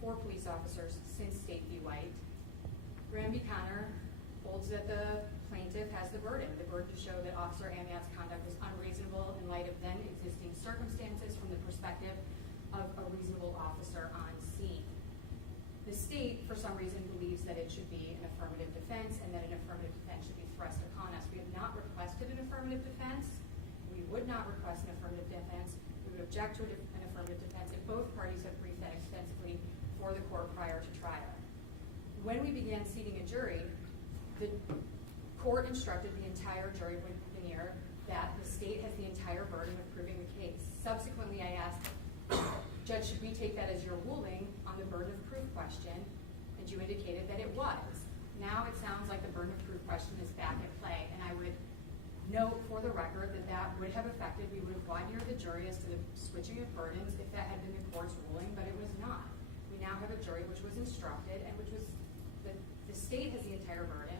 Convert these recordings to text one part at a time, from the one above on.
for police officers since State v. White. Graham v. Connor holds that the plaintiff has the burden to show that Officer Amiott's conduct was unreasonable in light of then existing circumstances from the perspective of a reasonable officer on scene. The state, for some reason, believes that it should be an affirmative defense and that an affirmative defense should be thrust upon us. We have not requested an affirmative defense. We would not request an affirmative defense. We would object to an affirmative defense if both parties have briefed that extensively for the court prior to trial. When we began seating a jury, the court instructed the entire jury veneer that the state has the entire burden of proving the case. Subsequently, I asked, Judge, should we take that as your ruling on the burden of proof question? And you indicated that it was. Now it sounds like the burden of proof question is back at play, and I would note for the record that that would have affected, we would have widened the jury as to the switching of burdens if that had been the court's ruling, but it was not. We now have a jury which was instructed and which was, the state has the entire burden,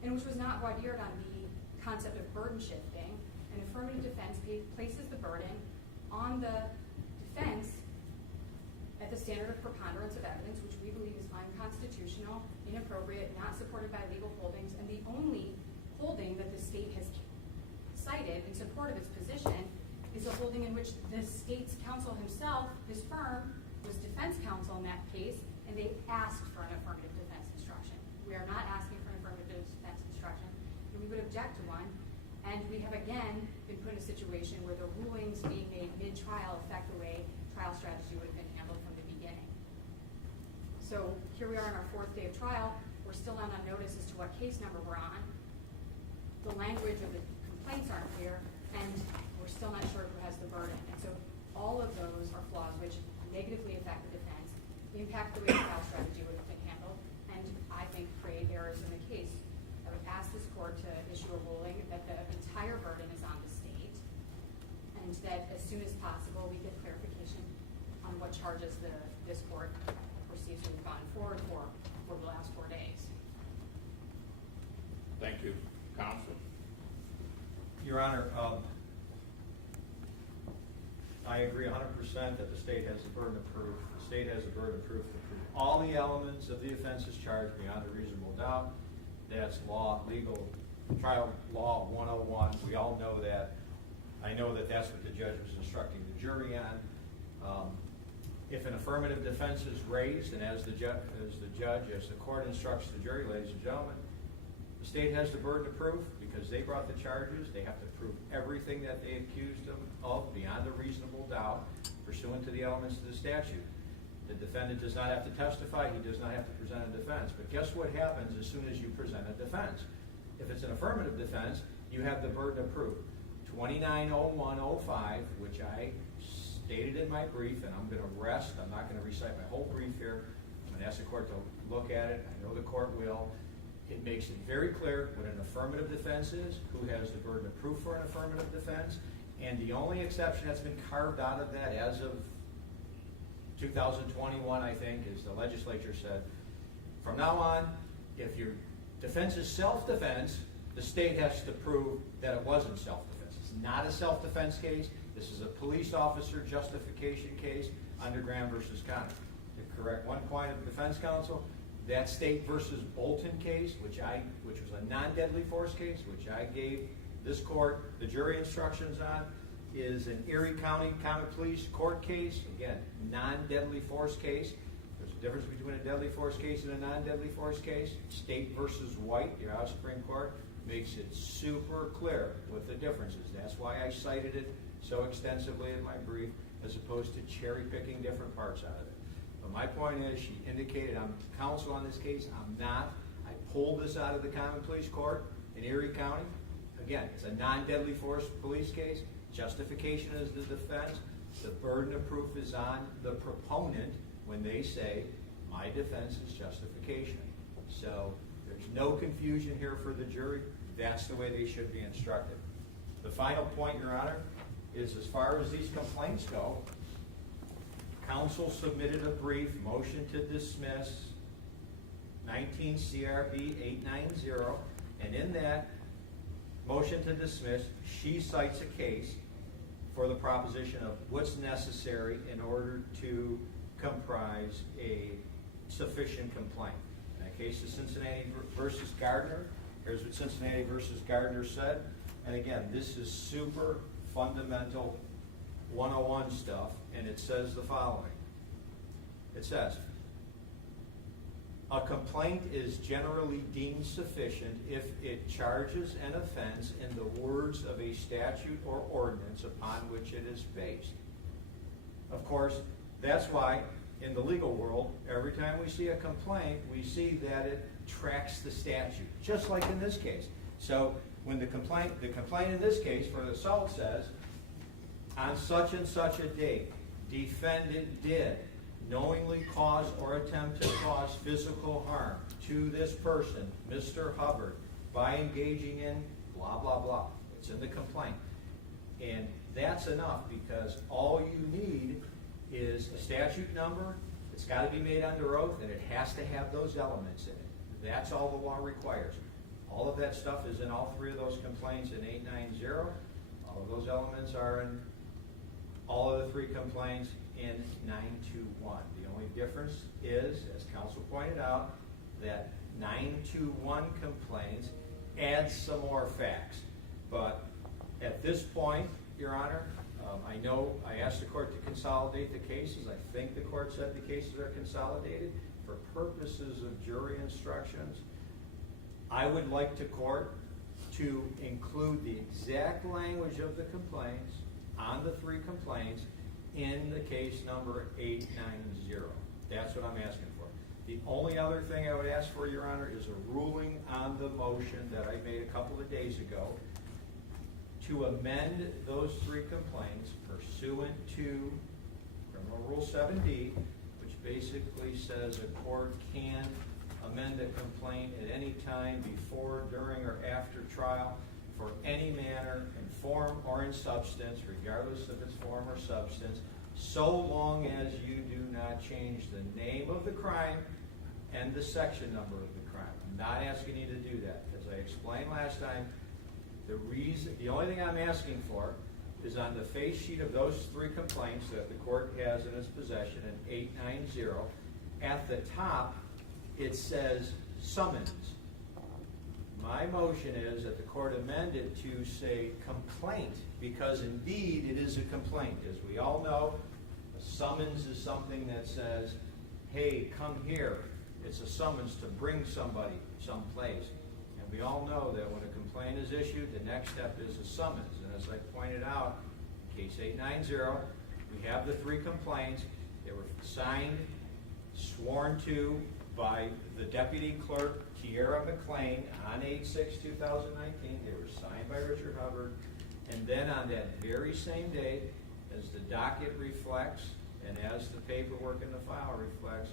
and which was not wired on the concept of burden shifting. An affirmative defense places the burden on the defense at the standard of preponderance of evidence, which we believe is unconstitutional, inappropriate, not supported by legal holdings, and the only holding that the state has cited in support of its position is a holding in which the state's counsel himself, his firm, was defense counsel in that case, and they asked for an affirmative defense instruction. We are not asking for an affirmative defense instruction, and we would object to one. And we have again been put in a situation where the rulings being made mid-trial affect the way trial strategy would have been handled from the beginning. So here we are on our fourth day of trial. We're still not on notice as to what case number we're on. The language of the complaints aren't clear, and we're still not sure who has the burden. And so all of those are flaws which negatively affect the defense, impact the way trial strategy would have been handled, and I think create errors in the case. I would ask this court to issue a ruling that the entire burden is on the state, and that as soon as possible we get clarification on what charges this court perceives to have gone forward for the last 4 days. Thank you. Counsel. Your Honor, I agree 100% that the state has the burden of proof. The state has the burden of proof to prove all the elements of the offenses charged beyond a reasonable doubt. That's law, legal, trial law 101. We all know that. I know that that's what the judge was instructing the jury on. If an affirmative defense is raised, and as the court instructs the jury, ladies and gentlemen, the state has the burden of proof because they brought the charges. They have to prove everything that they accused them of beyond a reasonable doubt pursuant to the elements of the statute. The defendant does not have to testify. He does not have to present a defense. But guess what happens as soon as you present a defense? If it's an affirmative defense, you have the burden of proof. 290105, which I stated in my brief, and I'm going to rest. I'm not going to recite my whole brief here. I'm going to ask the court to look at it. I know the court will. It makes it very clear what an affirmative defense is, who has the burden of proof for an affirmative defense, and the only exception that's been carved out of that as of 2021, I think, is the legislature said, from now on, if your defense is self-defense, the state has to prove that it wasn't self-defense. It's not a self-defense case. This is a police officer justification case under Graham versus Connor. To correct one point of the defense counsel, that State versus Bolton case, which was a non-deadly force case, which I gave this court the jury instructions on, is an Erie County Common Police court case. Again, non-deadly force case. There's a difference between a deadly force case and a non-deadly force case. State versus White, your House Supreme Court, makes it super clear what the difference is. That's why I cited it so extensively in my brief, as opposed to cherry-picking different parts out of it. But my point is, she indicated I'm counsel on this case. I'm not. I pulled this out of the Common Police Court in Erie County. Again, it's a non-deadly force police case. Justification is the defense. The burden of proof is on the proponent when they say, my defense is justification. So there's no confusion here for the jury. That's the way they should be instructed. The final point, Your Honor, is as far as these complaints go, counsel submitted a brief motion to dismiss 19 CRB 890, and in that motion to dismiss, she cites a case for the proposition of what's necessary in order to comprise a sufficient complaint. In the case of Cincinnati versus Gardner, here's what Cincinnati versus Gardner said. And again, this is super fundamental 101 stuff, and it says the following. It says, a complaint is generally deemed sufficient if it charges an offense in the words of a statute or ordinance upon which it is based. Of course, that's why in the legal world, every time we see a complaint, we see that it tracks the statute, just like in this case. So when the complaint in this case for the assault says, on such and such a date, defendant did knowingly cause or attempt to cause physical harm to this person, Mr. Hubbard, by engaging in blah, blah, blah. It's in the complaint. And that's enough, because all you need is a statute number. It's got to be made under oath, and it has to have those elements in it. That's all the law requires. All of that stuff is in all three of those complaints in 890. All of those elements are in all of the three complaints in 921. The only difference is, as counsel pointed out, that 921 complaints adds some more facts. But at this point, Your Honor, I know I asked the court to consolidate the cases. I think the court said the cases are consolidated. For purposes of jury instructions, I would like the court to include the exact language of the complaints on the three complaints in the case number 890. That's what I'm asking for. The only other thing I would ask for, Your Honor, is a ruling on the motion that I made a couple of days ago to amend those three complaints pursuant to Criminal Rule 7D, which basically says a court can amend a complaint at any time before, during, or after trial for any manner in form or in substance, regardless of its form or substance, so long as you do not change the name of the crime and the section number of the crime. I'm not asking you to do that. As I explained last time, the only thing I'm asking for is on the face sheet of those three complaints that the court has in its possession in 890, at the top it says summons. My motion is that the court amend it to say complaint, because indeed it is a complaint. As we all know, a summons is something that says, hey, come here. It's a summons to bring somebody someplace. And we all know that when a complaint is issued, the next step is a summons. And as I pointed out, in case 890, we have the three complaints. They were signed, sworn to by the deputy clerk, Kiera McLean, on 8/6/2019. They were signed by Richard Hubbard. And then on that very same day, as the docket reflects and as the paperwork in the file reflects,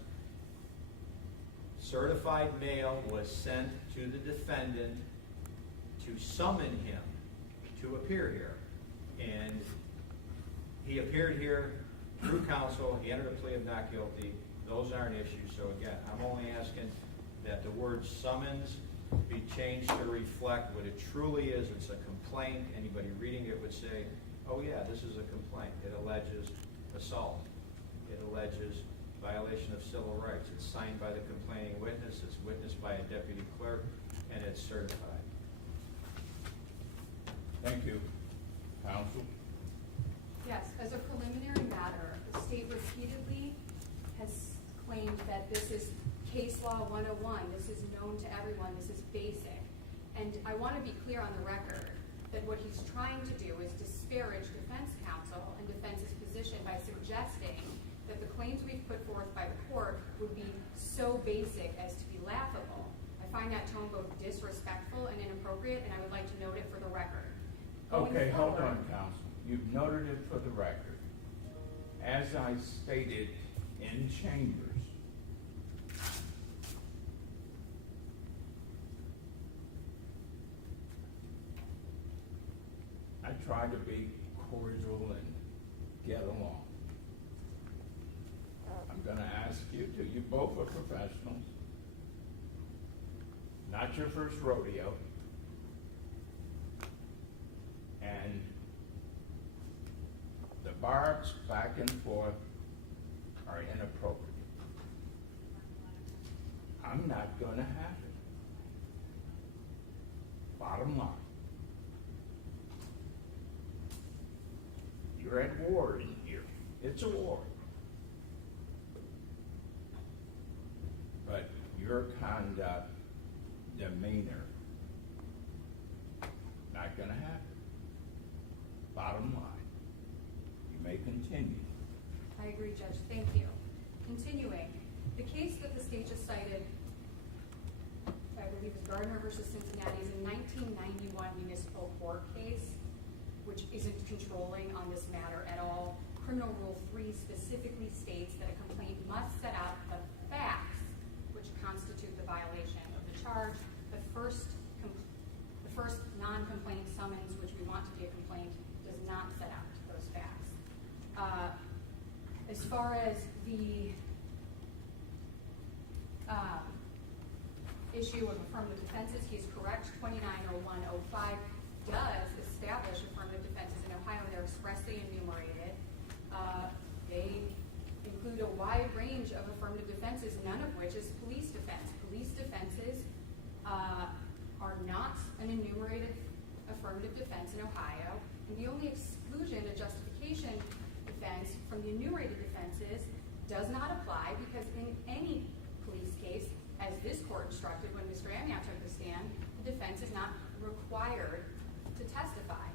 certified mail was sent to the defendant to summon him to appear here. And he appeared here through counsel. He entered a plea of not guilty. Those aren't issues. So again, I'm only asking that the word summons be changed to reflect what it truly is. It's a complaint. Anybody reading it would say, oh yeah, this is a complaint. It alleges assault. It alleges violation of civil rights. It's signed by the complaining witness. It's witnessed by a deputy clerk, and it's certified. Thank you. Counsel? Yes, as a preliminary matter, the state repeatedly has claimed that this is case law 101. This is known to everyone. This is basic. And I want to be clear on the record that what he's trying to do is disparage defense counsel and defense's position by suggesting that the claims we've put forth by the court would be so basic as to be laughable. I find that tone both disrespectful and inappropriate, and I would like to note it for the record. Okay, hold on, counsel. You've noted it for the record. As I stated in chambers, I try to be cordial and get along. I'm going to ask you to. You both are professionals. Not your first rodeo. And the barks back and forth are inappropriate. I'm not going to have it. Bottom line. You're at war in here. It's a war. But your conduct, demeanor, not going to happen. Bottom line. You may continue. I agree, Judge. Thank you. Continuing, the case that the state just cited, I believe is Gardner versus Cincinnati, is a 1991 municipal court case, which isn't controlling on this matter at all. Criminal Rule 3 specifically states that a complaint must set out the facts which constitute the violation of the charge. The first non-complaint summons, which we want to be a complaint, does not set out those facts. As far as the issue of affirmative defenses, he's correct. 290105 does establish affirmative defenses in Ohio. They're expressly enumerated. They include a wide range of affirmative defenses, none of which is police defense. Police defenses are not an enumerated affirmative defense in Ohio, and the only exclusion to justification defense from the enumerated defenses does not apply because in any police case, as this court instructed when Mr. Amiott took the stand, the defense is not required to testify.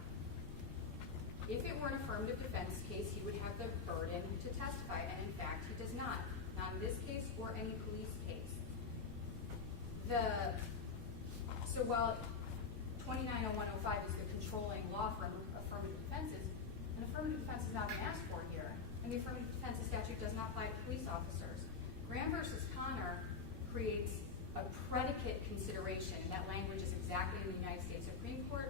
If it were an affirmative defense case, he would have the burden to testify, and in fact, he does not. Not in this case or any police case. So while 290105 is the controlling law for affirmative defenses, an affirmative defense is not being asked for here, and the affirmative defense statute does not apply to police officers. Graham versus Connor creates a predicate consideration, and that language is exactly in the United States Supreme Court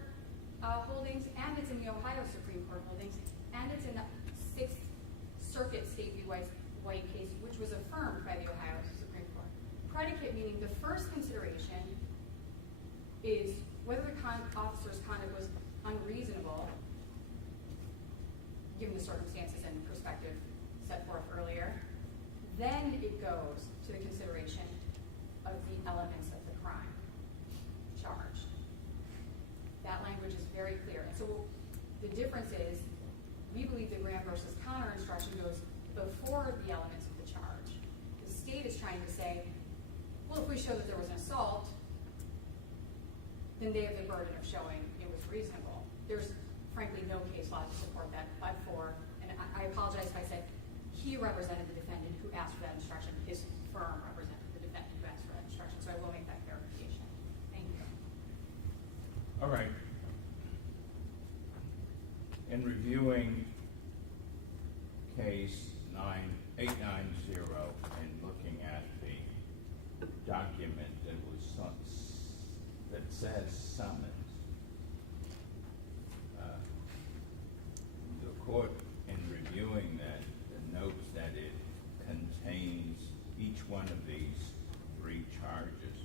holdings, and it's in the Ohio Supreme Court holdings, and it's in the Sixth Circuit State v. White case, which was affirmed by the Ohio Supreme Court. Predicate meaning the first consideration is whether the officer's conduct was unreasonable, given the circumstances and perspective set forth earlier. Then it goes to the consideration of the elements of the crime charged. That language is very clear. And so the difference is, we believe the Graham versus Connor instruction goes before the elements of the charge. The state is trying to say, well, if we show that there was an assault, then they have the burden of showing it was reasonable. There's frankly no case law to support that, but for, and I apologize if I said he represented the defendant who asked for that instruction. His firm represented the defendant who asked for that instruction, so I will make that clarification. Thank you. All right. In reviewing case 9890 and looking at the document that says summons, the court, in reviewing that, notes that it contains each one of these three charges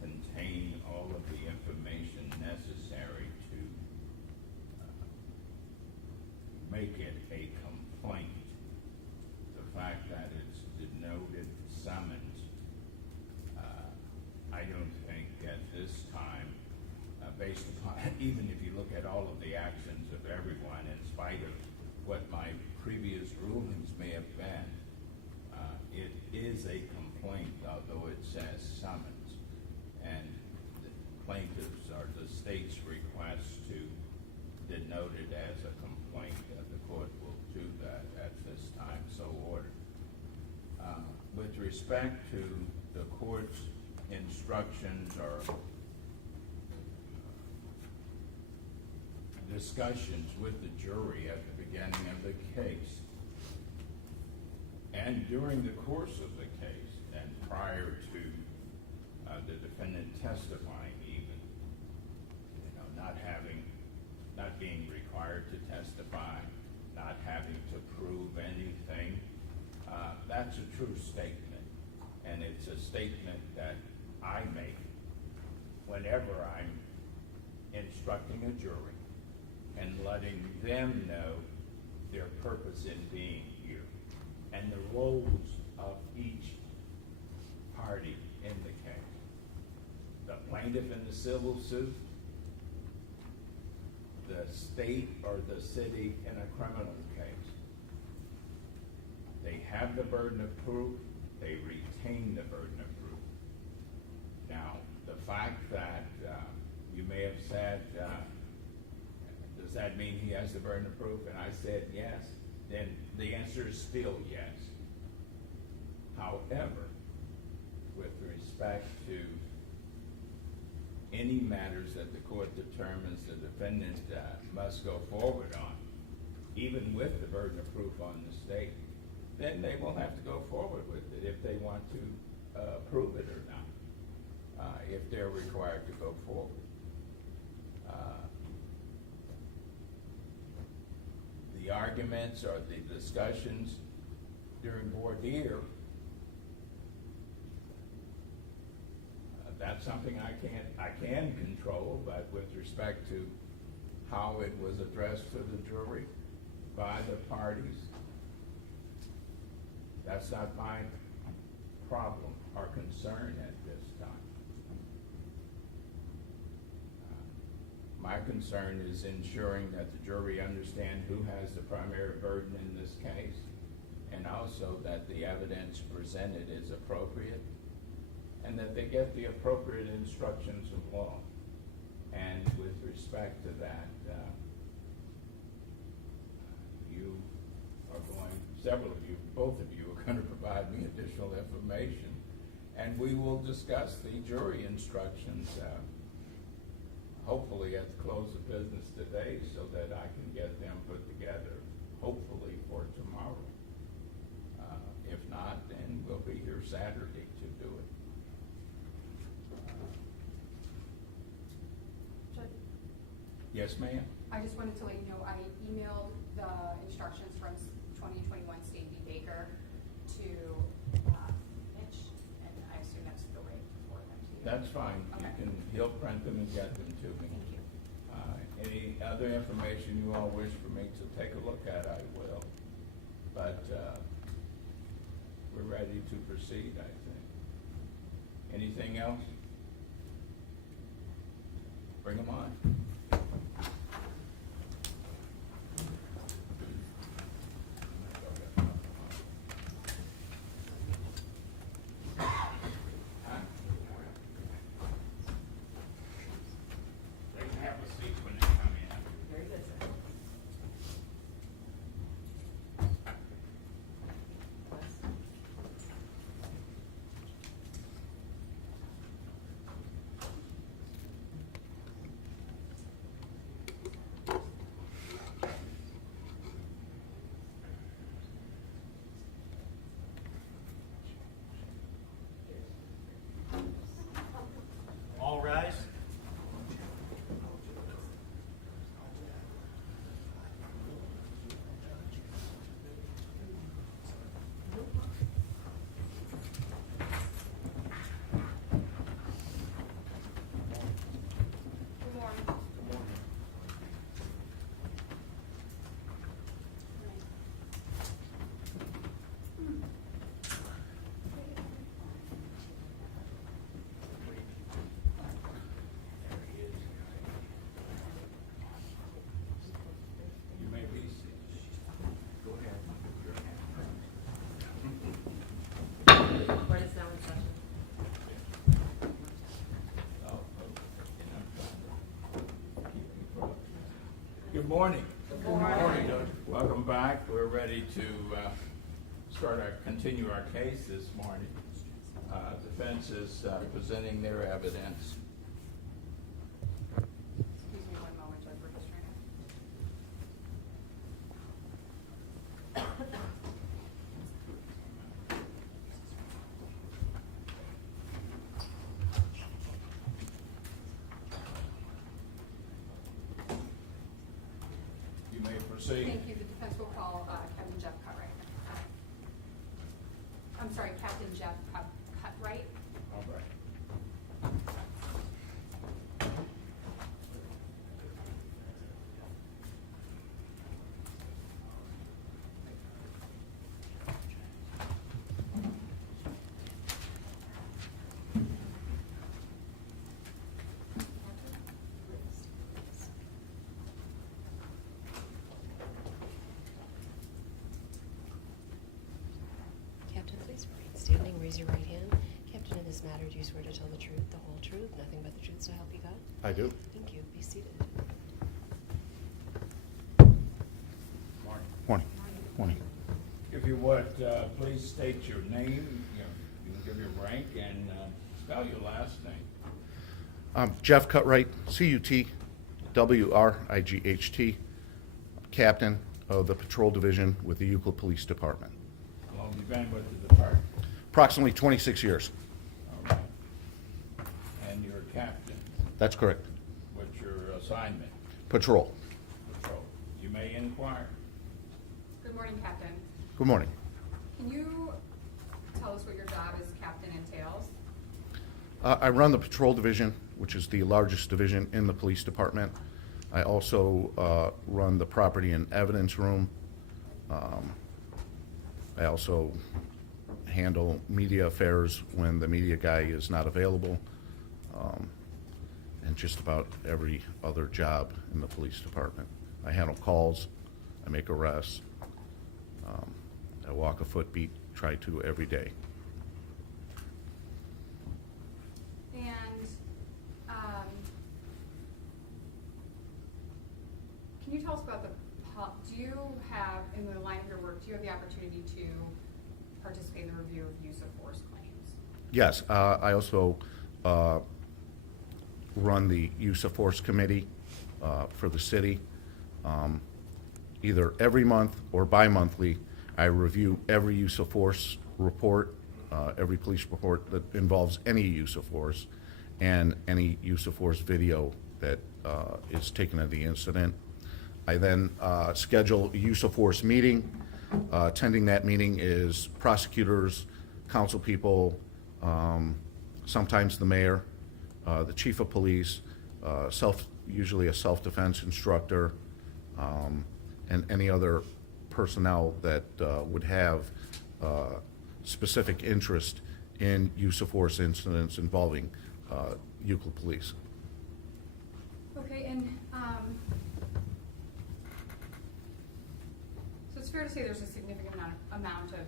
contain all of the information necessary to make it a complaint. The fact that it's denoted summons, I don't think at this time, based upon, even if you look at all of the actions of everyone, in spite of what my previous rulings may have been, it is a complaint, although it says summons. And the plaintiffs or the state's request to denote it as a complaint, the court will do that at this time, so ordered. With respect to the court's instructions or discussions with the jury at the beginning of the case and during the course of the case and prior to the defendant testifying, even, not being required to testify, not having to prove anything, that's a true statement, and it's a statement that I make whenever I'm instructing a jury and letting them know their purpose in being here and the roles of each party in the case. The plaintiff in the civil suit, the state or the city in a criminal case. They have the burden of proof, they retain the burden of proof. Now, the fact that you may have said, does that mean he has the burden of proof? And I said yes, then the answer is still yes. However, with respect to any matters that the court determines the defendant must go forward on, even with the burden of proof on the state, then they will have to go forward with it if they want to prove it or not, if they're required to go forward. The arguments or the discussions during voir dire, that's something I can control, but with respect to how it was addressed to the jury by the parties, that's not my problem or concern at this time. My concern is ensuring that the jury understand who has the primary burden in this case, and also that the evidence presented is appropriate, and that they get the appropriate instructions of law. And with respect to that, you are going, several of you, both of you are going to provide me additional information, and we will discuss the jury instructions, hopefully at the close of business today, so that I can get them put together, hopefully for tomorrow. If not, then we'll be here Saturday to do it. Yes, ma'am? I just wanted to let you know, I emailed the instructions from 2021 State v. Baker to Mitch, and I assume that's the way to forward them to you. That's fine. Okay. He'll print them and get them to me. Thank you. Any other information you all wish for me to take a look at, I will. But we're ready to proceed, I think. Anything else? Bring them on. All rise. Good morning. You may be seated. Go ahead. What is now in session? Good morning. Good morning. Welcome back. We're ready to continue our case this morning. Defense is presenting their evidence. Excuse me one moment, Judge, we're just trying to. You may proceed. Thank you. The defense will call Captain Jeff Cutwright. I'm sorry, Captain Jeff Cutwright. All right. raise your right hand. Captain, in this matter, do you swear to tell the truth, the whole truth, nothing but the truth, so help you God? I do. Thank you. Be seated. Mark, Morning. Morning. if you would, please state your name, you can give your rank and spell your last name. Jeff Cutwright, Cutwright, Captain of the Patrol Division with the Euclid Police Department. How long have you been with the department? Approximately 26 years. All right. And you're a captain. That's correct. What's your assignment? Patrol. Patrol. You may inquire. Good morning, Captain. Good morning. Can you tell us what your job as captain entails? I run the Patrol Division, which is the largest division in the police department. I also run the property and evidence room. I also handle media affairs when the media guy is not available, and just about every other job in the police department. I handle calls, I make arrests, I walk a foot beat, try to every day. And, can you tell us about do you have, in the line of your work, do you have the opportunity to participate in the review of use of force claims? Yes, I also run the use of force committee for the city. Either every month or bi-monthly, I review every use of force report, every police report that involves any use of force, and any use of force video that is taken of the incident. I then schedule a use of force meeting. Attending that meeting is prosecutors, council people, sometimes the mayor, the chief of police, usually a self-defense instructor, and any other personnel that would have specific interest in use of force incidents involving Euclid Police. Okay, and, so it's fair to say there's a significant amount of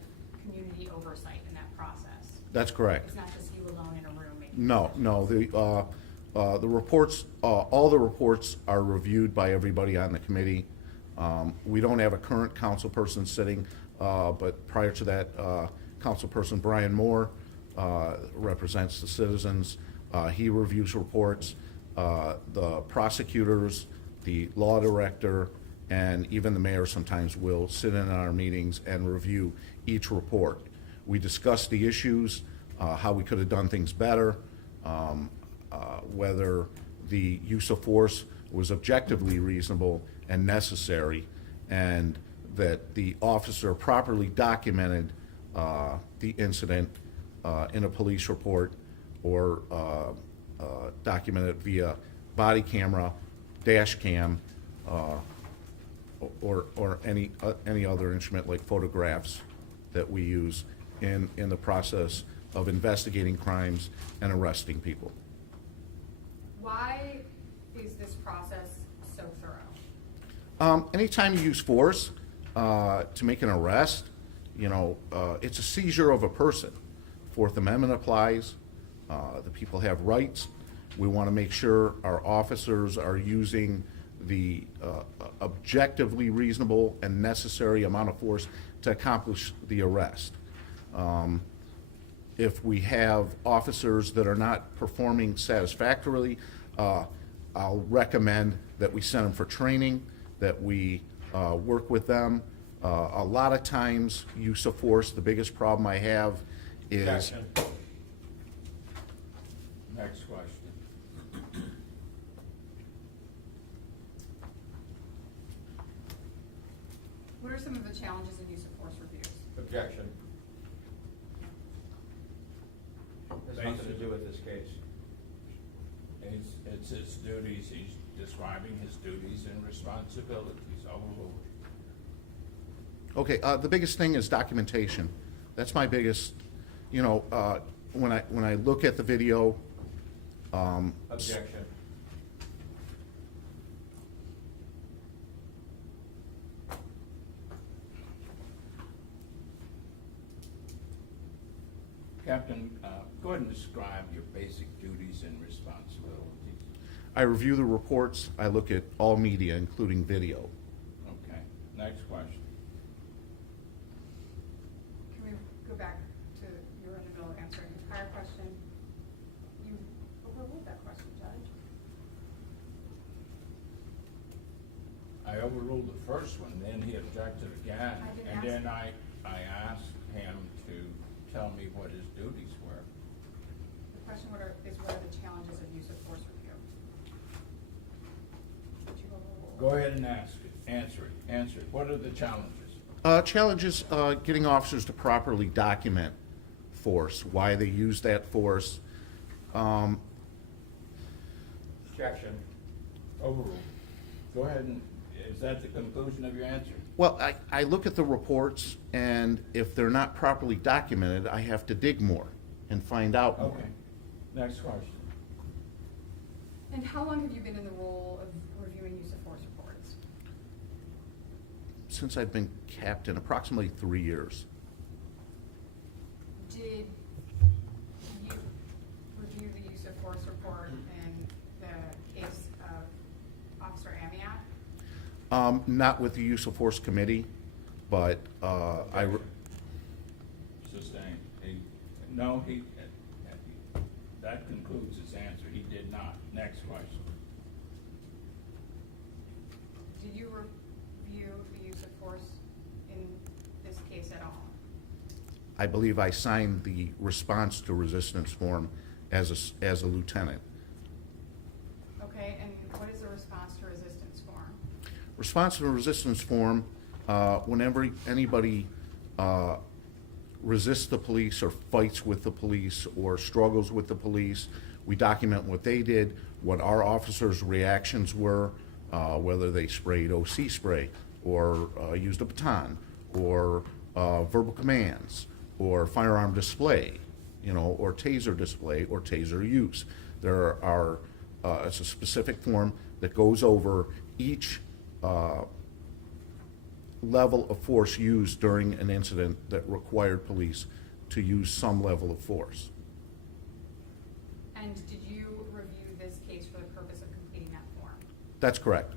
community oversight in that process? That's correct. It's not just you alone in a room making No, decisions? no, the reports, all the reports are reviewed by everybody on the committee. We don't have a current council person sitting, but prior to that, Councilperson Brian Moore represents the citizens. He reviews reports. The prosecutors, the law director, and even the mayor sometimes will sit in on our meetings and review each report. We discuss the issues, how we could have done things better, whether the use of force was objectively reasonable and necessary, and that the officer properly documented the incident in a police report, or documented via body camera, dash cam, or any other instrument like photographs that we use in the process of investigating crimes and arresting people. Why is this process so thorough? Anytime you use force to make an arrest, it's a seizure of a person. Fourth Amendment applies. The people have rights. We want to make sure our officers are using the objectively reasonable and necessary amount of force to accomplish the arrest. If we have officers that are not performing satisfactorily, I'll recommend that we send them for training, that we work with them. A lot of times, use of force, the biggest problem I have is... Objection. Next question. What are some of the challenges in use of force reviews? Objection. Has nothing to do with this case. It's his duties, he's describing his duties and responsibilities. Overruled. Okay, the biggest thing is documentation. That's my biggest, when I look at the video, Objection. Captain, go ahead and describe your basic duties and responsibilities. I review the reports. I look at all media, including video. Okay, next question. Can we go back to, you were in the middle of answering the prior question. You overruled that question, Judge. I overruled the first one, then he objected again, I didn't and ask then him. I asked him to tell me what his duties were. The question is what are the challenges of use of force review? Did you overrule? Go ahead and answer it. What are the challenges? Challenges, getting officers to properly document force, why they use that force. Objection. Overruled. Go ahead and, is that the conclusion of your answer? Well, I look at the reports, and if they're not properly documented, I have to dig more and find out more. Okay, next question. And how long have you been in the role of reviewing use of force reports? Since I've been captain, approximately 3 years. Did you review the use of force report in the case of Officer Amiott? Not with the use of force committee, but Sustained. That concludes his answer. He did not. Next question. Did you review the use of force in this case at all? I believe I signed the response to resistance form as a lieutenant. Okay, and what is the response to resistance form? Response to resistance form, whenever anybody resists the police or fights with the police or struggles with the police, we document what they did, what our officers' reactions were, whether they sprayed OC spray or used a baton or verbal commands or firearm display, or taser display or taser use. There are, it's a specific form that goes over each level of force used during an incident that required police to use some level of force. And did you review this case for the purpose of completing that form? That's correct.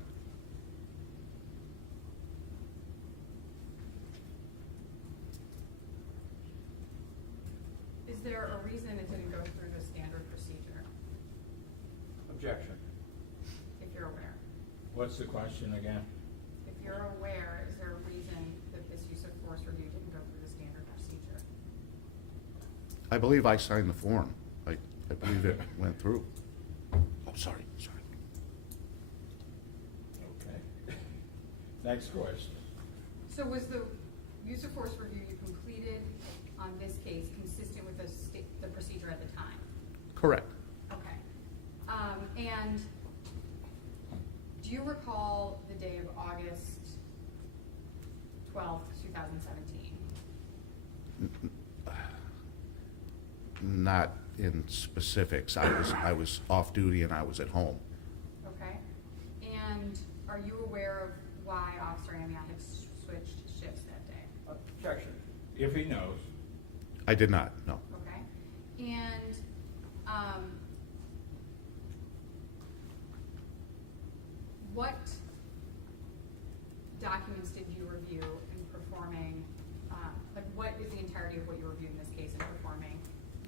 Is there a reason it didn't go through the standard procedure, Objection. if you're aware? What's the question again? If you're aware, is there a reason that this use of force review didn't go through the standard procedure? I believe I signed the form. I believe it went through. Oh, sorry. Okay. Next question. So was the use of force review you completed on this case consistent with the procedure at the time? Correct. Okay. And do you recall the day of August 12th, 2017? Not in specifics. I was off duty and I was at home. Okay. And are you aware of why Officer Amiott had switched shifts that day? Objection. If he knows. I did not, no. Okay. And what documents did you review in performing, what is the entirety of what you reviewed in this case in performing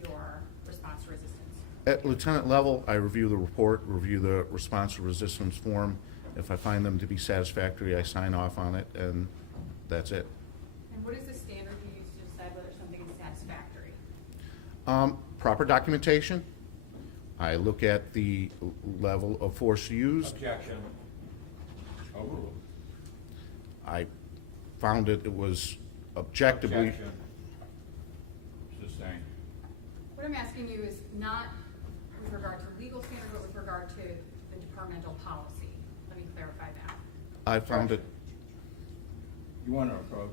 your response to resistance? At lieutenant level, I review the report, review the response to resistance form. If I find them to be satisfactory, I sign off on it, and that's it. And what is the standard you use to decide whether something is satisfactory? Proper documentation. I look at the level of force used. Objection. Overruled. I found it was objectively. Objection. Sustained. What I'm asking you is not with regard to legal standard, but with regard to the departmental policy. Let me clarify that. I found it. You want to approach?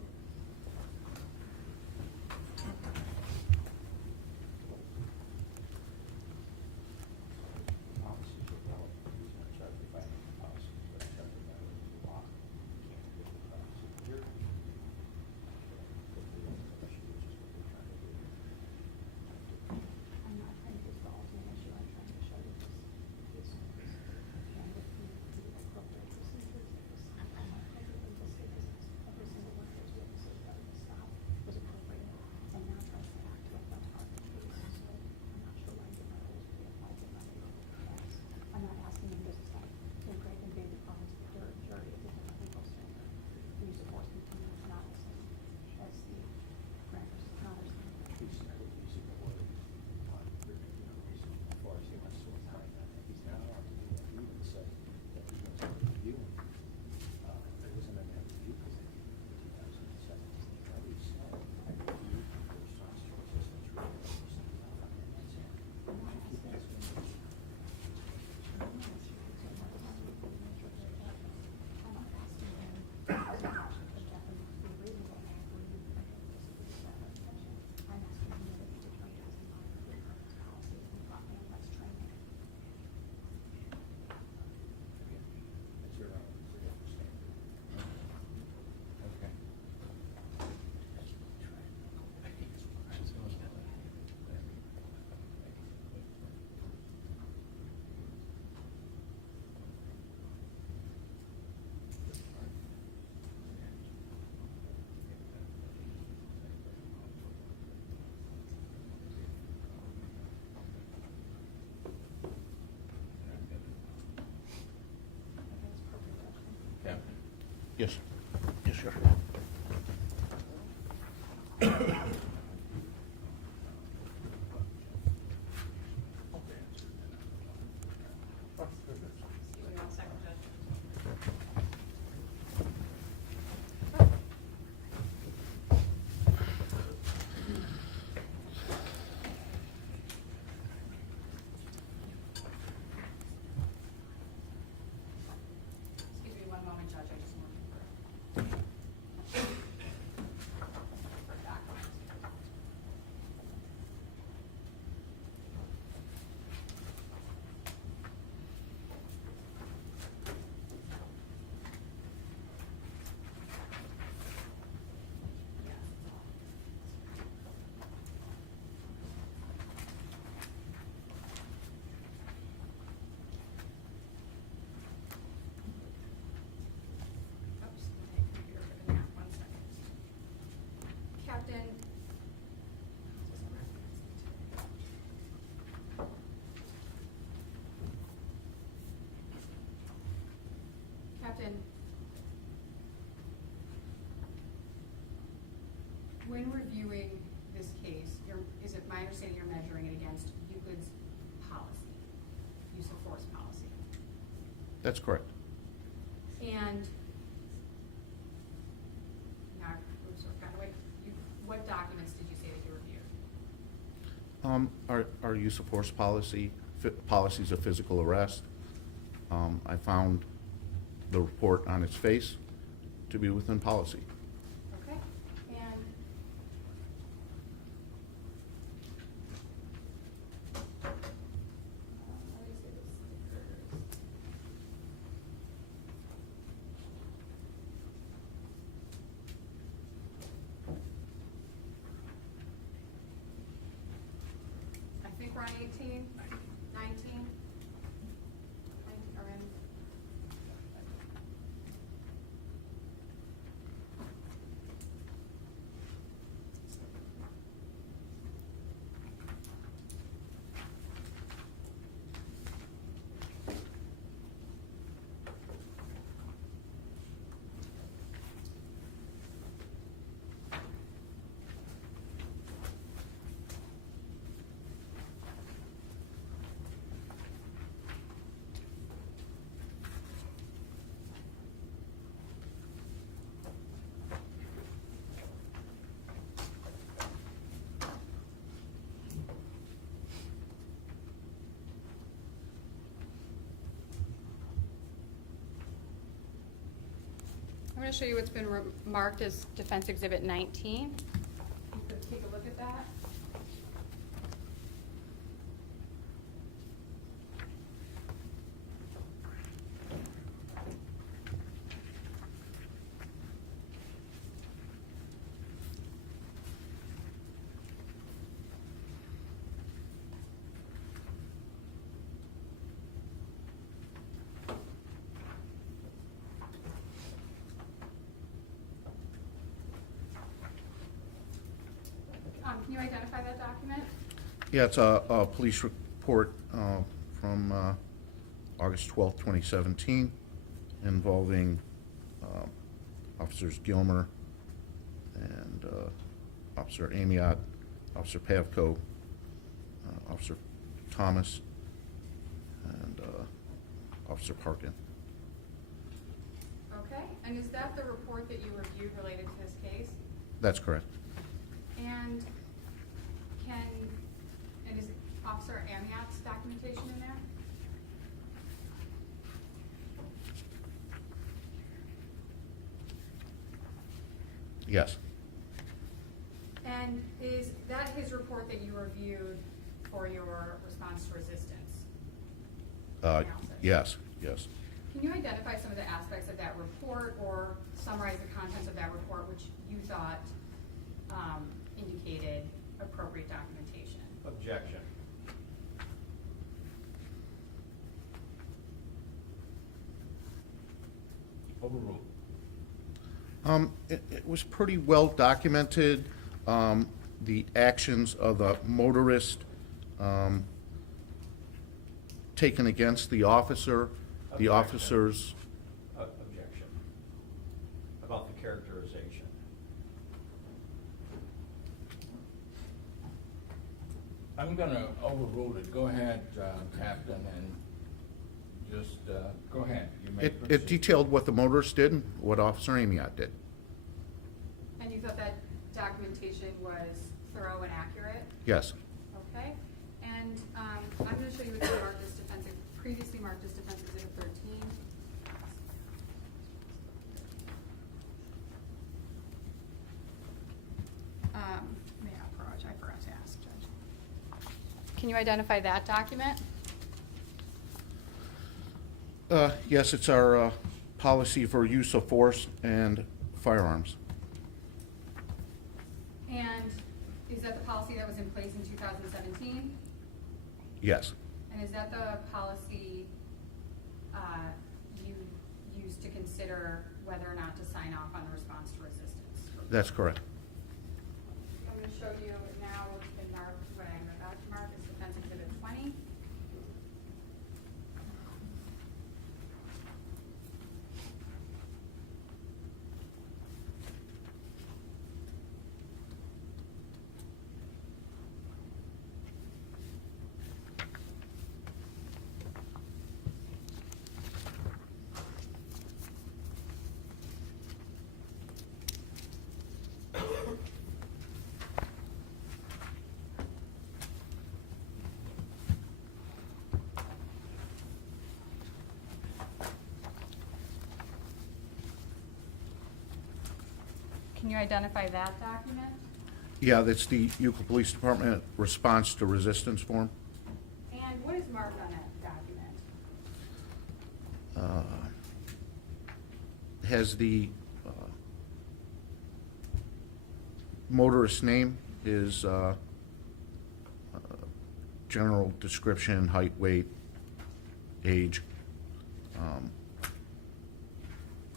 Yes. Yes, sir. Give me 1 second, Judge. Excuse me 1 moment, Judge, I just want to. For documents. Oops, my computer for the map, 1 second. Captain. Captain. When reviewing this case, is it my understanding you're measuring it against Euclid's policy, use of force policy? That's correct. And now, oops, I've gotten away. What documents did you say that you reviewed? Our use of force policy, policies of physical arrest. I found the report on its face to be within policy. Okay, and let me see the stickers. I think we're on 18, 19. Or in. I'm going to show you what's been marked as Defense Exhibit 19. You could take a look at that. Can you identify that document? Yeah, it's a police report from August 12th, 2017, involving Officers Gilmer and Officer Amiott, Officer Pavko, Officer Thomas, and Officer Parkin. Okay, and is that the report that you reviewed related to this case? That's correct. And is Officer Amiott's documentation in there? Yes. And is that his report that you reviewed for your response to resistance? analysis? Yes, yes. Can you identify some of the aspects of that report or summarize the contents of that report which you thought indicated appropriate documentation? Objection. Overruled. It was pretty well documented, the actions of the motorist taken against the officer, the Objection. officers. Objection. I'm gonna overrule it. Go ahead, Captain, and just, go ahead. You may It proceed. detailed what the motorist did, what Officer Amiott did. And you thought that documentation was thorough and accurate? Yes. Okay, and I'm gonna show you what they marked as defensive, previously marked as defensive exhibit 13. May I approach? I forgot to ask, Judge. Can you identify that document? Yes, it's our policy for use of force and firearms. And is that the policy that was in place in 2017? Yes, And is that the policy you used to consider whether or not to sign off on the response to resistance? that's correct. I'm going to show you now what's been marked, what I'm about to mark is Defense Exhibit 20. Can you identify that document? Yeah, that's the Euclid Police Department response to resistance form. And what is marked on that document? Has the motorist's name, his general description, height, weight, age,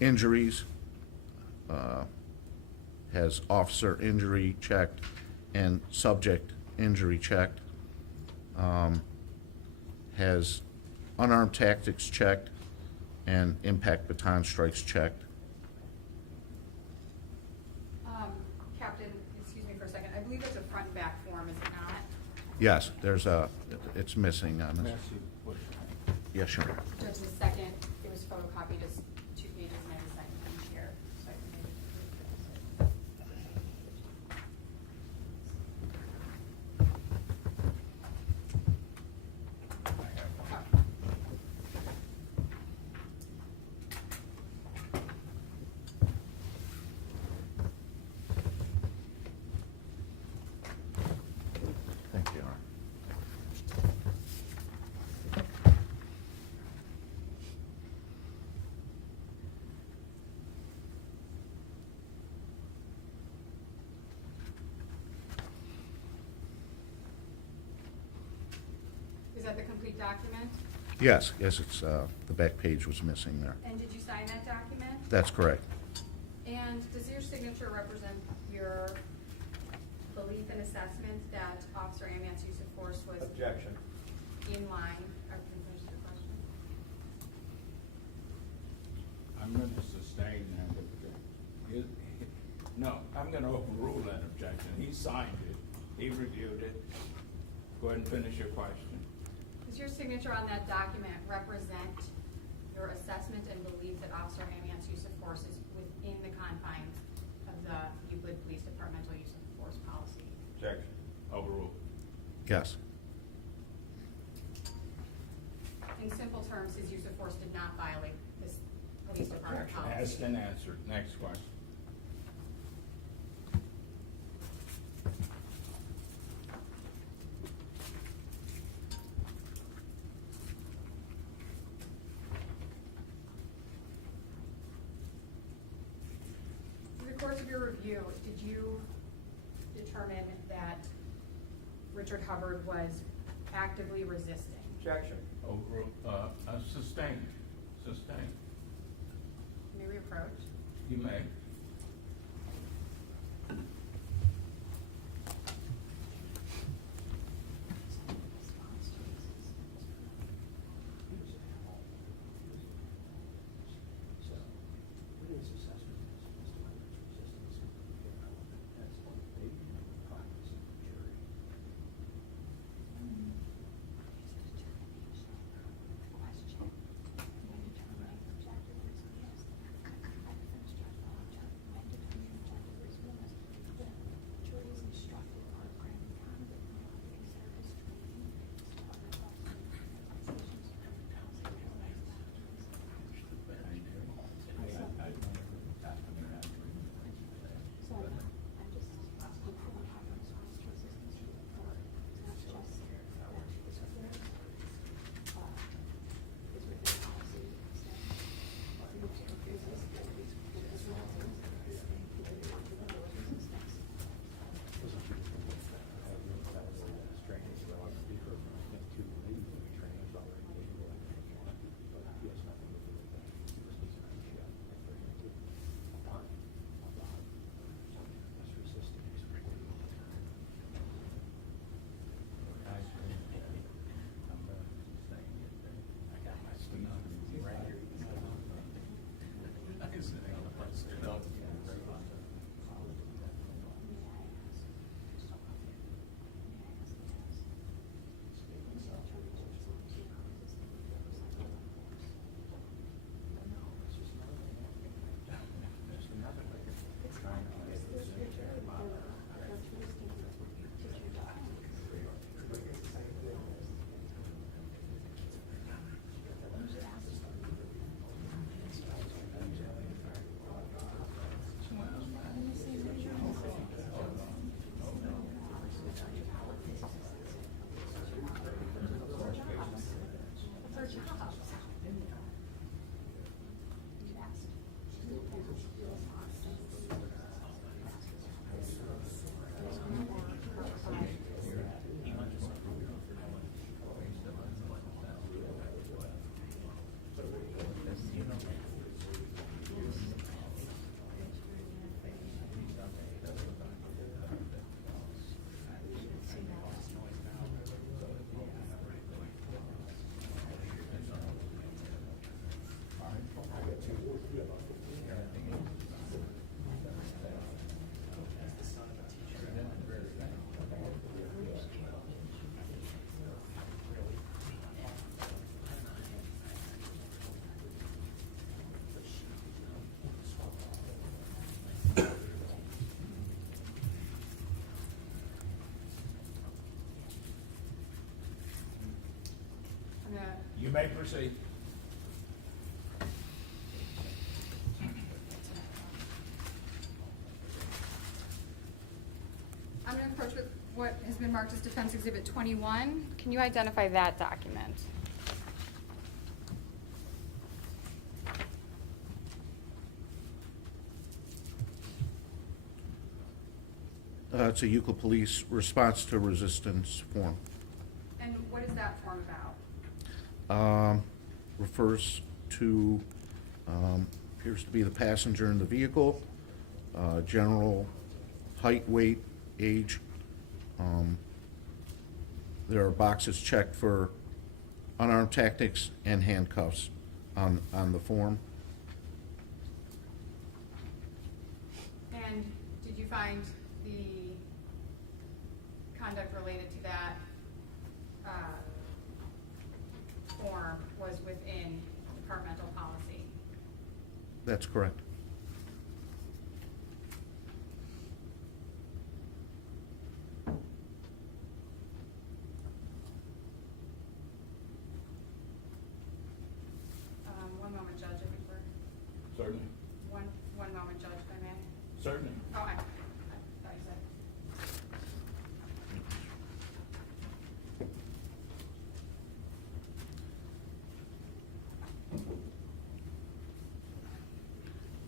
injuries, has officer injury checked and subject injury checked, has unarmed tactics checked and impact baton strikes checked. Captain, excuse me for a second. I believe it's a front and back form, is it not? Yes, it's missing on this. Messy push. Yes, sure. Judge, the second, it was photocopied as 2 pages and I decided to each here. So I can maybe I have one. Thank you. Is that the complete document? Yes, it's, the back page was missing there. And did you sign that document? That's correct. And does your signature represent your belief and assessment that Officer Amiott's use of force was Objection. in line? Or can you finish the question? I'm gonna sustain that objection. No, I'm gonna overrule that objection. He signed it, he reviewed it. Go ahead and finish your question. Does your signature on that document represent your assessment and belief that Officer Amiott's use of force is within the confines of the Euclid Police Departmental use of force policy? Objection. Overrule. Yes. In simple terms, his use of force did not violate this police department policy. Asked and answered. Next question. In the course of your review, did you determine that Richard Hubbard was actively resisting? Objection. Overrule, sustained. Sustained. May we approach? You may. You may proceed. I'm going to approach with what has been marked as Defense Exhibit 21. Can you identify that document? It's a Euclid Police Response to Resistance form. And what is that form about? Refers to, appears to be the passenger in the vehicle, general height, weight, age. There are boxes checked for unarmed tactics and handcuffs on the form. And did you find the conduct related to that form was within departmental policy? That's correct. One moment, Judge, I think we're, Certainly. one moment, Judge, if I may. Certainly. Oh, I thought you said.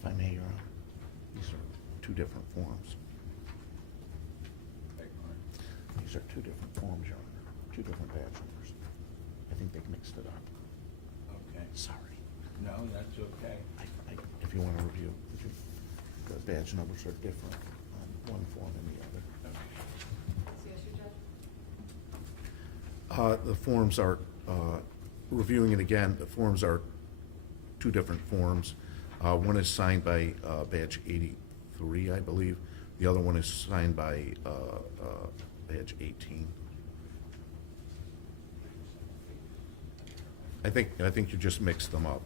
If I may, Your Honor, these are two different forms. These are two different forms, Your Honor, two different badge numbers. I think they mixed it up. Okay. Sorry. No, that's okay. If you want to review, the badge numbers are different on one form than the other. See issue, Judge? The forms are, reviewing it again, the forms are two different forms. One is signed by badge 83, I believe. The other one is signed by badge 18. I think you just mixed them up.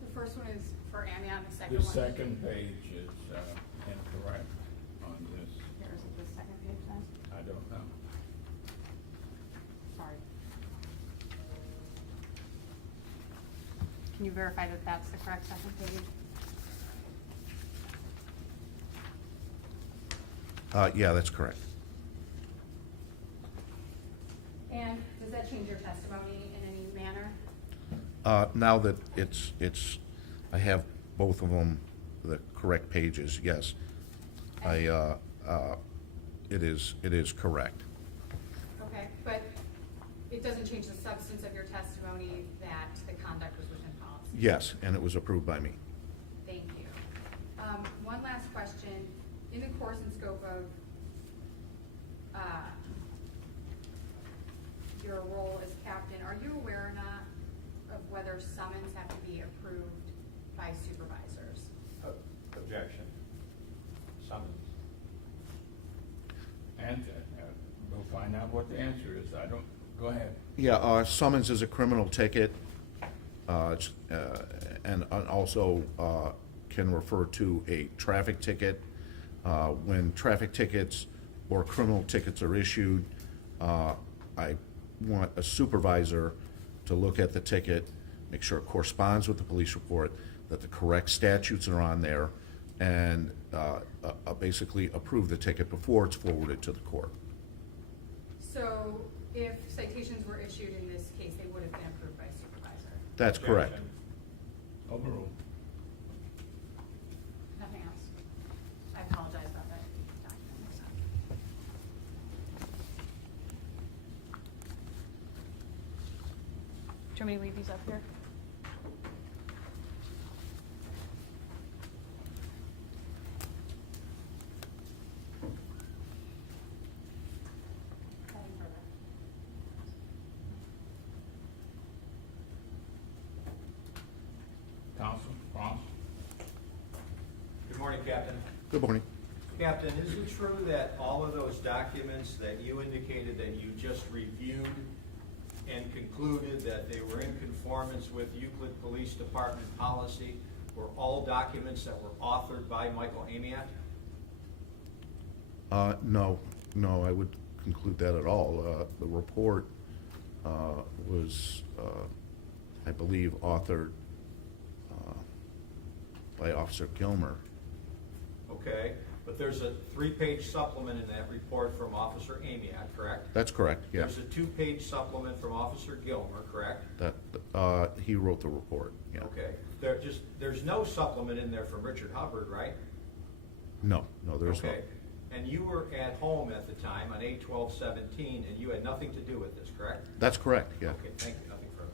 The first one is for Amiott, the second The one. second page is incorrect on this. Here, is it the second page then? I don't know. Sorry. Can you verify that that's the correct second page? Yeah, that's correct. And does that change your testimony in any manner? Now that it's, I have both of them, the correct pages, yes. It is correct. Okay, but it doesn't change the substance of your testimony that the conduct was within policy? Yes, and it was approved by me. Thank you. One last question. In the course and scope of your role as captain, are you aware or not of whether summons have to be approved by supervisors? Objection. Summons. And we'll find out what the answer is. I don't, go ahead. Yeah, summons is a criminal ticket, and also can refer to a traffic ticket. When traffic tickets or criminal tickets are issued, I want a supervisor to look at the ticket, make sure it corresponds with the police report, that the correct statutes are on there, and basically approve the ticket before it's forwarded to the court. So if citations were issued in this case, they would have been approved by a supervisor? That's correct. Objection. Overruled. Nothing else? I apologize about that document. Do you want me to leave these up here? Nothing further. Counsel, Ross? Good morning, Captain. Good morning. Captain, is it true that all of those documents that you indicated that you just reviewed and concluded that they were in conformance with Euclid Police Department policy were all documents that were authored by Michael Amiott? No, I would conclude that at all. The report was, I believe, authored by Officer Gilmer. Okay, but there's a 3-page supplement in that report from Officer Amiott, correct? That's correct, yes. There's a 2-page supplement from Officer Gilmer, correct? That, he wrote the report, yeah. Okay, there's no supplement in there from Richard Hubbard, right? No, there's not. Okay, and you were at home at the time on 8/12/17, and you had nothing to do with this, correct? That's correct, yeah. Okay, thank you, nothing further.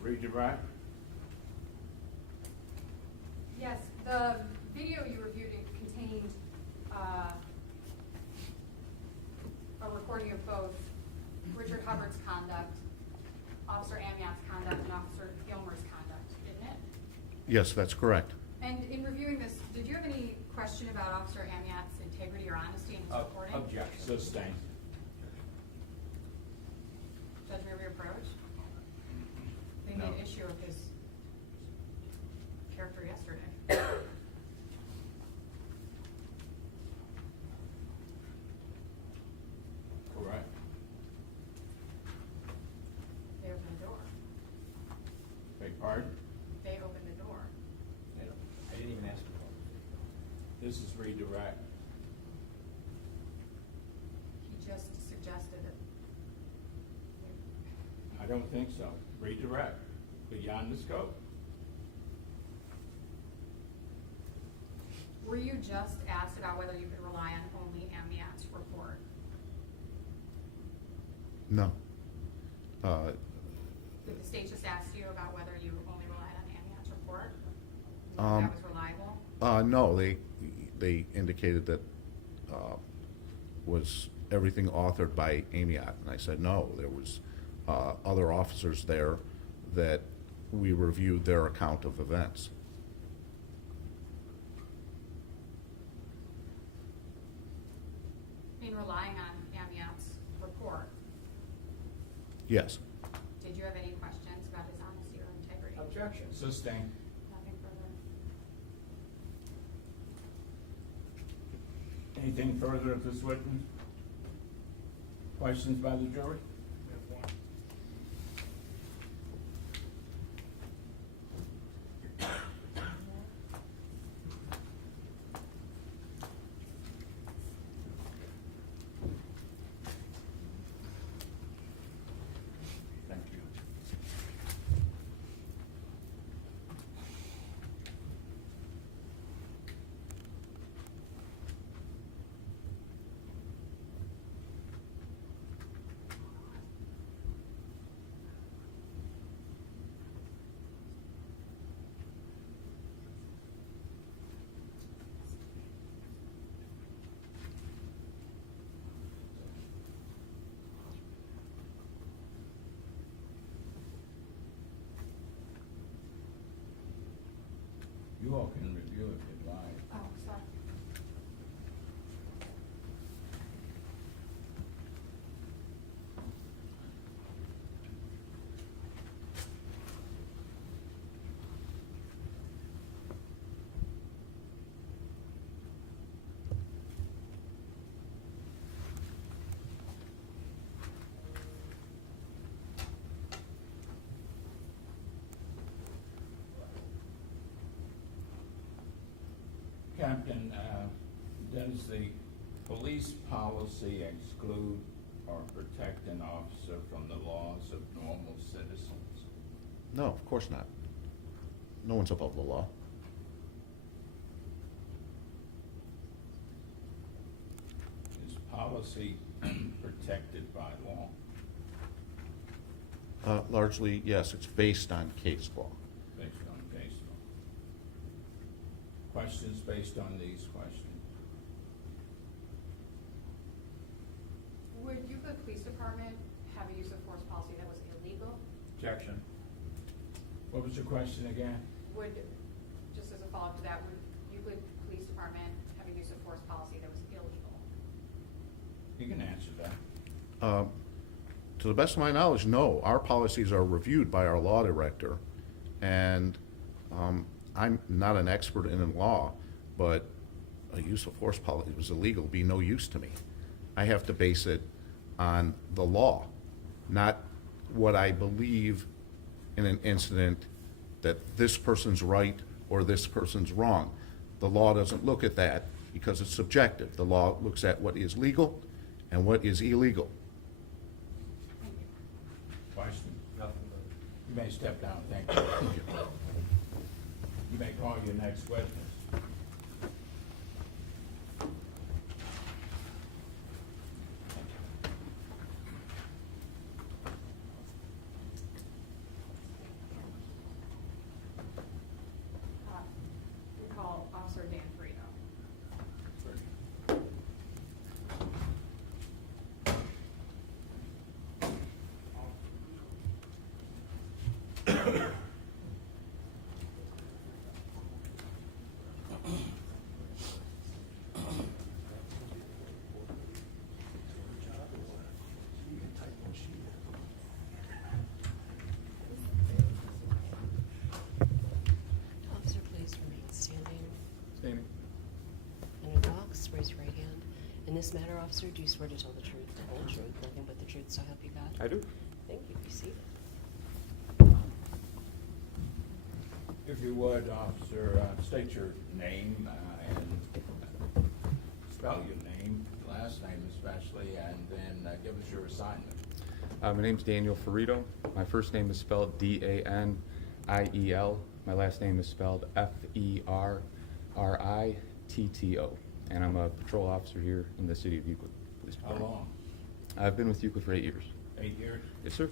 Read your right. Yes, the video you reviewed contained a recording of both Richard Hubbard's conduct, Officer Amiott's conduct, and Officer Gilmer's conduct, didn't it? Yes, that's correct. And in reviewing this, did you have any question about Officer Amiott's integrity or honesty in his reporting? Objection. Sustained. Judgment of your approach? They No. made issue of his character yesterday. Correct. They opened the door. Beg pardon? They opened the door. I didn't even ask for it. This is redirect. He just suggested it. I don't think so. Redirect. Beyond the scope. Were you just asked about whether you could rely on only Amiott's report? No. Did the state just ask you about whether you only relied on Amiott's report? Um, That was reliable? No, they indicated that, was everything authored by Amiott? And I said, no, there was, other officers there that we reviewed their account of events. In relying on Amiott's report, Yes. did you have any questions about his honesty or integrity? Objection. Sustained. Nothing further. Anything further of this witness? Questions by the jury? Thank you. You all can review if you'd like. Oh, sorry. Captain, does the police policy exclude or protect an officer from the laws of normal citizens? No, of course not. No one's above the law. Is policy protected by law? Largely, yes, it's based on case law. Based on case law. Questions based on these questions? Would Euclid Police Department have a use of force policy that was illegal? Objection. What was your question again? Would, just as a follow-up to that, would Euclid Police Department have a use of force policy that was illegal? You can answer that. To the best of my knowledge, no. Our policies are reviewed by our law director, and I'm not an expert in law, but a use of force policy was illegal, be no use to me. I have to base it on the law, not what I believe in an incident that this person's right or this person's wrong. The law doesn't look at that because it's subjective. The law looks at what is legal and what is illegal. Thank you. Question? Nothing You may step down, thank you. You may call your next witness. We call Officer Dan Frito. Officer, please remain standing. Standing. Under the box, raise your right hand. In this matter, officer, do you swear to tell the truth, the whole truth, nothing but the truth, so help you God? I do. Thank you. Be seated. If you would, officer, state your name and spell your name, last name especially, and then give us your assignment. My name's Daniel Ferrito. My first name is spelled D-A-N-I-E-L. My last name is spelled F-E-R-R-I-T-T-O. And I'm a patrol officer here in the city of Euclid Police How Department. long? I've been with Euclid for 8 years. 8 years? Yes, sir.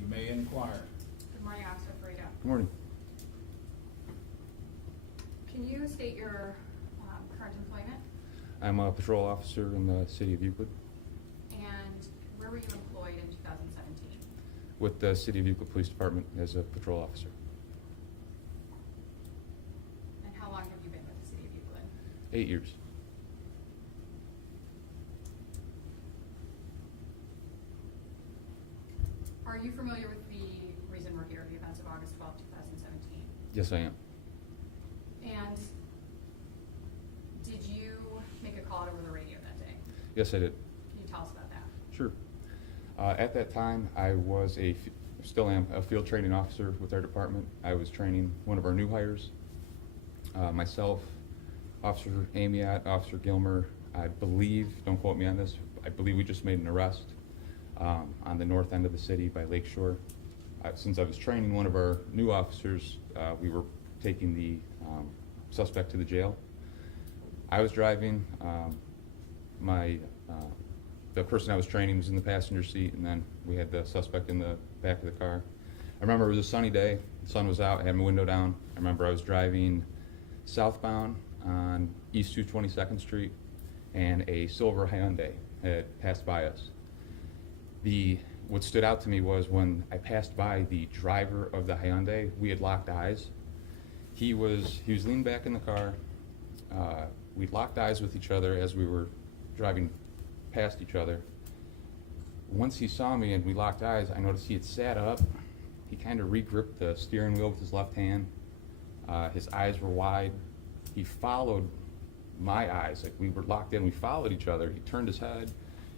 You may inquire. Good morning, Officer Frito. Good morning. Can you state your current employment I'm a patrol officer in the city of Euclid and where were you employed in 2017? with the city of Euclid Police Department as a patrol officer. And how long have you been with the city of Euclid? 8 years. Are you familiar with the reason we're here, the events of August 12, 2017? Yes, I am. And did you make a call over the radio that day? Yes, I did. Can you tell us about that? Sure. At that time, I was still am a field training officer with our department. I was training one of our new hires. Myself, Officer Amiott, Officer Gilmer, I believe, don't quote me on this, I believe we just made an arrest on the north end of the city by Lakeshore. Since I was training one of our new officers, we were taking the suspect to the jail. I was driving. The person I was training was in the passenger seat, and then we had the suspect in the back of the car. I remember it was a sunny day. The sun was out. I had my window down. I remember I was driving southbound on East 222nd Street, and a silver Hyundai had passed by us. What stood out to me was when I passed by the driver of the Hyundai, we had locked eyes. He was leaned back in the car. We'd locked eyes with each other as we were driving past each other. Once he saw me and we locked eyes, I noticed he had sat up. He kind of re-gripped the steering wheel with his left hand. His eyes were wide. He followed my eyes, like we were locked in. We followed each other. He turned his head,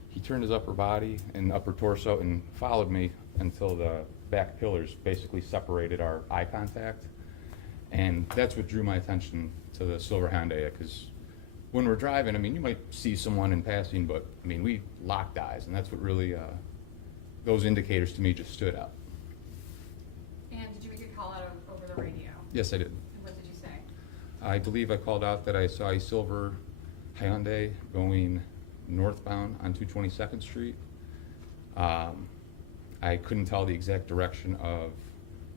he turned his upper body and upper torso and followed me until the back pillars basically separated our eye contact. And that's what drew my attention to the silver Hyundai, because when we're driving, I mean, you might see someone in passing, but I mean, we locked eyes, and that's what really, those indicators to me just stood out. And did you make a call out over the radio? Yes, I did. And what did you say? I believe I called out that I saw a silver Hyundai going northbound on 222nd Street. I couldn't tell the exact direction of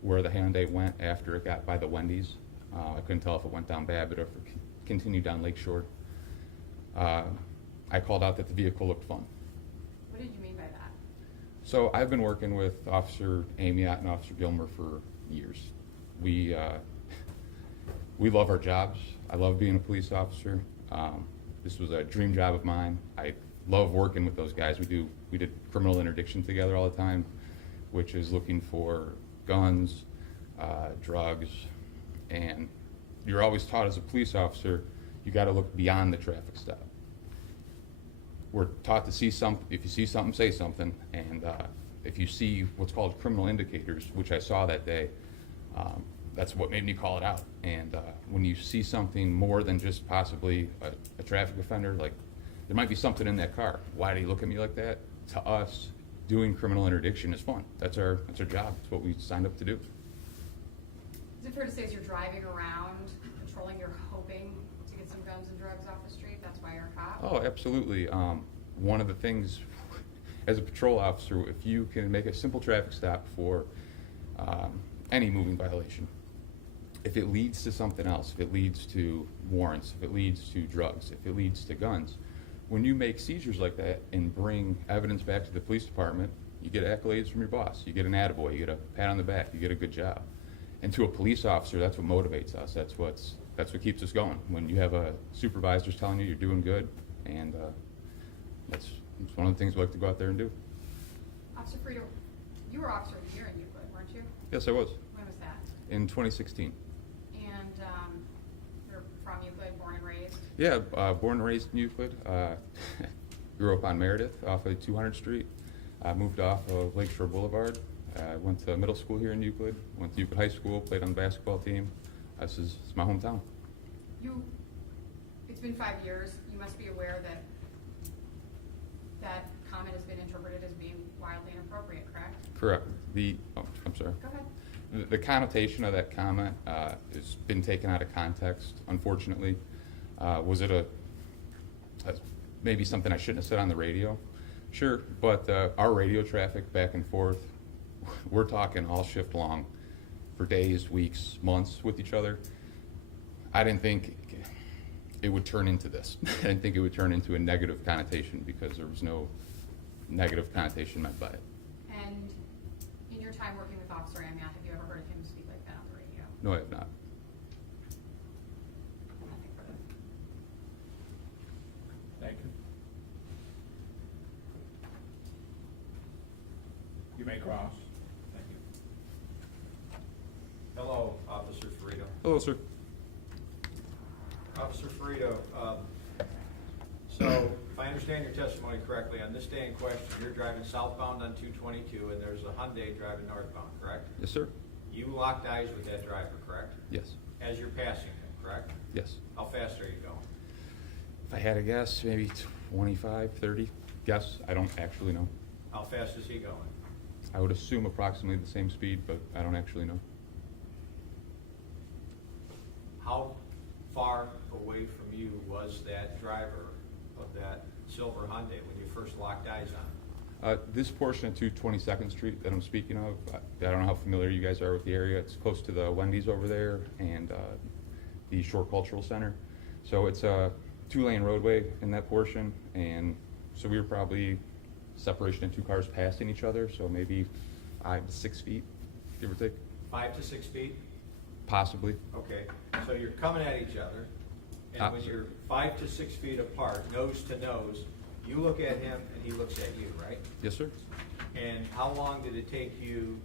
where the Hyundai went after it got by the Wendy's. I couldn't tell if it went down Babbitt or if it continued down Lakeshore. I called out that the vehicle looked fun. What did you mean by that? So I've been working with Officer Amiott and Officer Gilmer for years. We love our jobs. I love being a police officer. This was a dream job of mine. I love working with those guys. We did criminal interdiction together all the time, which is looking for guns, drugs, and you're always taught as a police officer, you got to look beyond the traffic stop. we're taught to see if you see something, say something, and if you see what's called criminal indicators, which I saw that day, that's what made me call it out. And when you see something more than just possibly a traffic offender, like there might be something in that car. Why do you look at me like that? To us, doing criminal interdiction is fun. That's our job. It's what we signed up to do. Is it fair to say as you're driving around, patrolling, you're hoping to get some guns and drugs off the street? That's why you're a cop? Oh, absolutely. One of the things, as a patrol officer, if you can make a simple traffic stop for any moving violation, if it leads to something else, if it leads to warrants, if it leads to drugs, if it leads to guns, when you make seizures like that and bring evidence back to the police department, you get accolades from your boss, you get an attaboy, you get a pat on the back, you get a good job. And to a police officer, that's what motivates us. That's what keeps us going. When you have a supervisor's telling you you're doing good, and that's one of the things we like to go out there and do. Officer Frito, you were officer of the year in Euclid, weren't you? Yes, I was. When was that? In 2016. And you're from Euclid, born and raised? Yeah, born and raised in Euclid. Grew up on Meredith off of 200th Street. Moved off of Lakeshore Boulevard. Went to middle school here in Euclid. Went to Euclid High School, played on the basketball team. It's my hometown. It's been 5 years. You must be aware that that comment has been interpreted as being wildly inappropriate, correct? Correct. I'm sorry. Go ahead. The connotation of that comment has been taken out of context, unfortunately. Was it maybe something I shouldn't have said on the radio? Sure, but our radio traffic back and forth, we're talking all shift long for days, weeks, months with each other. I didn't think it would turn into this. I didn't think it would turn into a negative connotation because there was no negative connotation meant by it. And in your time working with Officer Amiott, have you ever heard him speak like that on the radio? No, I have not. Nothing further. Thank you. You may cross. Thank you. Hello, Officer Farito. Hello, sir. Officer Farito, so if I understand your testimony correctly, on this day in question, you're driving southbound on 222 and there's a Hyundai driving northbound, correct? Yes, sir. You locked eyes with that driver, correct? Yes. As you're passing him, correct? Yes. How fast are you going? If I had to guess, maybe 25, 30. Guess. I don't actually know. How fast is he going? I would assume approximately the same speed, but I don't actually know. How far away from you was that driver of that silver Hyundai when you first locked eyes on him? This portion of 222nd Street that I'm speaking of, I don't know how familiar you guys are with the area. It's close to the Wendy's over there and the Shore Cultural Center. So it's a 2-lane roadway in that portion, and so we were probably separation of 2 cars passing each other, so maybe 5 to 6 feet, give or take. 5 to 6 feet? Possibly. Okay, so you're coming at each other, and when you're 5 to 6 feet apart, nose to nose, you look at him and he looks at you, right? Yes, sir. And how long did it take you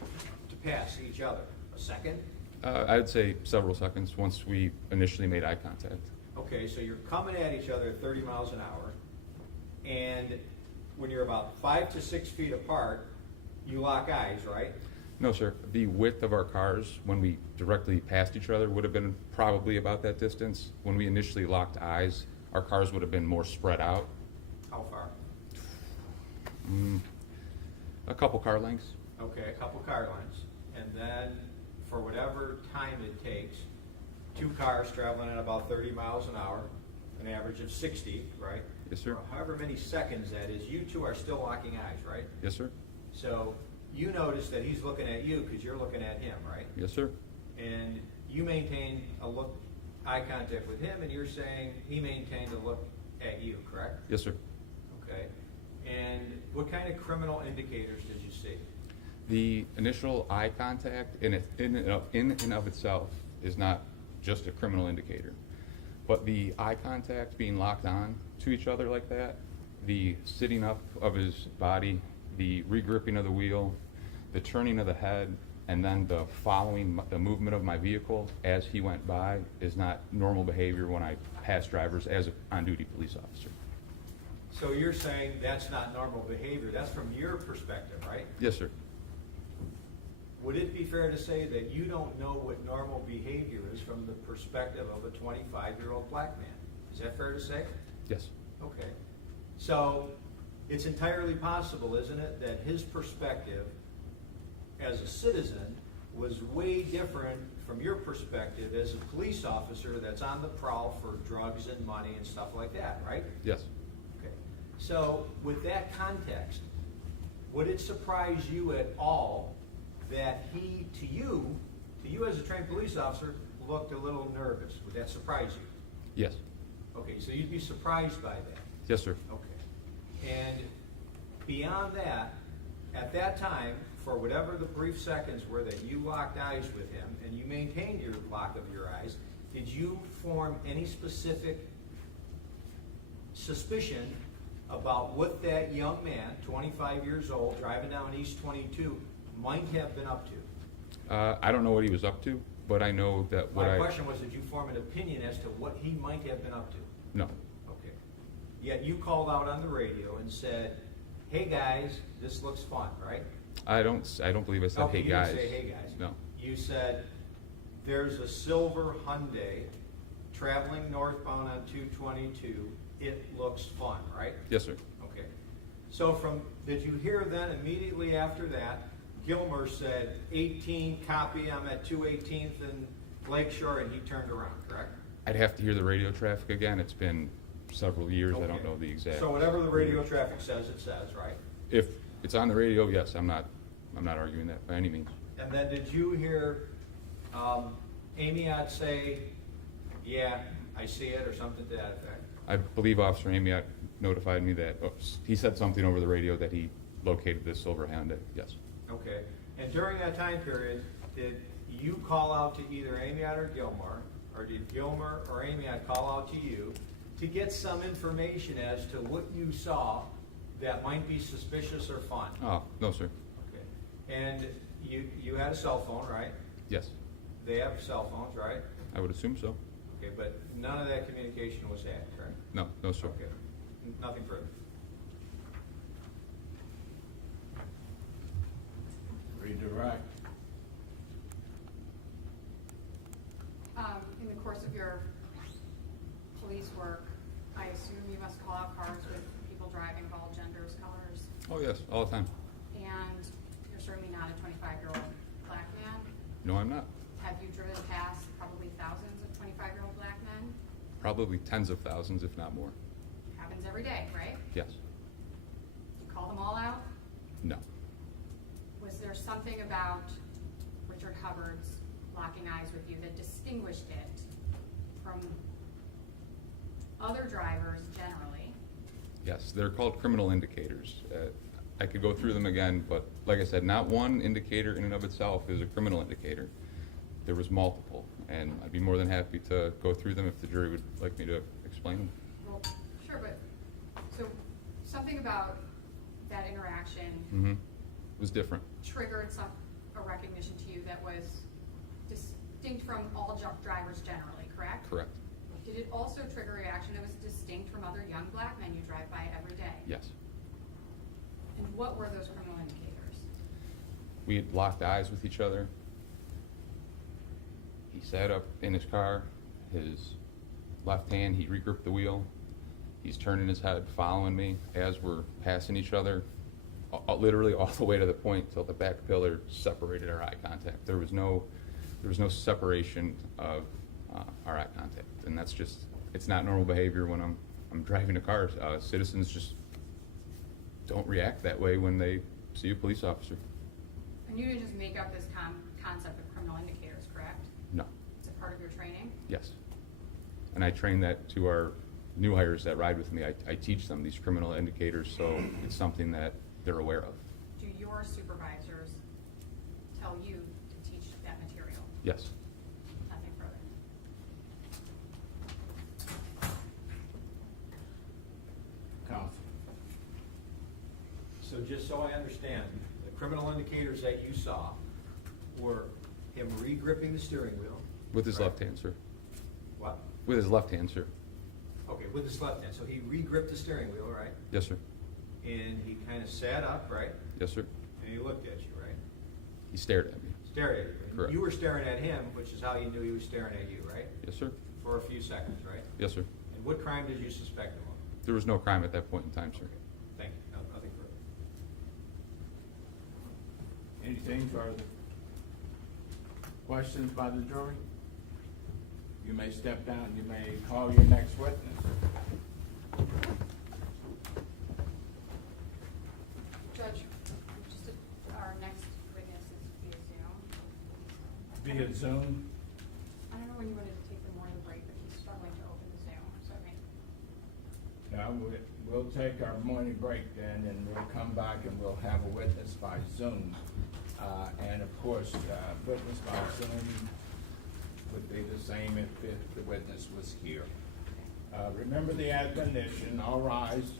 to pass each other? A second? I'd say several seconds once we initially made eye contact. Okay, so you're coming at each other at 30 miles an hour, and when you're about 5 to 6 feet apart, you lock eyes, right? No, sir. The width of our cars when we directly passed each other would have been probably about that distance. When we initially locked eyes, our cars would have been more spread out. How far? A couple car lengths. Okay, a couple car lengths, and then for whatever time it takes, 2 cars traveling at about 30 miles an hour, an average of 60, right? Yes, sir. For however many seconds that is, you two are still locking eyes, right? Yes, sir. So you notice that he's looking at you because you're looking at him, right? Yes, sir. And you maintain eye contact with him, and you're saying he maintained a look at you, correct? Yes, sir. Okay. And what kind of criminal indicators did you see? The initial eye contact in and of itself is not just a criminal indicator, but the eye contact being locked on to each other like that, the sitting up of his body, the regripping of the wheel, the turning of the head, and then the following the movement of my vehicle as he went by is not normal behavior when I pass drivers as an on-duty police officer. So you're saying that's not normal behavior. That's from your perspective, right? Yes, sir. Would it be fair to say that you don't know what normal behavior is from the perspective of a 25-year-old black man? Is that fair to say? Yes. Okay. So it's entirely possible, isn't it, that his perspective as a citizen was way different from your perspective as a police officer that's on the prowl for drugs and money and stuff like that, right? Yes. Okay. So with that context, would it surprise you at all that he, to you as a trained police officer, looked a little nervous? Would that surprise you? Yes. Okay, so you'd be surprised by that. Yes, sir. Okay. And beyond that, at that time, for whatever the brief seconds were that you locked eyes with him and you maintained your lock of your eyes, did you form any specific suspicion about what that young man, 25 years old, driving down East 22, might have been up to? I don't know what he was up to, but I know that what My question was, did you form an opinion as to what he might have been up to? No. Okay. Yet you called out on the radio and said, "Hey guys, this looks fun," right? I don't believe I said, Okay, hey, you guys. didn't say, "Hey guys." No. You said, "There's a silver Hyundai traveling northbound on 222. It looks fun," right? Yes, sir. Okay. So did you hear then immediately after that, Gilmer said, 18 copy, I'm at 218th and Lakeshore, and he turned around, correct? I'd have to hear the radio traffic again. It's been several years. I don't Okay. know the exact. So whatever the radio traffic says, it says, right? If it's on the radio, yes, I'm not arguing that by any means. And then did you hear Amiott say, "Yeah, I see it," or something to that effect? I believe Officer Amiott notified me that he said something over the radio that he located this silver Hyundai. Yes. Okay. And during that time period, did you call out to either Amiott or Gilmer, or did Gilmer or Amiott call out to you to get some information as to what you saw that might be suspicious or fun? Oh, no, sir. Okay. And you had a cell phone, right? Yes. They have cell phones, right? I would assume so. Okay, but none of that communication was had, correct? No, sir. Okay. Nothing further. Redirect. In the course of your police work, I assume you must call out cars with people driving of all genders, colors, Oh, yes, all the time. and you're certainly not a 25-year-old black man. No, I'm not. Have you driven past probably thousands of 25-year-old black men? Probably tens of thousands, if not more. Happens every day, right? Yes. You call them all out? No. Was there something about Richard Hubbard's locking eyes with you that distinguished it from other drivers generally? Yes, they're called criminal indicators. I could go through them again, but like I said, not one indicator in and of itself is a criminal indicator. There was multiple, and I'd be more than happy to go through them if the jury would like me to explain them. Well, sure, but, so, something about that interaction Mm-hmm. It was different. triggered a recognition to you that was distinct from all drivers generally, correct? Correct. Did it also trigger a reaction that was distinct from other young black men you drive by every day? Yes. And what were those criminal indicators? We had locked eyes with each other. He sat up in his car, his left hand, he regripped the wheel. He's turning his head, following me as we're passing each other, literally all the way to the point till the back pillar separated our eye contact. There was no separation of our eye contact, and that's just, it's not normal behavior when I'm driving a car. Citizens just don't react that way when they see a police officer. And you didn't just make up this concept of criminal indicators, correct? No. It's a part of your training? Yes. And I train that to our new hires that ride with me. I teach them these criminal indicators, so it's something that they're aware of. Do your supervisors tell you to teach that material? Yes. Nothing further. Counsel. So just so I understand, the criminal indicators that you saw were him re-gripping the steering wheel. With his Right. left hand, sir. What? With his left hand, sir. Okay, with his left hand. So he re-gripped the steering wheel, right? Yes, sir. And he kind of sat up, right? Yes, sir. And he looked at you, right? He stared at me. Stared at you. And Correct. you were staring at him, which is how you knew he was staring at you, right? Yes, sir. For a few seconds, right? Yes, sir. And what crime did you suspect him of? There was no crime at that point in time, sir. Okay, thank you. No, nothing further. Anything further? Questions by the jury? You may step down. You may call your next witness. Judge, just our next witness is via Zoom. Via Zoom? I don't know when you wanted to take the morning break, but he's struggling to open the Zoom, so I mean, Now, we'll take our morning break then, and we'll come back and we'll have a witness by Zoom. And of course, witness by Zoom would be the same if the witness was here. Remember the admonition, all rise.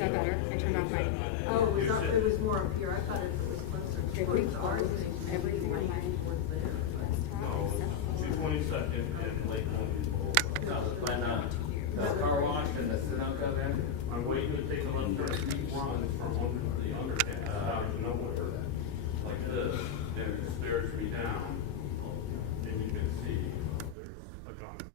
that better? I turned off my. Oh, it was more up here, I thought it was closer towards ours. Everything on mine. No, 222nd and Lake Boulevard. Now the plan on the car wash and the sit-up event. I'm waiting to take a left turn, keep running from under the underpass out of nowhere, like this, and it stares me down. And you can see there's a gun.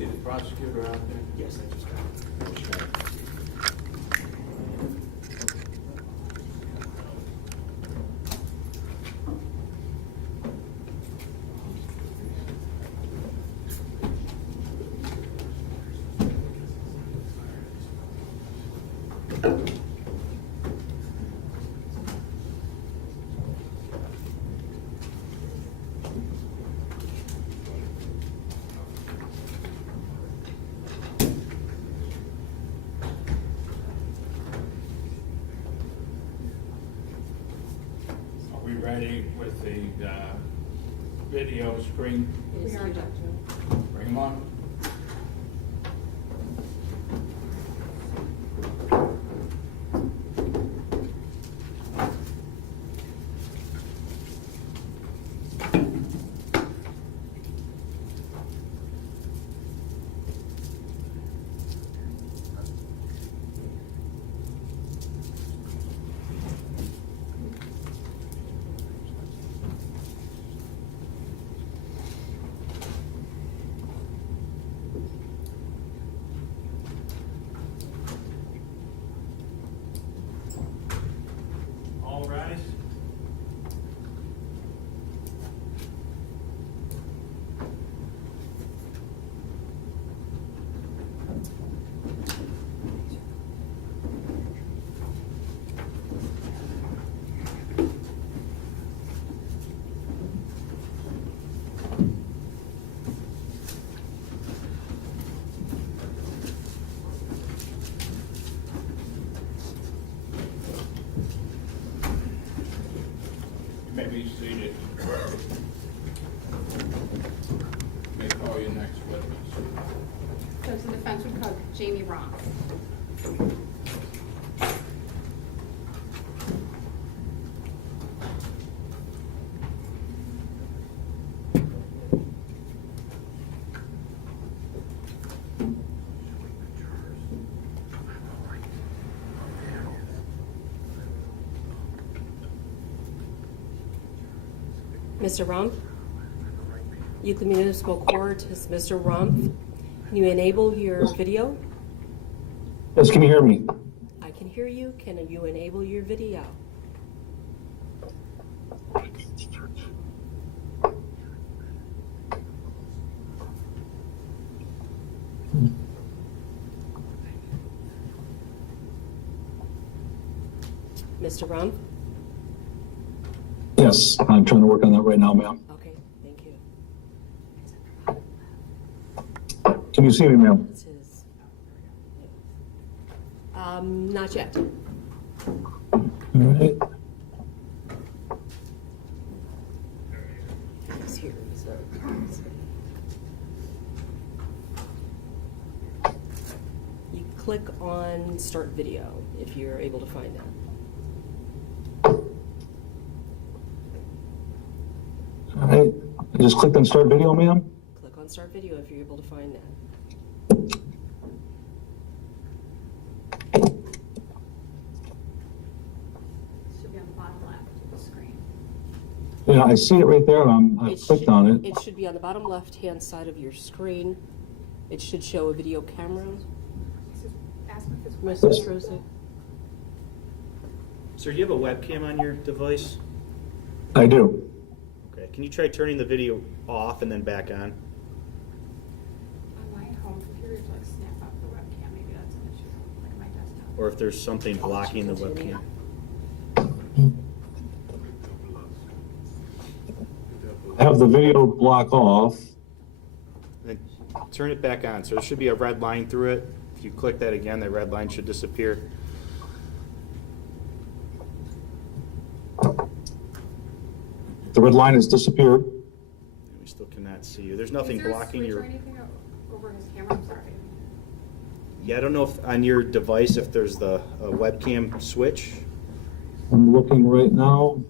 see the prosecutor out there? Yes, I just got it. Are we ready with the video screen? We are, Judge. Bring them on. All rise. You may be seated. May call your next witness. Judge, the defense would call Jamie Rompf. Mr. Rumpf? Euclid Municipal Court is Mr. Rumpf. Can you enable your video? Yes, can you hear me? I can hear you. Can you enable your video? Mr. Rumpf? Yes, I'm trying to work on that right now, ma'am. Okay, thank you. Can you see me, ma'am? This is. Not yet. All right. He's here. You click on Start Video if you're able to find that. All right. I just clicked on start video, ma'am. Click on Start Video if you're able to find that. Should be on the bottom left of the screen. Yeah, I see it right there. I clicked on it. It should be on the bottom left-hand side of your screen. It should show a video camera. Ask him if it's Mrs. Rosa. Sir, do you have a webcam on your device? I do. Okay, can you try turning the video off and then back on? on my home computer to like snap up the webcam. Maybe that's an issue, like my desktop. Or if there's something blocking the continue. webcam? I have the video block off. Then turn it back on. So there should be a red line through it. If you click that again, that red line should disappear. The red line has disappeared. We still cannot see you. There's nothing Is there a blocking switch your. or anything over his camera? I'm sorry. Yeah, I don't know if on your device if there's the webcam switch. I'm looking right now.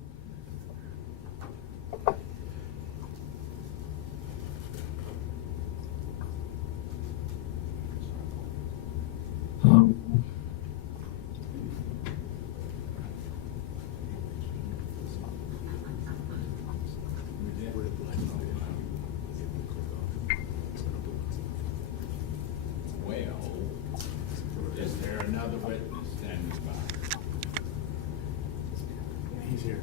he's here.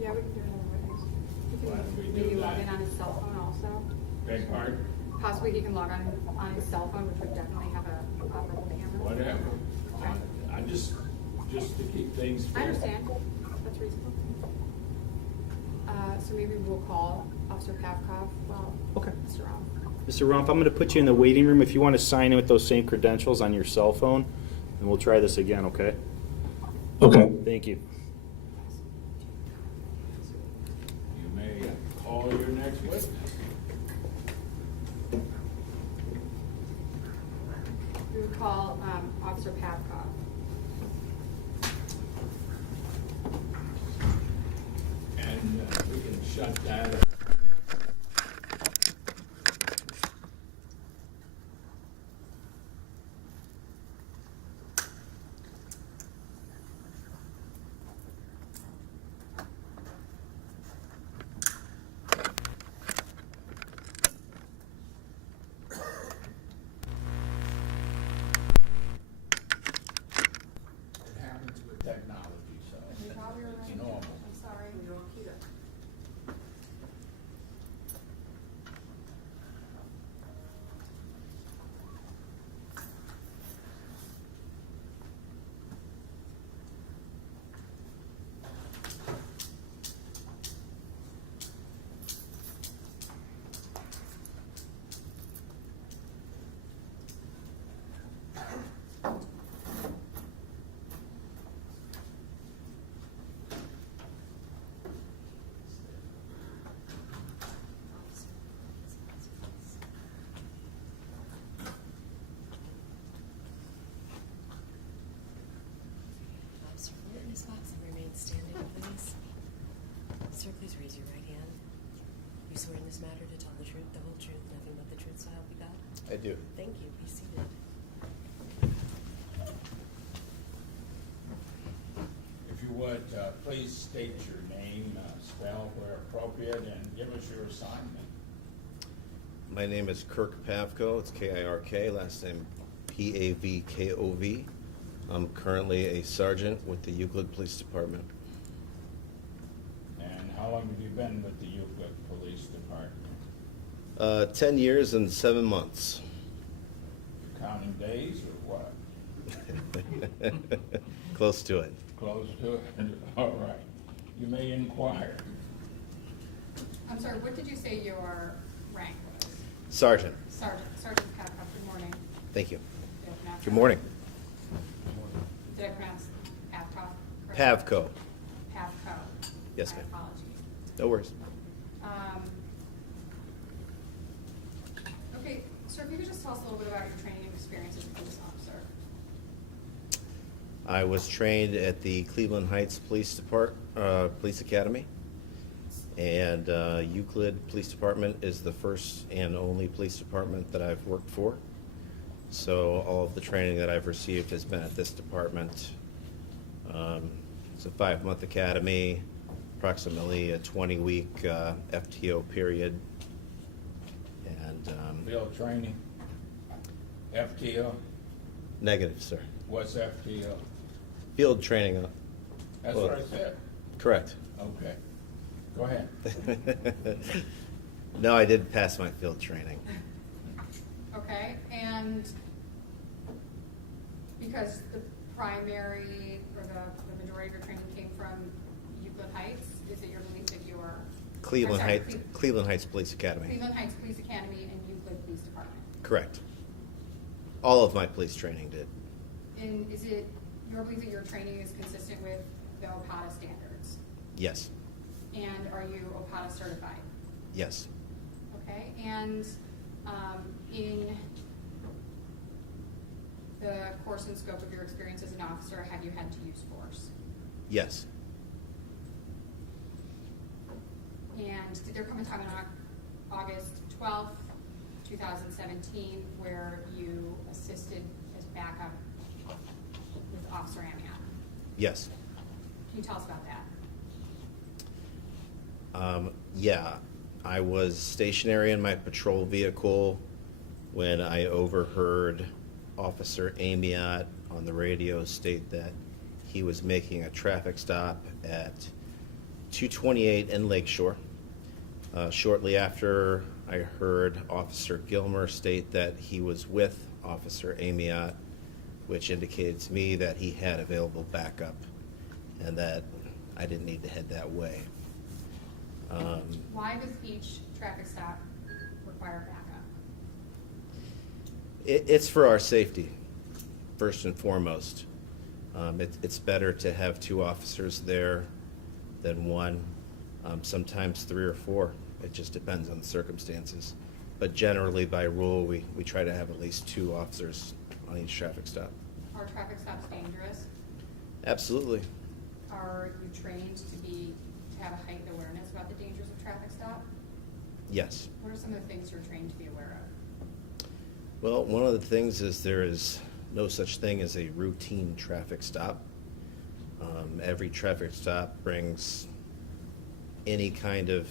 Yeah, we can do another witness. Why don't we He do can maybe log that? in on his cell phone also. Beg pardon? Possibly he can log on his cell phone, which would definitely have a operable camera. Whatever. I just to keep things I fair. understand. That's reasonable. So maybe we'll call Officer Pavkov. Well, Okay. Mr. Rom. Mr. Rumpf, I'm going to put you in the waiting room. If you want to sign in with those same credentials on your cell phone, and we'll try this again, okay? Okay. Thank you. You may call your next witness. We would call Officer Pavkov. And we can shut that. It happens with technology, so it's normal. I'm sorry. You're on keto. Officer, witness box and remain standing, please. Sir, please raise your right hand. You swear in this matter to tell the truth, the whole truth, nothing but the truth, so help you God? I do. Thank you. Be seated. If you would, please state your name, spell where appropriate, and give us your assignment. My name is Kirk Pavko. It's K-I-R-K, last name P-A-V-K-O-V. I'm currently a sergeant with the Euclid Police Department. And how long have you been with the Euclid Police Department? 10 years and 7 months. Counting days or what? Close to it. Close to it? All right. You may inquire. I'm sorry, what did you say your rank was? Sergeant, Sergeant Pavkov, good morning. thank you. Did I pronounce Good that morning. right? Did I pronounce Pavkov correctly? Pavko. Pavko. Yes, My ma'am. apologies. No worries. Okay, sir, if you could just tell us a little bit about your training and experience as a police officer. I was trained at the Cleveland Heights Police Academy. And Euclid Police Department is the first and only police department that I've worked for. So all of the training that I've received has been at this department. It's a 5-month academy, approximately a 20-week FTO period. And Field training? FTO? negative, sir. What's FTO? Field training. That's Well, what I said. Correct. Okay. Go ahead. No, I did pass my field training. Okay, and because the primary or the majority of your training came from Euclid Heights, is it your belief that you're Cleveland I'm sorry, Heights, Cleveland Heights Police Academy. Cleveland Heights Police Academy and Euclid Police Department? Correct. All of my police training did. And is it your belief that your training is consistent with the OPATA standards? Yes. And are you OPATA certified? Yes. Okay, and in the course and scope of your experience as an officer, have you had to use force? Yes. And did there come a time on August 12th, 2017, where you assisted as backup with Officer Amiott? Yes. Can you tell us about that? Yeah, I was stationary in my patrol vehicle when I overheard Officer Amiott on the radio state that he was making a traffic stop at 228 in Lakeshore. Shortly after, I heard Officer Gilmer state that he was with Officer Amiott, which indicated to me that he had available backup and that I didn't need to head that way. Why does each traffic stop require backup? It's for our safety, first and foremost. It's better to have 2 officers there than 1, sometimes 3 or 4. It just depends on the circumstances. But generally, by rule, we try to have at least 2 officers on each traffic stop. Are traffic stops dangerous? Absolutely. Are you trained to have a heightened awareness about the dangers of traffic stop? Yes. What are some of the things you're trained to be aware of? Well, one of the things is there is no such thing as a routine traffic stop. Every traffic stop brings any kind of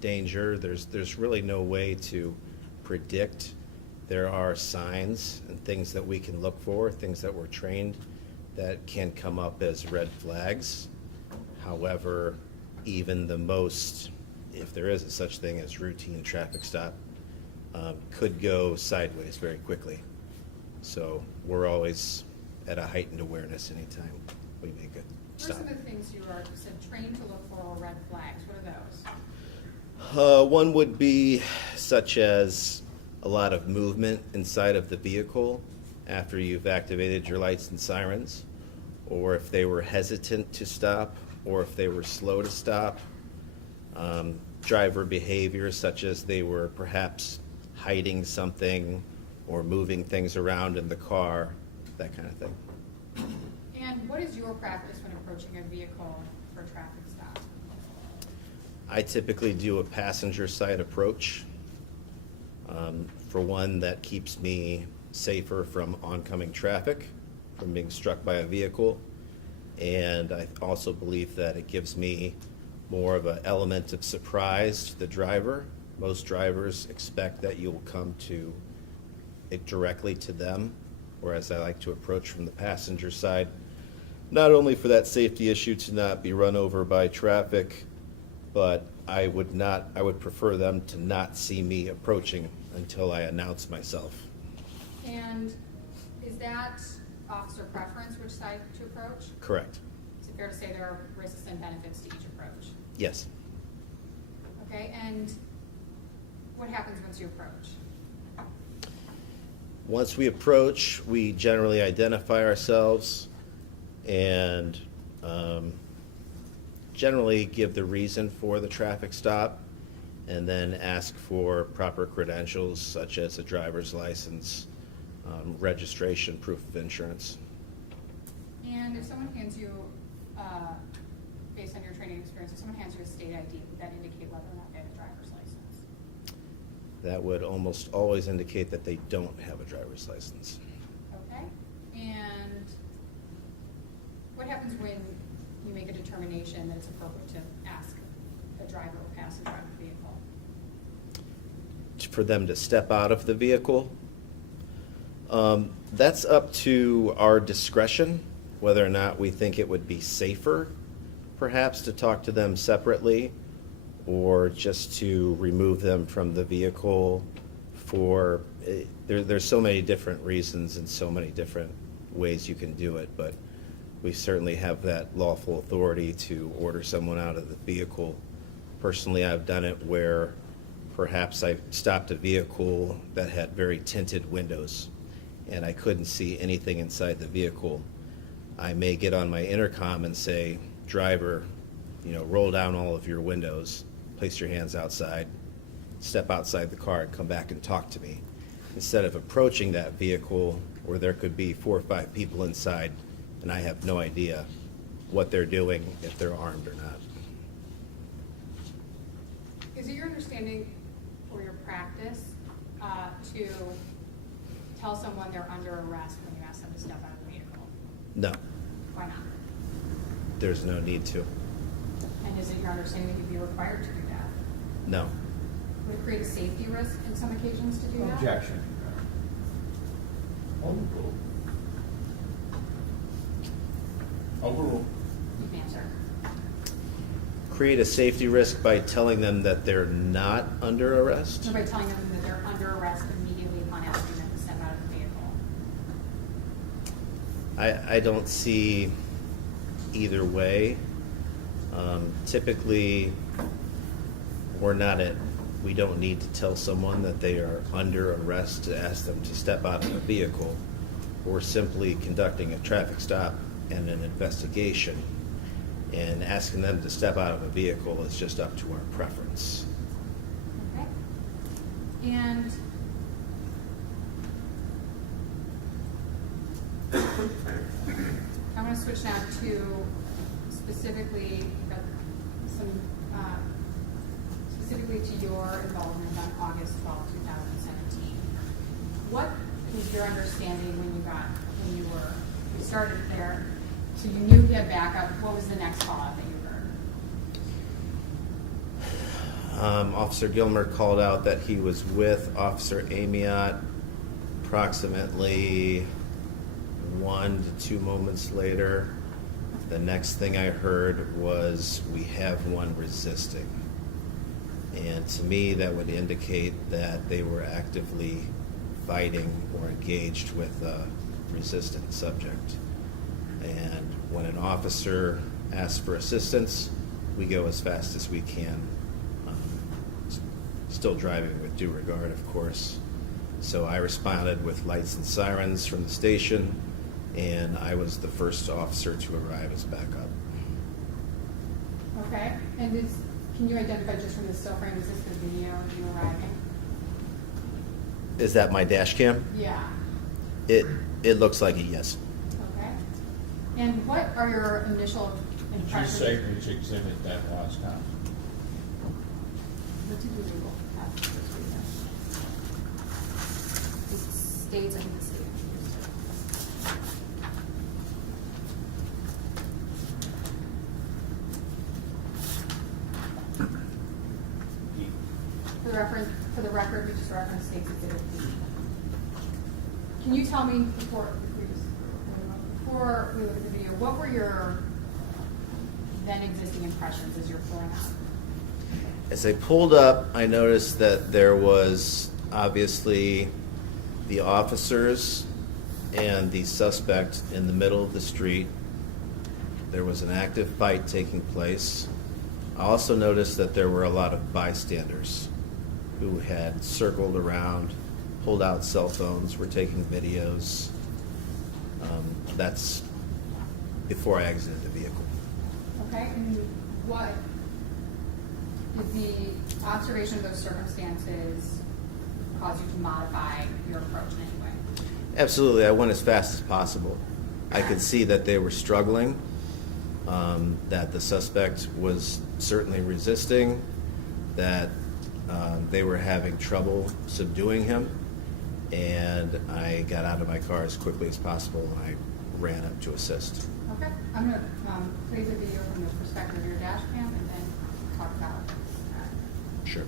danger. There's really no way to predict. There are signs and things that we can look for, things that we're trained that can come up as red flags. However, even the most, if there is a such thing as routine traffic stop, could go sideways very quickly. So we're always at a heightened awareness anytime we make a What are stop. some of the things you said trained to look for red flags? What are those? One would be such as a lot of movement inside of the vehicle after you've activated your lights and sirens, or if they were hesitant to stop, or if they were slow to stop. Driver behavior such as they were perhaps hiding something or moving things around in the car, that kind of thing. And what is your practice when approaching a vehicle for traffic stop? I typically do a passenger side approach. For one, that keeps me safer from oncoming traffic, from being struck by a vehicle. And I also believe that it gives me more of an element of surprise to the driver. Most drivers expect that you will come to it directly to them, whereas I like to approach from the passenger side, not only for that safety issue to not be run over by traffic, but I would prefer them to not see me approaching until I announce myself. And is that officer preference, which side to approach? Correct. Is it fair to say there are risks and benefits to each approach? Yes. Okay, and what happens once you approach? Once we approach, we generally identify ourselves and generally give the reason for the traffic stop, and then ask for proper credentials such as a driver's license, registration, proof of insurance. And if someone hands you, based on your training experience, if someone hands you a state ID, would that indicate whether or not they have a driver's license? That would almost always indicate that they don't have a driver's license. Okay, and what happens when you make a determination that it's appropriate to ask a driver or passenger out of the vehicle? For them to step out of the vehicle, that's up to our discretion, whether or not we think it would be safer perhaps to talk to them separately or just to remove them from the vehicle for, there's so many different reasons and so many different ways you can do it, but we certainly have that lawful authority to order someone out of the vehicle. Personally, I've done it where perhaps I stopped a vehicle that had very tinted windows and I couldn't see anything inside the vehicle. I may get on my intercom and say, driver, roll down all of your windows, place your hands outside, step outside the car and come back and talk to me. Instead of approaching that vehicle where there could be 4 or 5 people inside and I have no idea what they're doing, if they're armed or not. Is it your understanding or your practice to tell someone they're under arrest when you ask them to step out of the vehicle? No, Why not? there's no need to. And is it your understanding that you'd be required to do that? No. Would it create a safety risk in some occasions to do that? Objection. Overruled. Overruled. You can answer. create a safety risk by telling them that they're not under arrest? Or by telling them that they're under arrest immediately upon asking them to step out of the vehicle? I don't see either way. Typically, we don't need to tell someone that they are under arrest to ask them to step out of a vehicle. We're simply conducting a traffic stop and an investigation. And asking them to step out of a vehicle is just up to our preference. Okay. And I'm going to switch now to specifically to your involvement on August 12, 2017. What was your understanding when you started there? So you knew he had backup. What was the next call out that you heard? Officer Gilmer called out that he was with Officer Amiott. Approximately 1 to 2 moments later, the next thing I heard was, "We have one resisting." And to me, that would indicate that they were actively fighting or engaged with a resistant subject. And when an officer asks for assistance, we go as fast as we can. Still driving with due regard, of course. So I responded with lights and sirens from the station, and I was the first officer to arrive as backup. Okay. And can you identify just from the still frame, is this the video of you arriving? Is that my dash cam? Yeah. It looks like a yes. Okay. And what are your initial Did you impressions? say which exhibit that was, Tom? What did we label? It states, I think it states. For the record, we just referenced State's Exhibit B. Can you tell me, before we look at the video, what were your then existing impressions as you're pulling out? As I pulled up, I noticed that there was obviously the officers and the suspect in the middle of the street. There was an active fight taking place. I also noticed that there were a lot of bystanders who had circled around, pulled out cell phones, were taking videos. That's before I exited the vehicle. Okay, and what did the observation of those circumstances cause you to modify your approach in any way? Absolutely, I went as fast as possible. I could see that they were struggling, that the suspect was certainly resisting, that they were having trouble subduing him, and I got out of my car as quickly as possible and I ran up to assist. Okay, I'm going to play the video from the perspective of your dash cam and then talk about that. Sure.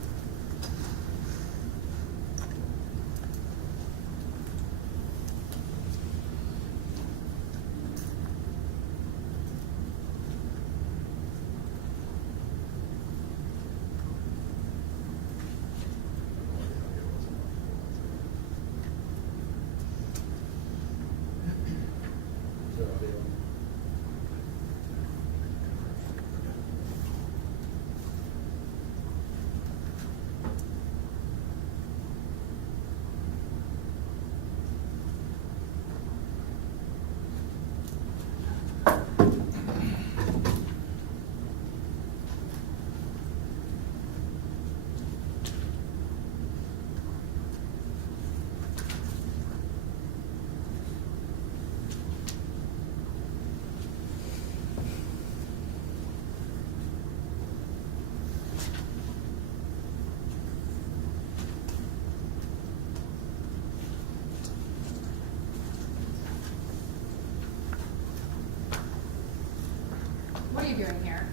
What are you doing here?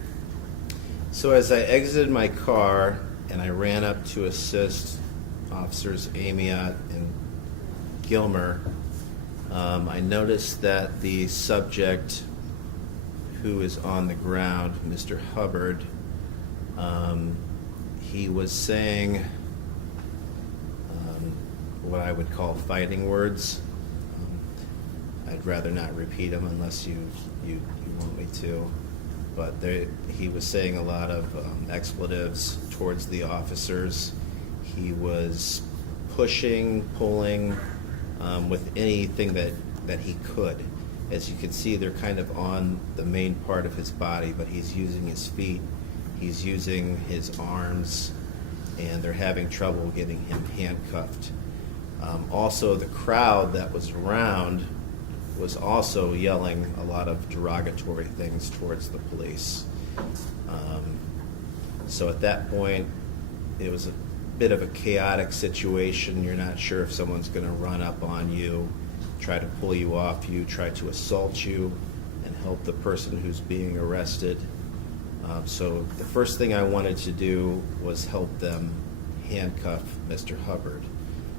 So as I exited my car and I ran up to assist Officers Amiott and Gilmer, I noticed that the subject who is on the ground, Mr. Hubbard, He was saying what I would call fighting words. I'd rather not repeat them unless you want me to. But he was saying a lot of expletives towards the officers. He was pushing, pulling with anything that he could. As you can see, they're kind of on the main part of his body, but he's using his feet, he's using his arms, and they're having trouble getting him handcuffed. Also, the crowd that was around was also yelling a lot of derogatory things towards the police. So at that point, it was a bit of a chaotic situation. You're not sure if someone's going to run up on you, try to pull you off you, try to assault you, and help the person who's being arrested. So the first thing I wanted to do was help them handcuff Mr. Hubbard.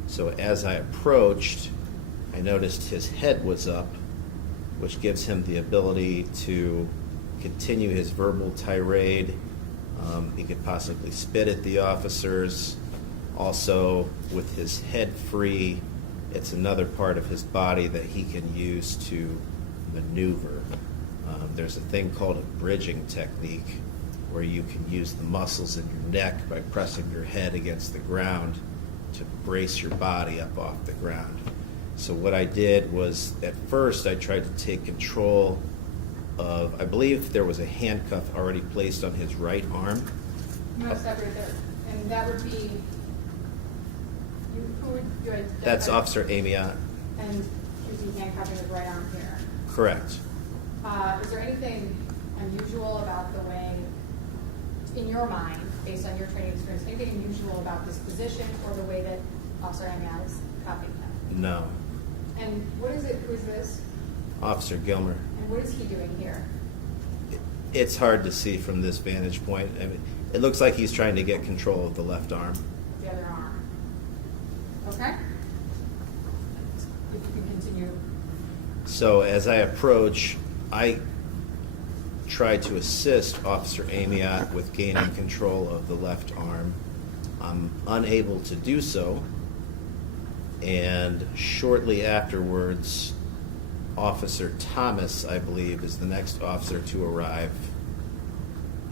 So as I approached, I noticed his head was up, which gives him the ability to continue his verbal tirade. He could possibly spit at the officers. Also, with his head free, it's another part of his body that he can use to maneuver. There's a thing called a bridging technique where you can use the muscles in your neck by pressing your head against the ground to brace your body up off the ground. So what I did was, at first, I tried to take control of, I believe there was a handcuff already placed on his right arm. No, stop right there. And that would be, who would you identify? That's Officer Amiott. And is he handcuffing his right arm here? Correct. Is there anything unusual about the way, in your mind, based on your training experience, anything unusual about this position or the way that Officer Amiott is cuffing him? No. And what is it, who is this? Officer Gilmer. And what is he doing here? It's hard to see from this vantage point. I mean, it looks like he's trying to get control of the left arm. The other arm. Okay? If you can continue. So as I approach, I try to assist Officer Amiott with gaining control of the left arm. I'm unable to do so, and shortly afterwards, Officer Thomas, I believe, is the next officer to arrive,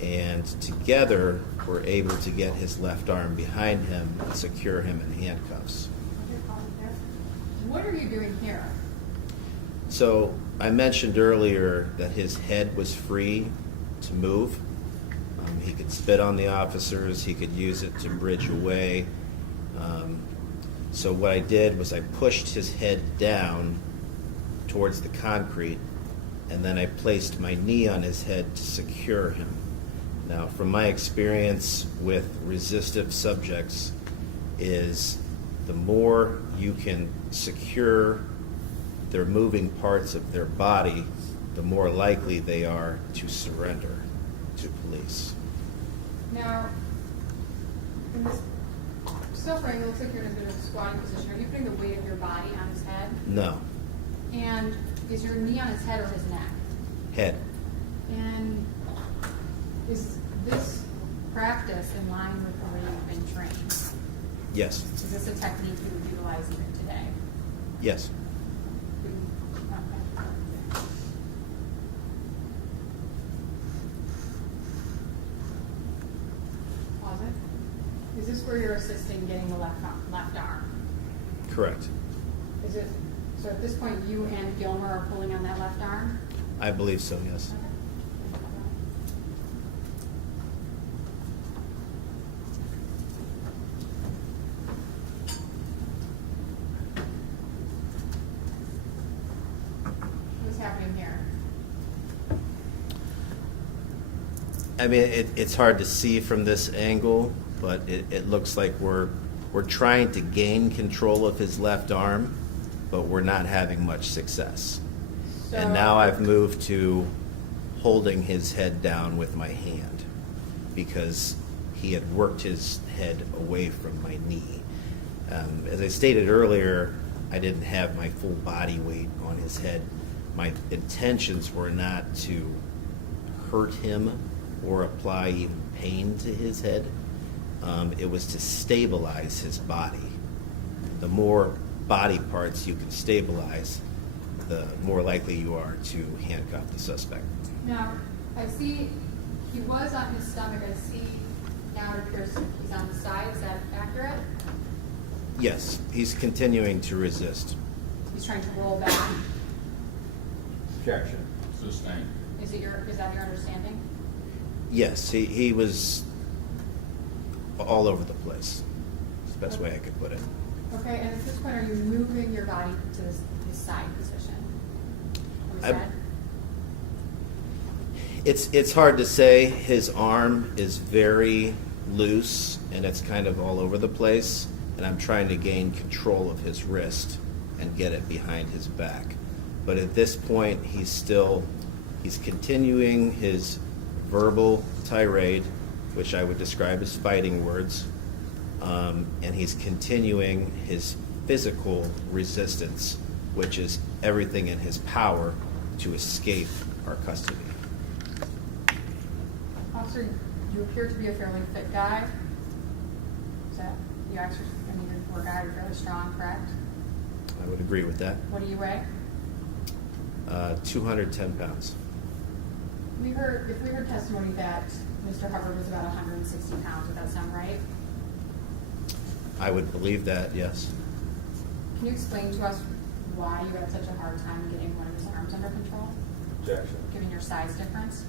and together we're able to get his left arm behind him and secure him in handcuffs. What are you doing here? So I mentioned earlier that his head was free to move. He could spit on the officers, he could use it to bridge away. So what I did was I pushed his head down towards the concrete, and then I placed my knee on his head to secure him. Now, from my experience with resistive subjects, is the more you can secure their moving parts of their body, the more likely they are to surrender to police. Now, in this suffering, it looks like you're in a bit of a squatting position. Are you putting the weight of your body on his head? No. And is your knee on his head or his neck? Head. And is this practice in line with the way you've been trained? Yes. Is this a technique you would utilize even today? Yes. Pause it. Is this where you're assisting getting the left arm? Correct. Is it, so at this point you and Gilmer are pulling on that left arm? I believe so, yes. What's happening here? I mean, it's hard to see from this angle, but it looks like we're trying to gain control of his left arm, but we're not having much success. And now I've moved to holding his head down with my hand because he had worked his head away from my knee. As I stated earlier, I didn't have my full body weight on his head. My intentions were not to hurt him or apply even pain to his head. It was to stabilize his body. The more body parts you can stabilize, the more likely you are to handcuff the suspect. Now, I see he was on his stomach. I see now it appears he's on the side. Is that accurate? Yes, he's continuing to resist. He's trying to roll back. Objection. Sustained. Is that your understanding? Yes, he was all over the place. That's the best way I could put it. Okay, and at this point, are you moving your body to his side position? Or is I- that- It's hard to say. His arm is very loose and it's kind of all over the place, and I'm trying to gain control of his wrist and get it behind his back. But at this point, he's continuing his verbal tirade, which I would describe as fighting words, and he's continuing his physical resistance, which is everything in his power to escape our custody. Officer, you appear to be a fairly fit guy. Is that, you actually, I mean, you're a guy, you're fairly strong, correct? I would agree with that. What do you weigh? 210 pounds. If we heard testimony that Mr. Hubbard was about 160 pounds, would that sound right? I would believe that, yes. Can you explain to us why you had such a hard time getting one of his arms under control, Objection. given your size difference?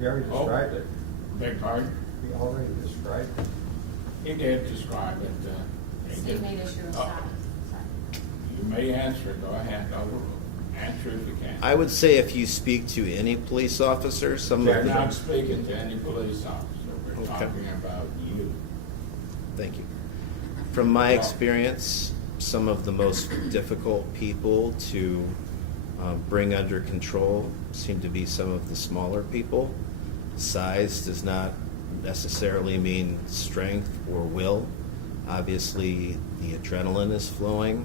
We already Oh. described it. Beg pardon? We already described it. He did describe it. The he state did. made issue of Oh, size. Sorry. You may answer, go ahead, answer if you can. I would say if you speak to any police officer, some We're of them. not speaking to any police officer, we're Okay. talking about you. Thank you. From my experience, some of the most difficult people to bring under control seem to be some of the smaller people. Size does not necessarily mean strength or will. Obviously, the adrenaline is flowing.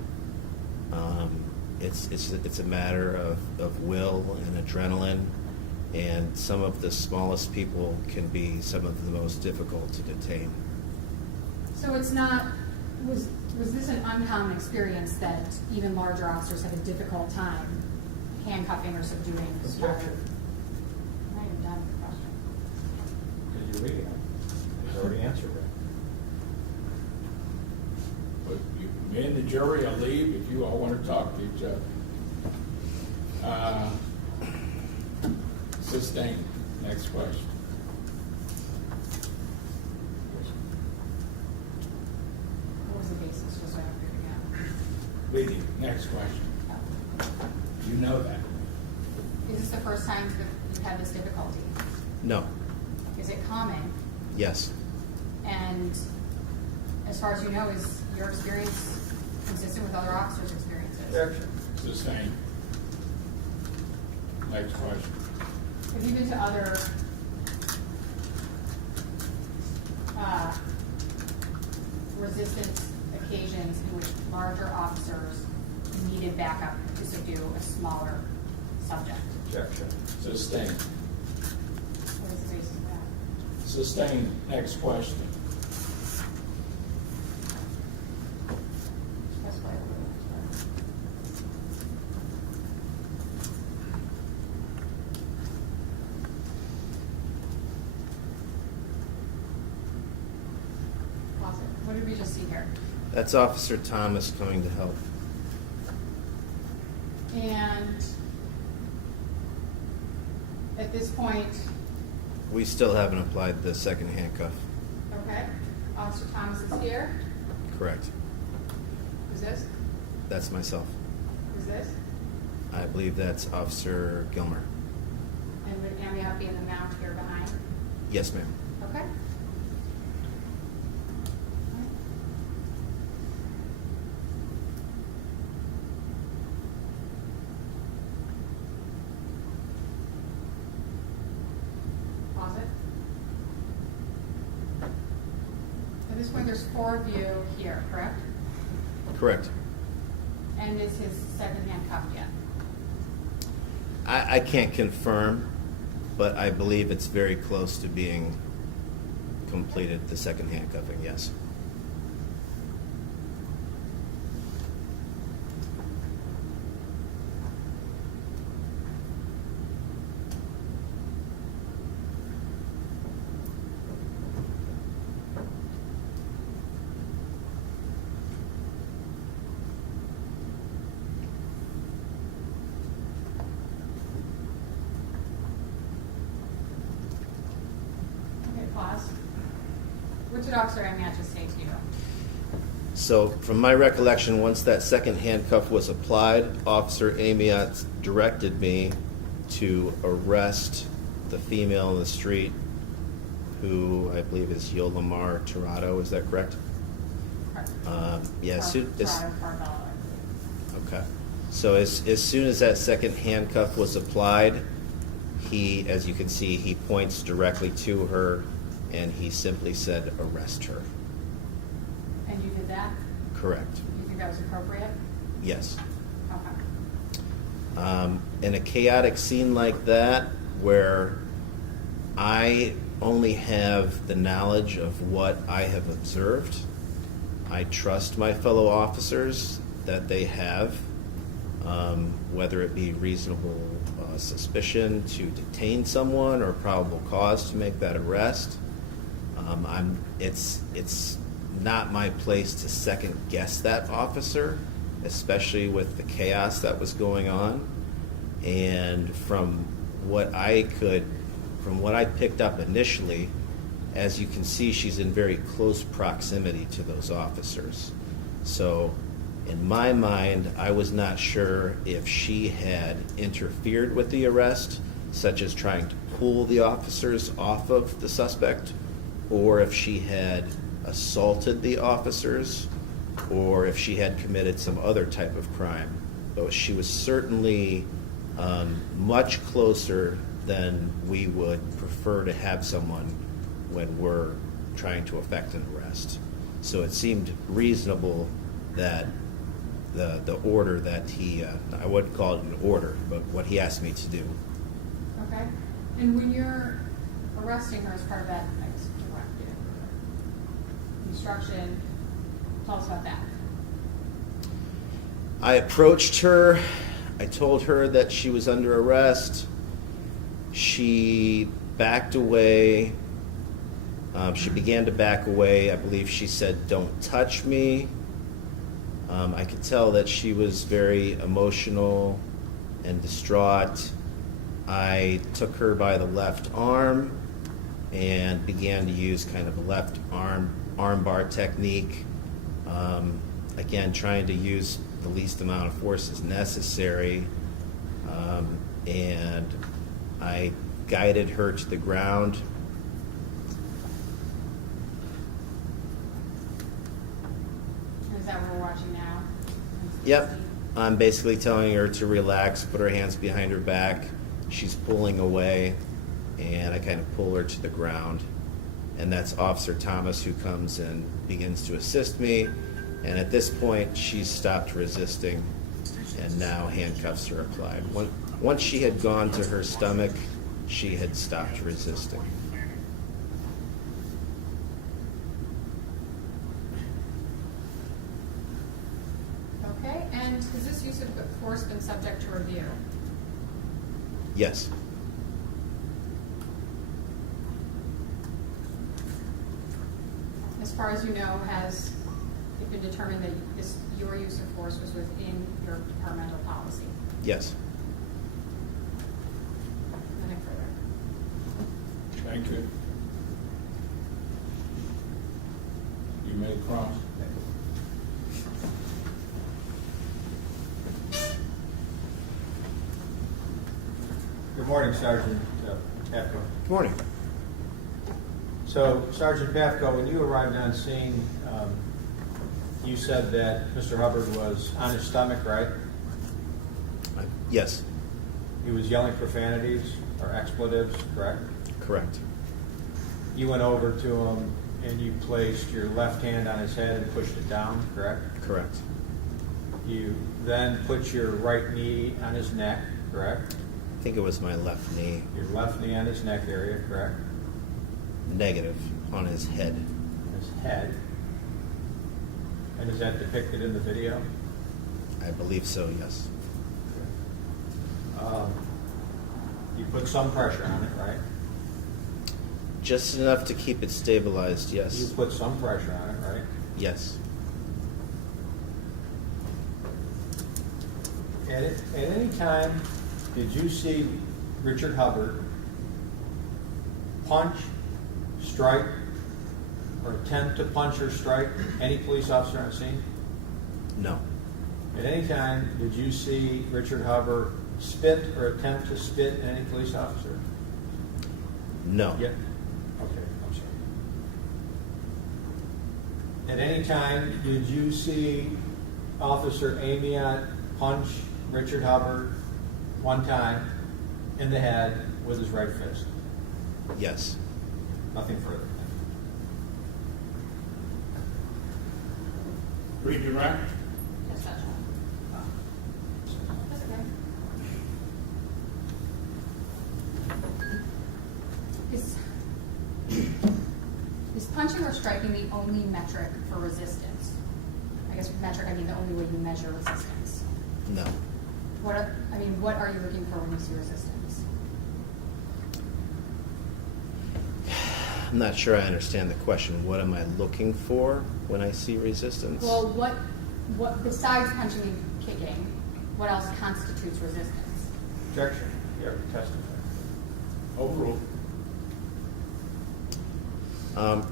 It's a matter of will and adrenaline, and some of the smallest people can be some of the most difficult to detain. So it's not, was this an uncommon experience that even larger officers have a difficult time handcuffing or subduing smaller? Objection. I'm not even done with the question. Because you're reading it. He's already answered it. But me and the jury will leave if you all want to talk to each other. Sustained. Next question. What was the basis, just so I don't forget again? Leading. Next question. You know that. Is this the first time that you've had this difficulty? No. Is it common? Yes. And as far as you know, is your experience consistent with other officers' experiences? Objection. Sustained. Next question. Have you been to other resistance occasions in which larger officers needed backup to subdue a smaller subject? Objection. Sustained. What is the basis of that? Sustained. Next question. Specify a little bit. Pause it. What did we just see here? That's Officer Thomas coming to help. And at this point, We still haven't applied the second handcuff. okay, Officer Thomas is here. Correct. Who's this? That's myself. Who's this? I believe that's Officer Gilmer. And would Amiott be in the mount here behind? Yes, ma'am. Okay. Pause it. At this point, there's four of you here, correct? Correct. And is his second hand cuffed yet? I can't confirm, but I believe it's very close to being completed, the second handcuffing, yes. Okay, pause. What did Officer Amiott just say to you? So from my recollection, once that second handcuff was applied, Officer Amiott directed me to arrest the female in the street, who I believe is Yolamar Tirado, is that correct? Yeah, okay. So as soon as that second handcuff was applied, he, as you can see, he points directly to her and he simply said, arrest her. And you did that? Correct. You think that was appropriate? Yes. Okay. In a chaotic scene like that, where I only have the knowledge of what I have observed, I trust my fellow officers that they have, whether it be reasonable suspicion to detain someone or probable cause to make that arrest. It's not my place to second guess that officer, especially with the chaos that was going on. And from what I picked up initially, as you can see, she's in very close proximity to those officers. So in my mind, I was not sure if she had interfered with the arrest, such as trying to pull the officers off of the suspect, or if she had assaulted the officers, or if she had committed some other type of crime. But she was certainly much closer than we would prefer to have someone when we're trying to effect an arrest. So it seemed reasonable that the order that he, I wouldn't call it an order, but what he asked me to do. Okay. And when you're arresting her as part of that directive, instruction, tell us about that. I approached her. I told her that she was under arrest. She backed away. She began to back away. I believe she said, "Don't touch me." I could tell that she was very emotional and distraught. I took her by the left arm and began to use kind of a left arm bar technique. Again, trying to use the least amount of force as necessary. And I guided her to the ground. Is that what we're watching now? Yep. I'm basically telling her to relax, put her hands behind her back. She's pulling away, and I kind of pull her to the ground. And that's Officer Thomas, who comes and begins to assist me. And at this point, she's stopped resisting, and now handcuffs are applied. Once she had gone to her stomach, she had stopped resisting. Okay, and has this use of force been subject to review? Yes. As far as you know, has it been determined that your use of force was within your departmental policy? Yes. Nothing further. Thank you. You may cross. Good morning, Sergeant Pafko. Good morning. So, Sergeant Pafko, when you arrived on scene, you said that Mr. Hubbard was on his stomach, right? Yes. He was yelling profanities or expletives, correct? Correct. You went over to him and you placed your left hand on his head and pushed it down, correct? Correct. You then put your right knee on his neck, correct? think it was my left knee. Your left knee on his neck area, correct? Negative, on his head. His head. And is that depicted in the video? I believe so, yes. You put some pressure on it, right? Just enough to keep it stabilized, You yes. put some pressure on it, right? Yes. At any time, did you see Richard Hubbard punch, strike, or attempt to punch or strike any police officer on scene? No. At any time, did you see Richard Hubbard spit or attempt to spit at any police officer? No. Yeah. Okay, I'm sorry. At any time, did you see Officer Amiott punch Richard Hubbard one time in the head with his right fist? Yes. Nothing further. Redirect? Yes, that's right. That's okay. Is punching or striking the only metric for resistance? I guess with metric, I mean the only way you measure resistance. No. What are you looking for when you see resistance? I'm not sure I understand the question. What am I looking for when I see resistance? Well, what besides punching and kicking, what else constitutes resistance? Objection. You have to testify. Overruled.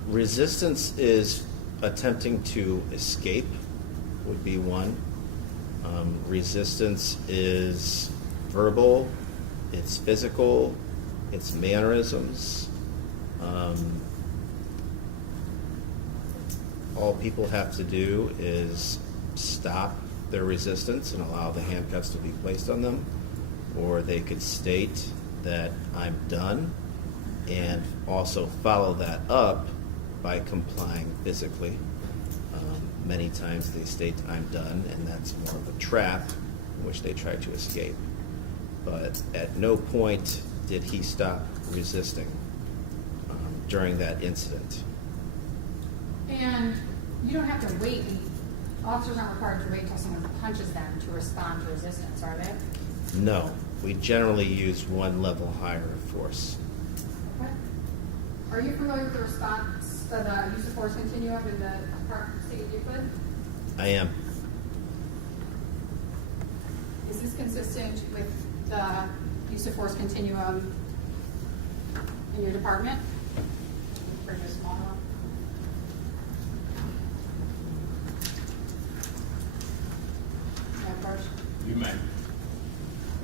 Resistance is attempting to escape, would be one. Resistance is verbal, it's physical, it's mannerisms. All people have to do is stop their resistance and allow the handcuffs to be placed on them, or they could state that I'm done and also follow that up by complying physically. Many times they state I'm done, and that's more of a trap in which they try to escape. But at no point did he stop resisting during that incident. And you don't have to wait. Officers aren't required to wait until someone punches them to respond to resistance, are they? No, we generally use one level higher of force. Okay. Are you familiar with the response, the use of force continuum in the state of Euclid? I am. Is this consistent with the use of force continuum in your department? Bring this along. You may.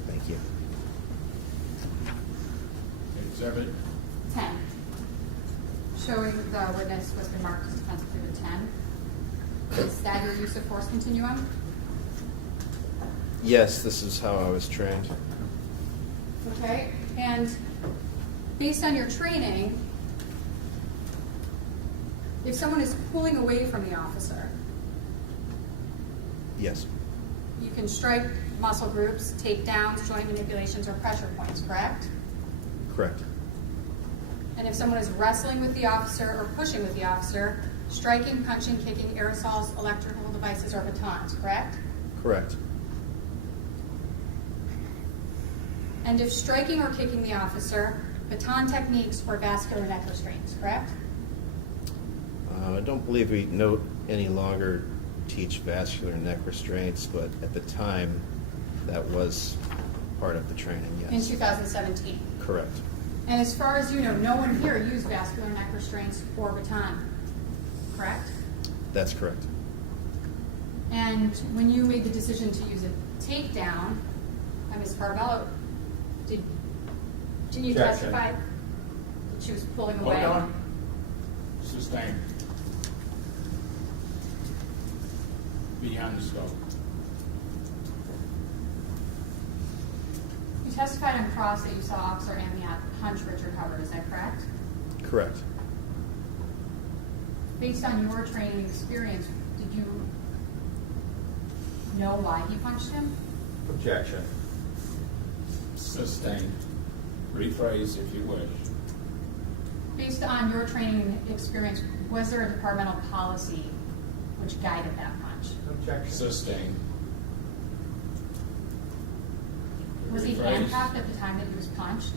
Thank you. Exhibit 10. Showing the witness was been marked as offensive exhibit 10. Is that your use of force continuum? Yes, this is how I was trained. Okay, and based on your training, if someone is pulling away from the officer, Yes, you can strike muscle groups, takedowns, joint manipulations, or pressure points, correct? correct. And if someone is wrestling with the officer or pushing with the officer, striking, punching, kicking, aerosols, electrical devices, or batons, correct? Correct. And if striking or kicking the officer, baton techniques or vascular neck restraints, correct? I don't believe we any longer teach vascular neck restraints, but at the time, that was part of the training, In yes. 2017. Correct. And as far as you know, no one here used vascular neck restraints or baton, correct? That's correct. And when you made the decision to use a takedown, Ms. Barbello, didn't you Objection. testify that she was pulling Hold away? on. Sustain. Beyond the scope. You testified on cross that you saw Officer Amiott punch Richard Hubbard, is that correct? Correct. Based on your training and experience, did you know why he punched him? Objection. Sustained. Rephrase if you wish. Based on your training and experience, was there a departmental policy which guided that punch? Objection. Sustained. Was he Rephrase. handcuffed at the time that he was punched?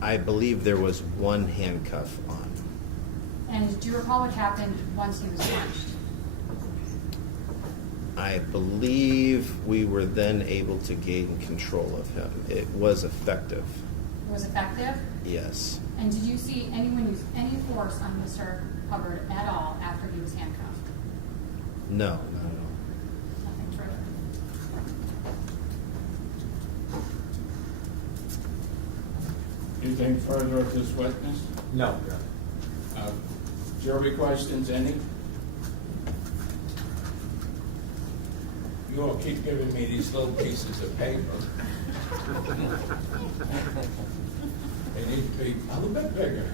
I believe there was one handcuff on. And do you recall what happened once he was punched? I believe we were then able to gain control of him. It was effective, It was effective? yes. And did you see anyone use any force on Mr. Hubbard at all after he was handcuffed? No, not at all. Nothing further. Anything further of this witness? No. Jury questions, any? You all keep giving me these little pieces of paper. They need to be a little bit bigger.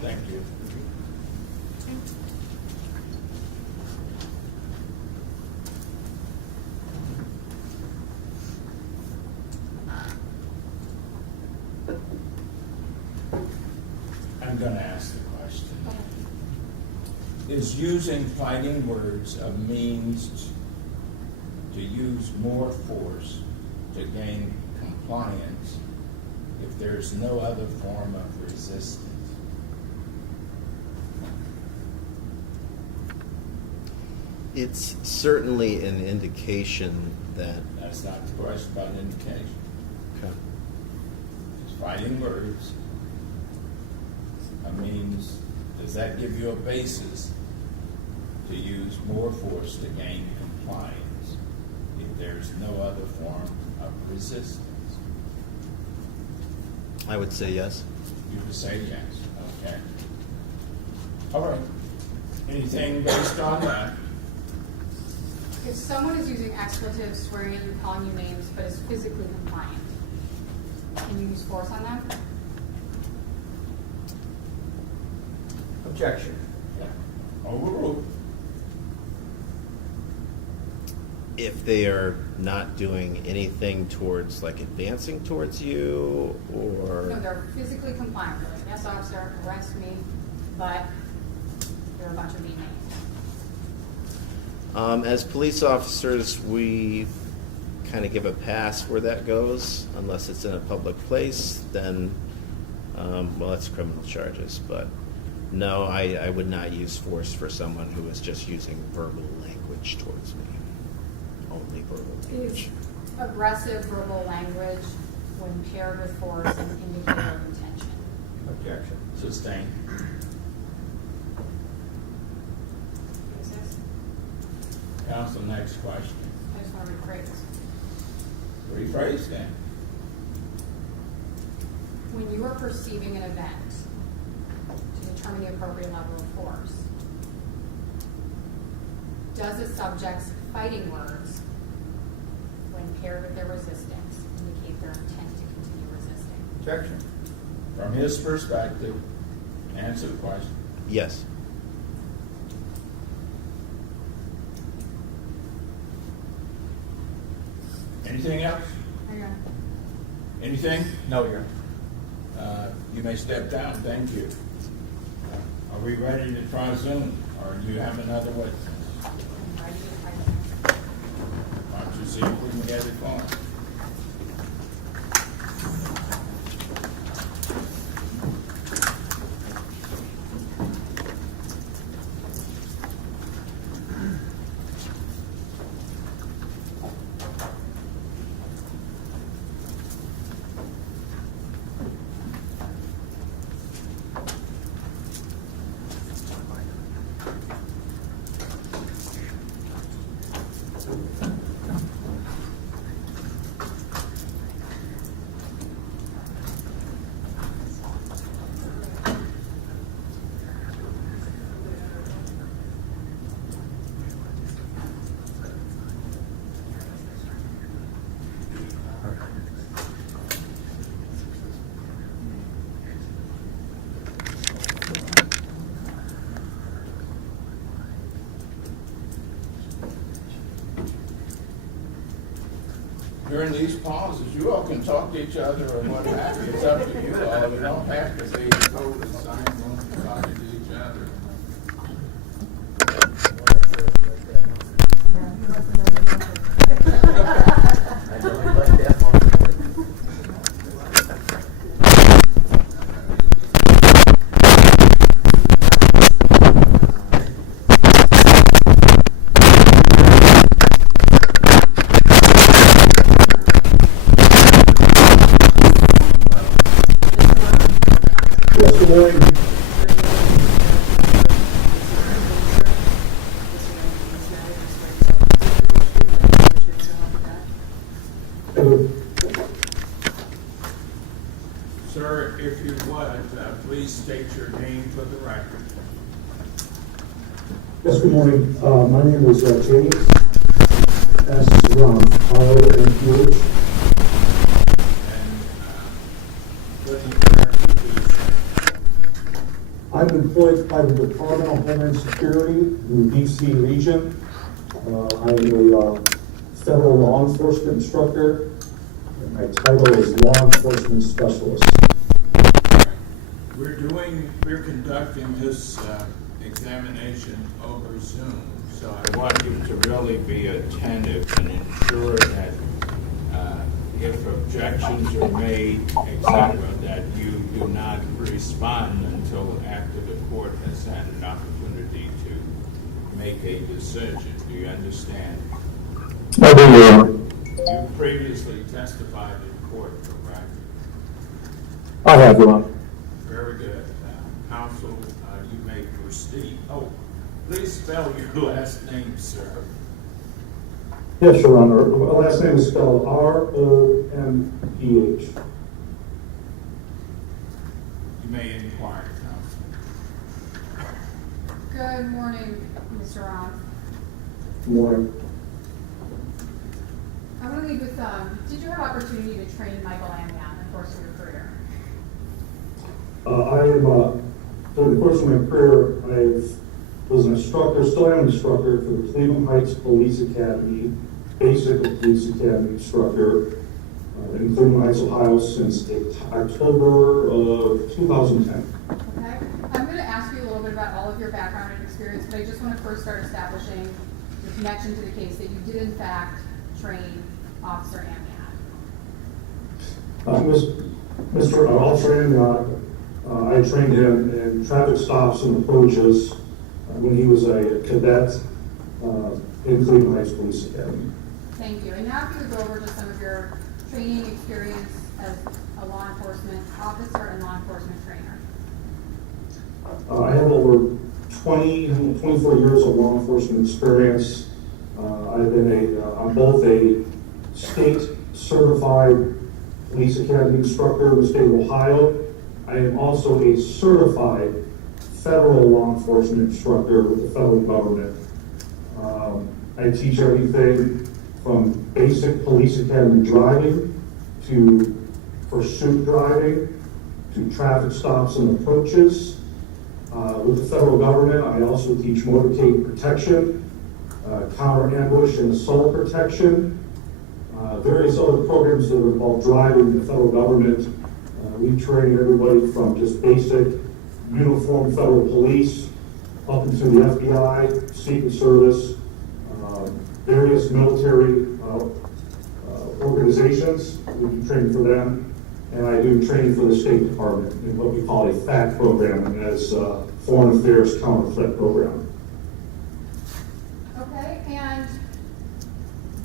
Thank you. I'm going to ask the question. Is using fighting words a means to use more force to gain compliance if there's no other form of resistance? It's certainly an indication that. That's not the question about an indication. Okay. It's fighting words. Means, does that give you a basis to use more force to gain compliance if there's no other form of resistance? I would say yes. You would say yes. Okay. All right. Anything based on that? If someone is using expletives, swearing at you, calling you names, but is physically compliant, can you use force on them? Objection. Yeah. Overruled. If they are not doing anything towards, like, advancing towards you, or. No, they're physically compliant. They're like, yes, officer, arrest me, but they're a bunch of mean names. As police officers, we kind of give a pass where that goes, unless it's in a public place, then, well, that's criminal charges, but no, I would not use force for someone who is just using verbal language towards me. Only verbal Is language. aggressive verbal language, when paired with force, an indicator of intention? Objection. Sustained. Basis? Counsel, next question. I just want to rephrase. Rephrase then. When you are perceiving an event to determine the appropriate level of force, does a subject's fighting words, when paired with their resistance, indicate their intent to continue resisting? Objection. From his perspective, answer the question. Yes. Anything else? Hang on. Anything? No, Your You may step down. Thank you. Are we ready to try Zoom, or do you have another witness? I'm ready to fight. Why don't you see if we can get it going? during these pauses, you all can talk to each other or what have you. It's up to you all. You don't have to be co-assigned to talking to each other. I really like that one. Yes, good morning. Sir, if you would, please state your name for the record. Yes, good morning. My name is James S. Rumpf, R-O-M-P-H. I'm employed by the Department of Homeland Security in the D.C. region. I'm a federal law enforcement instructor, and my title is Law Enforcement Specialist. We're conducting this examination over Zoom, so I want you to really be attentive and ensure that if objections are made, etc., that you do not respond until after the court has had an opportunity to make a decision. Do you understand? I do, Your Honor. You previously testified in court, correct? I have, Your Honor. Very good. Counsel, you may proceed. Oh, please spell your last name, sir. Yes, Your Honor. My last name is spelled R-O-M-P-H. You may inquire, counsel. Good morning, Mr. Ron. Good morning. I'm going to lead with, did you have opportunity to train Michael Amiott in the course of your career? I am, during the course of my career, I was an instructor, still am an instructor for the Cleveland Heights Police Academy, basic police academy instructor in Cleveland Heights, Ohio since October of 2010. Okay. I'm going to ask you a little bit about all of your background and experience, but I just want to first start establishing the connection to the case that you did in fact train Officer Amiott. Mr. Officer Amiott, I trained him in traffic stops and approaches when he was a cadet in Cleveland Heights Police Academy. Thank you. And now if you would go over just some of your training experience as a law enforcement officer and law enforcement trainer. I have over 24 years of law enforcement experience. I'm both a state certified police academy instructor in the state of Ohio. I am also a certified federal law enforcement instructor with the federal government. I teach everything from basic police academy driving to pursuit driving to traffic stops and approaches. With the federal government, I also teach motorcade protection, counter ambush and assault protection, various other programs that involve driving in the federal government. We train everybody from just basic uniform federal police up into the FBI, Secret Service, various military organizations. We do training for them, and I do training for the State Department in what we call a FACT program, and that's Foreign Affairs Counter Threat Program. Okay, and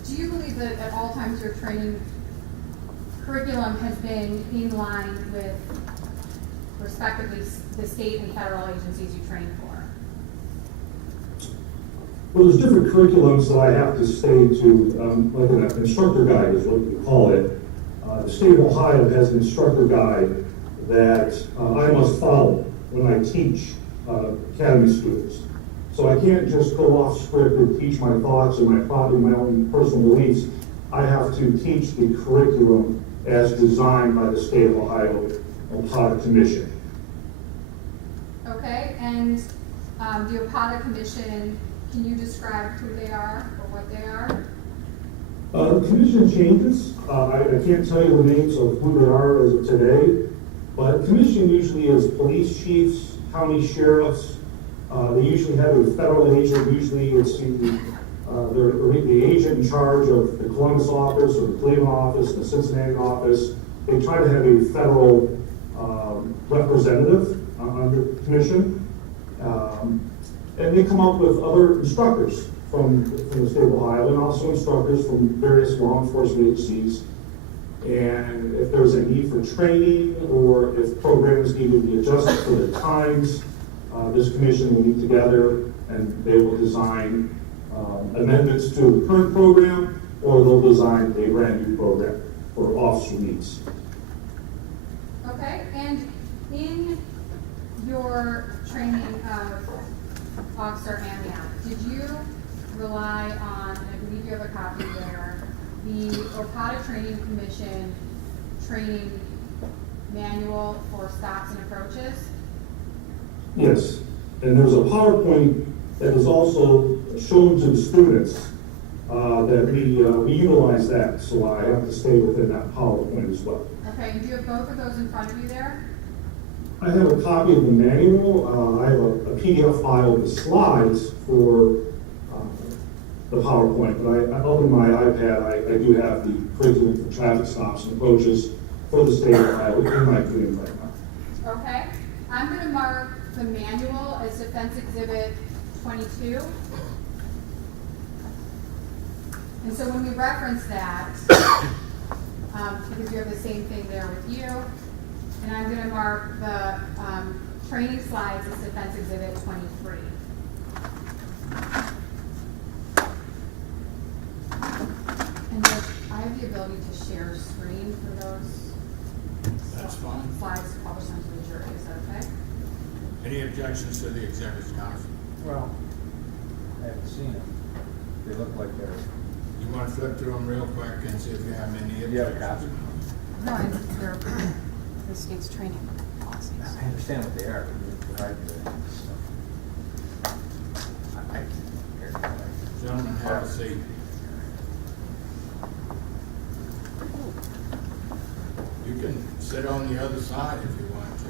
do you believe that at all times your training curriculum has been in line with respectively the state and federal agencies you train for? Well, there's different curriculums that I have to stay to, like an instructor guide is what we call it. The state of Ohio has an instructor guide that I must follow when I teach academy students. So I can't just go off script and teach my thoughts and my own personal beliefs. I have to teach the curriculum as designed by the state of Ohio OPADA Commission. Okay, and the OPADA Commission, can you describe who they are or what they are? The commission changes. I can't tell you the names of who they are as of today, but commission usually is police chiefs, county sheriffs. They usually have a federal agent. Usually it's the agent in charge of the Columbus office or the Cleveland office, the Cincinnati office. They try to have a federal representative on the commission. And they come up with other instructors from the state of Ohio and also instructors from various law enforcement agencies. And if there's a need for training or if programs need to be adjusted for the times, this commission will meet together and they will design amendments to the current program, or they'll design a brand new program for officer needs. Okay, and in your training of Officer Amiott, did you rely on, and I believe you have a copy there, the OPATA Training Commission training manual for stops and approaches? Yes, and there's a PowerPoint that is also shown to the students that we utilize that, so I have to stay within that PowerPoint as well. Okay, and do you have both of those in front of you there? I have a copy of the manual. I have a PDF file of the slides for the PowerPoint, but other than my iPad, I do have the curriculum for traffic stops and approaches for the state of Ohio in my computer right now. Okay, I'm going to mark the manual as Defense Exhibit 22. And so when we reference that, because you have the same thing there with you, and I'm going to mark the training slides as Defense Exhibit 23. And then I have the ability to share screen for those. That's fine. Slides to publish them to the jury. Is that okay? Any objections to the exhibits, Council? Well, I haven't seen them. They look like they're. You want to flip through them real quick and see if you have any Do you have a copy? objections? No, they're the state's training policies. I understand what they are. Gentlemen, have a seat. You can sit on the other side if you want to.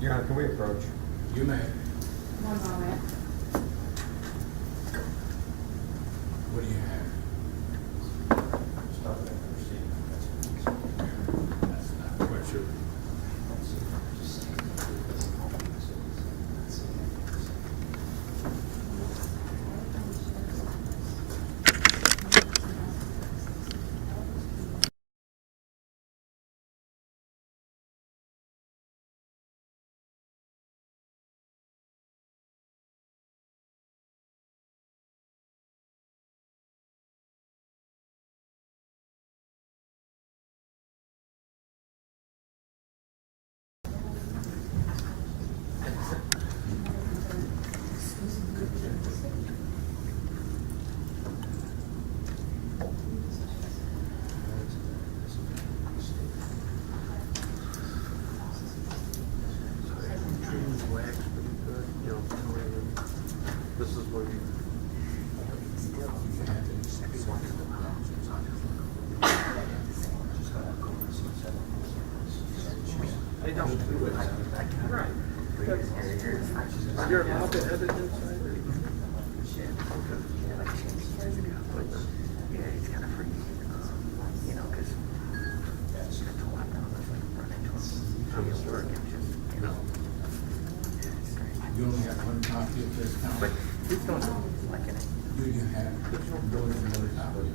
Your Honor, can we approach? You may. One moment. What do you have? Stuff that I've never seen. That's not what you're. This is where you. They don't do it. Right. You're allowed to edit inside. You only have one copy of this now? But you don't like it. Do you have, go with another copy?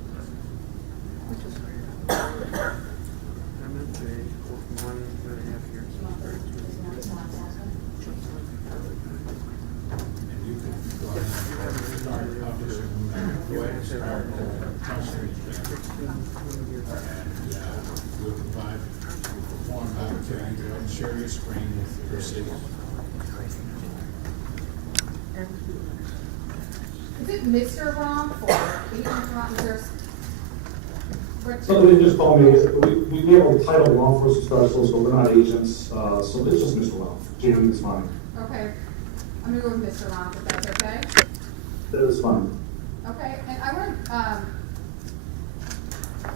I'm in J, 1.5 years. And you can go ahead and start publishing. Go ahead and start publishing. And we'll provide form back to you and share your screen with your city. Is it Mr. Rump or Agent Rump? Is there? So they just call me, we have a title law enforcement specialist, but we're not agents, so it's just Mr. Ralph. Jamie is fine. Okay. I'm I'm gonna go with Mr. Ron, if that's okay. That is fine. Okay, and I want,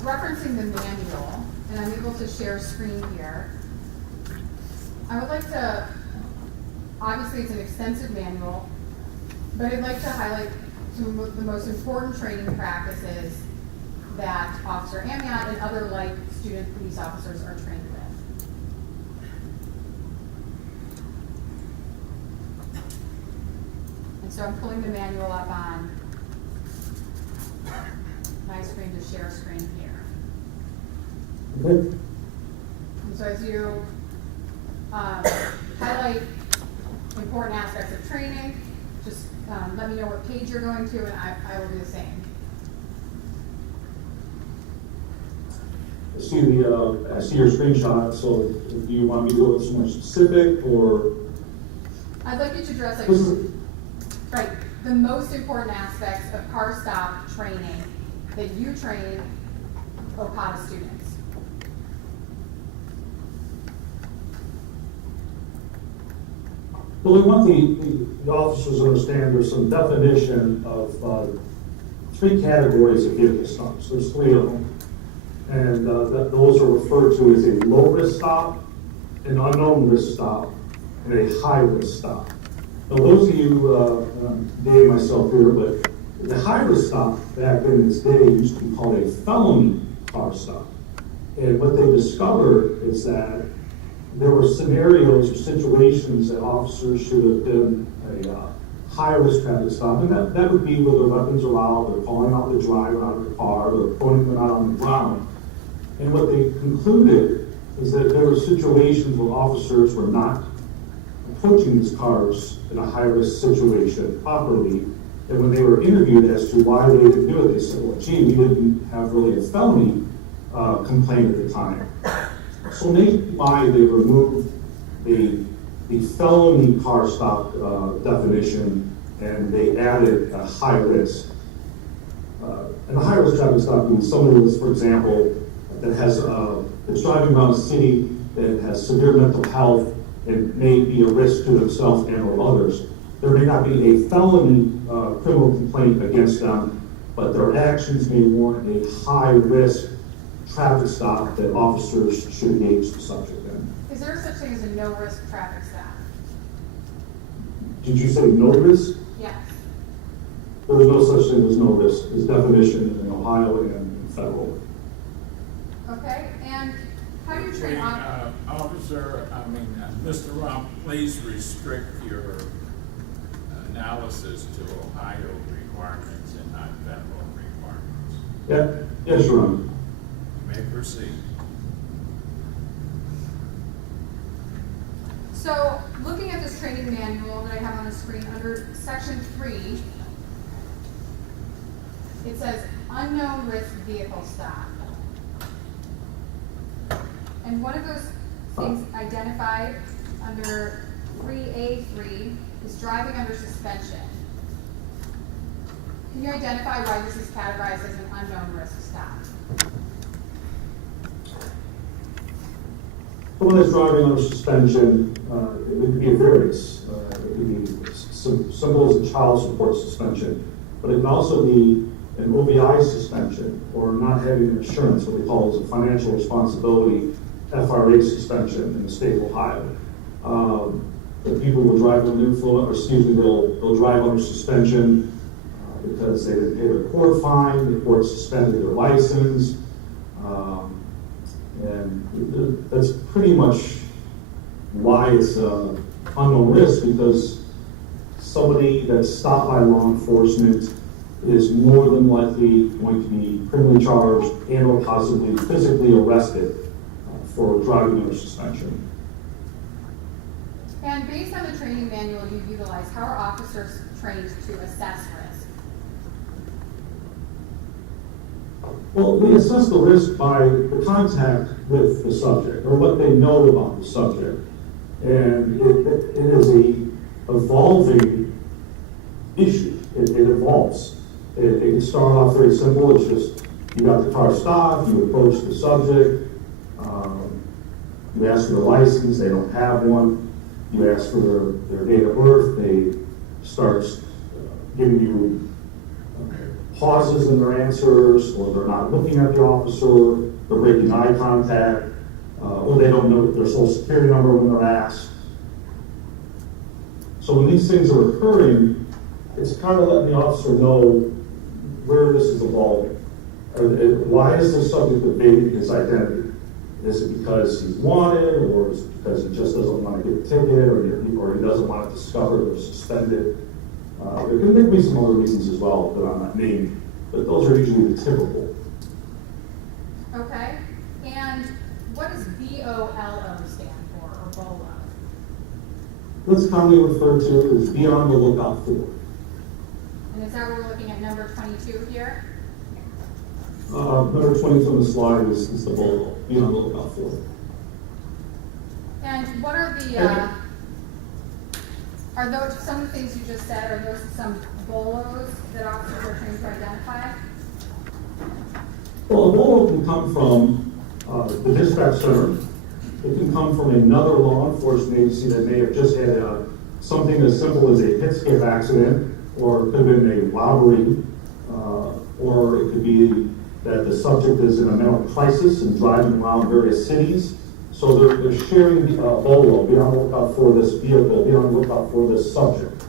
referencing the manual, and I'm able to share screen here. I would like to, obviously it's an extensive manual, but I'd like to highlight some of the most important training practices that Officer Amiott and other like student police officers are trained with. And so I'm pulling the manual up on my screen to share screen here. Okay. And so as you highlight important aspects of training, just let me know what page you're going to, and I will do the same. I see your screenshot, so do you want me to go somewhere specific, or? I'd like you to address This is- right, the most important aspects of car stop training that you train OPATA students. Well, we want the officers to understand there's some definition of 3 categories of vehicle stops. There's 3 of them. And those are referred to as a low-risk stop, an unknown risk stop, and a high-risk stop. Now, those of you, dating myself here, but the high-risk stop back in this day used to be called a felony car stop. And what they discovered is that there were scenarios or situations that officers should have been a high-risk traffic stop, and that would be where the weapons are out, they're calling out the driver out of the car, they're pointing them out on the ground. And what they concluded is that there were situations where officers were not approaching these cars in a high-risk situation properly, and when they were interviewed as to why they didn't do it, they said, well, gee, we didn't have really a felony complaint at the time. So nationwide, they removed the felony car stop definition, and they added a high risk. And a high risk traffic stop means somebody was, for example, that's driving around a city that has severe mental health and may be a risk to themselves and or others. There may not be a felony criminal complaint against them, but their actions may warrant a high risk traffic stop that officers should engage the subject in. Is there such thing as a no-risk traffic stop? Did you say no risk? Yes. There is no such thing as no risk. There's definition in Ohio and in federal. Okay, and how do you train Officer, Mr. Rump, please restrict your analysis to Ohio requirements and not federal requirements. Yeah, yes, Your Honor. You may proceed. So, looking at this training manual that I have on the screen, under section 3, it says unknown risk vehicle stop. And one of those things identified under 3A3 is driving under suspension. Can you identify why this is categorized as an unknown risk stop? Someone that's driving under suspension, it could be various. It could be simple as a child support suspension, but it can also be an OBI suspension or not having insurance, what they call as a financial responsibility FRA suspension in the state of Ohio. The people will drive under influence, or excuse me, they'll drive under suspension because they didn't pay their court fine, the court suspended their license, and that's pretty much why it's unknown risk, because somebody that's stopped by law enforcement is more than likely going to be criminally charged and or possibly physically arrested for driving under suspension. And based on the training manual you utilize, how are officers trained to assess risk? Well, we assess the risk by the contact with the subject or what they know about the subject. And it is a evolving issue. It evolves. It can start off very simple. It's just you got the car stopped, you approach the subject, you ask for their license, they don't have one. You ask for their date of birth, they starts giving you pauses in their answers, or they're not looking at the officer, they're breaking eye contact, or they don't know their social security number when they're asked. So when these things are occurring, it's kind of letting the officer know where this is evolving. Why is the subject evading his identity? Is it because he's wanted, or is it because he just doesn't want to get a ticket, or he doesn't want to discover they're suspended? There could be some other reasons as well that I'm not naming, but those are usually the typical. Okay, and what does BOLO stand for, or BOLO? That's commonly referred to as be on the lookout for. And is that what we're looking at number 22 here? Number 22 on the slide is the BOLO, be on the lookout for. And what are the, are those, some of the things you just said, are those some BOLOs that officers are trained to identify? Well, a BOLO can come from the dispatch center. It can come from another law enforcement agency that may have just had something as simple as a hit-skip accident, or it could have been a robbery, or it could be that the subject is in a mental crisis and driving around various cities. So they're sharing BOLO, be on the lookout for this vehicle, be on the lookout for this subject.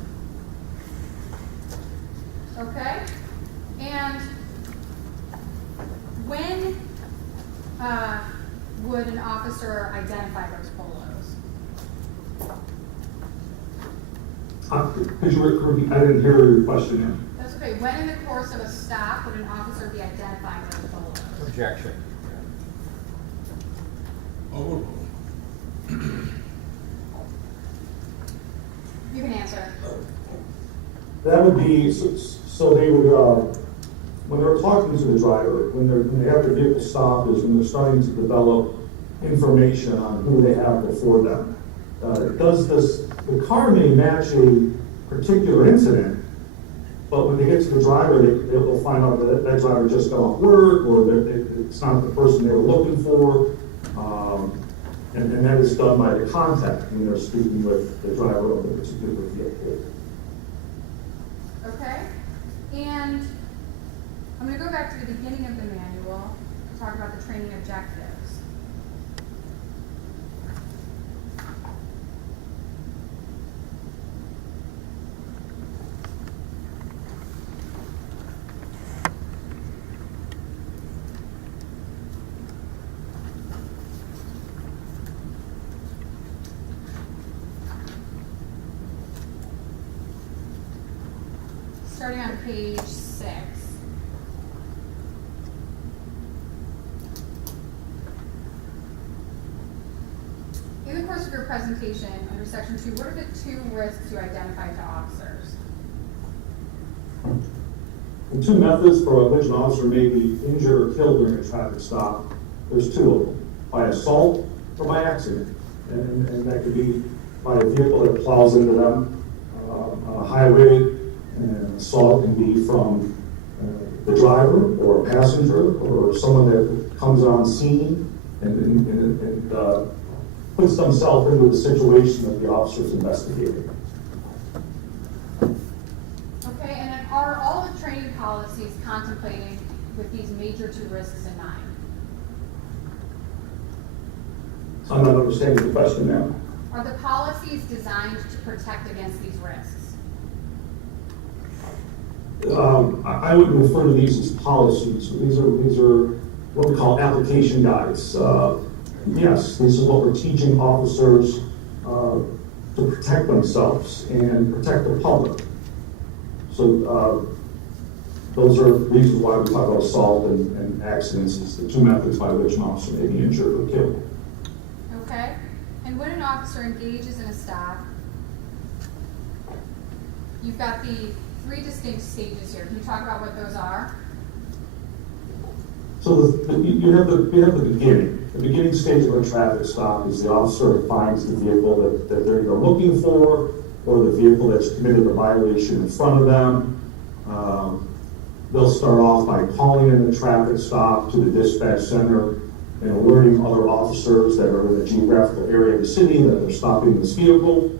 Okay, and when would an officer identify those BOLOs? Could you repeat? I didn't hear your question there. That's okay. When in the course of a stop would an officer be identifying those BOLOs? Objection. Oh. You can answer. That would be, so they would, when they're talking to the driver, when they have their vehicle stopped, is when they're starting to develop information on who they have before them. The car may match a particular incident, but when they get to the driver, they'll find out that driver just got off work, or it's not the person they were looking for. And that is done by the contact when they're speaking with the driver of the particular vehicle. Okay, and I'm going to go back to the beginning of the manual and talk about the training objectives. Starting on page 6. In the course of your presentation, under section 2, what are the 2 risks you identified to officers? The 2 methods for which an officer may be injured or killed during a traffic stop, there's 2 of them, by assault or by accident. And that could be by a vehicle that plows into them on a highway. And assault can be from the driver or a passenger or someone that comes on scene and puts themselves into the situation that the officer is investigating. Okay, and then are all the training policies contemplating with these major 2 risks in mind? I'm not understanding the question now. Are the policies designed to protect against these risks? I wouldn't refer to these as policies. These are what we call application guides. Yes, this is what we're teaching officers to protect themselves and protect the public. So those are reasons why we talk about assault and accidents. It's the 2 methods by which an officer may be injured or killed. Okay, and when an officer engages in a stop, you've got the 3 distinct stages here. Can you talk about what those are? So you have the beginning. The beginning stage of a traffic stop is the officer finds the vehicle that they're either looking for, or the vehicle that's committed the violation in front of them. They'll start off by calling in the traffic stop to the dispatch center and alerting other officers that are in the geographical area of the city that they're stopping this vehicle.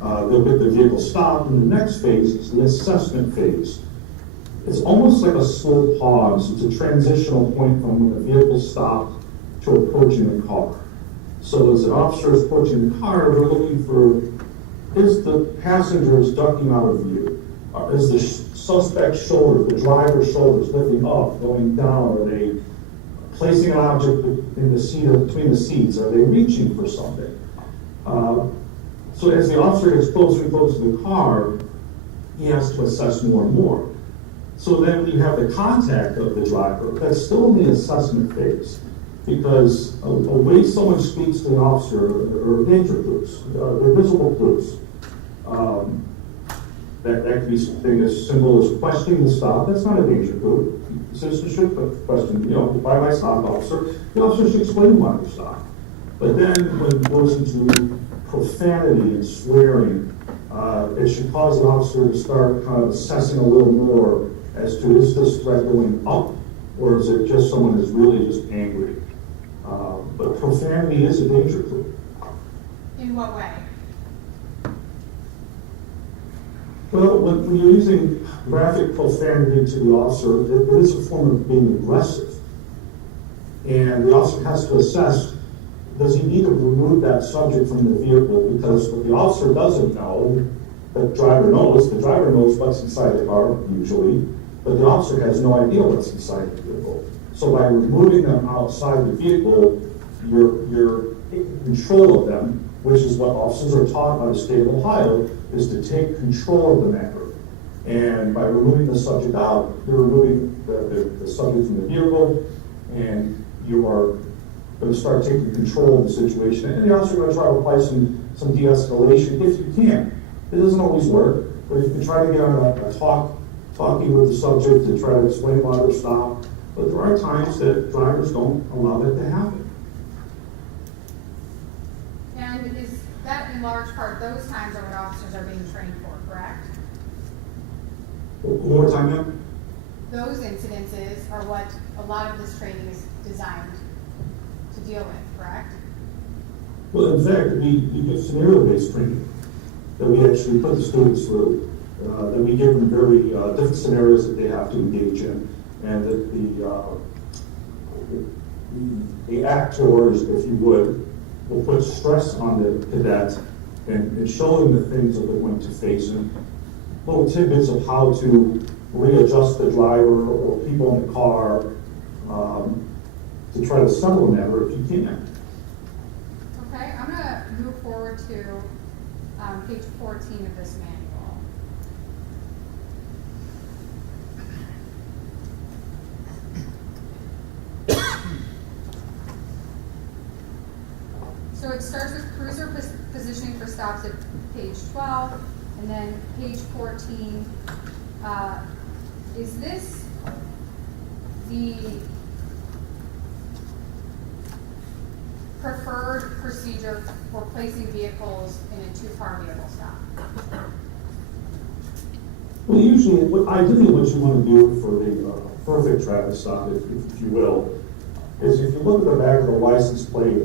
They'll get the vehicle stopped, and the next phase is the assessment phase. It's almost like a slow pause. It's a transitional point from when the vehicle stopped to approaching the car. So as an officer is approaching the car, they're looking for, is the passenger is ducking out of view? Is the suspect's shoulders, the driver's shoulders lifting up, going down? Are they placing an object in the seat between the seats? Are they reaching for something? So as the officer gets closer and closer to the car, he has to assess more and more. So then you have the contact of the driver. That's still in the assessment phase, because a way someone speaks to an officer are danger clues. They're visible clues. That could be something as simple as questioning the stop. That's not a danger clue. The citizen should question, by my stop officer, the officer should explain why they stopped. But then when it goes into profanity and swearing, it should cause the officer to start kind of assessing a little more as to, is this threat going up, or is it just someone who's really just angry? But profanity is a danger clue. In what way? Well, when you're using graphic profanity to the officer, it is a form of being aggressive. And the officer has to assess, does he need to remove that subject from the vehicle? Because what the officer doesn't know, the driver knows what's inside the car, usually, but the officer has no idea what's inside the vehicle. So by removing them outside the vehicle, you're in control of them, which is what officers are taught by the state of Ohio, is to take control of the matter. And by removing the subject out, you're removing the subject from the vehicle, and you are going to start taking control of the situation. And you're also going to try to apply some de-escalation if you can. It doesn't always work, but if you can try to get on a talking with the subject to try to explain why they're stopped. But there are times that drivers don't allow that to happen. And is that in large part, those times are what officers are being trained for, correct? One more time, ma'am? Those incidences are what a lot of this training is designed to deal with, correct? Well, in fact, we get scenario-based training that we actually put the students through, that we give them very different scenarios that they have to engage in, and that the actors, if you would, will put stress on the cadet and show them the things that they're going to face, and little tidbits of how to readjust the driver or people in the car to try to settle a matter if you can. Okay, I'm going to move forward to page 14 of this manual. So it starts with cruiser positioning for stops at page 12, and then page 14. Is this the preferred procedure for placing vehicles in a two-car vehicle stop? Well, usually, ideally what you want to do for the perfect traffic stop, if you will, is if you look at the back of the license plate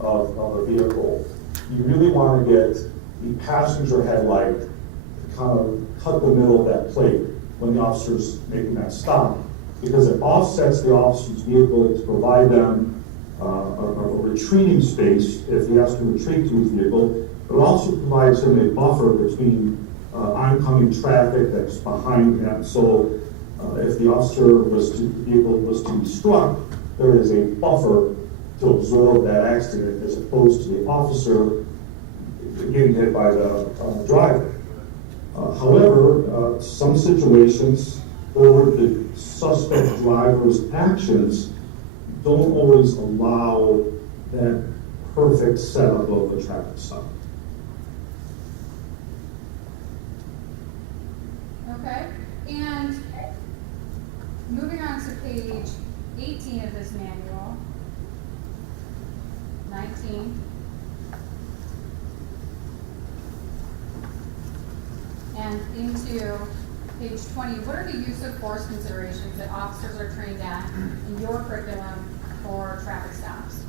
of a vehicle, you really want to get the passenger headlight to kind of cut the middle of that plate when the officer's making that stop, because it offsets the officer's vehicle to provide them a retreating space if he has to retreat to his vehicle, but it also provides him a buffer between oncoming traffic that's behind him. So if the vehicle was to be struck, there is a buffer to absorb that accident, as opposed to the officer getting hit by the driver. However, some situations where the suspect driver's actions don't always allow that perfect setup of a traffic stop. Okay, and moving on to page 18 of this manual, 19. And into page 20, what are the use of force considerations that officers are trained at in your curriculum for traffic stops?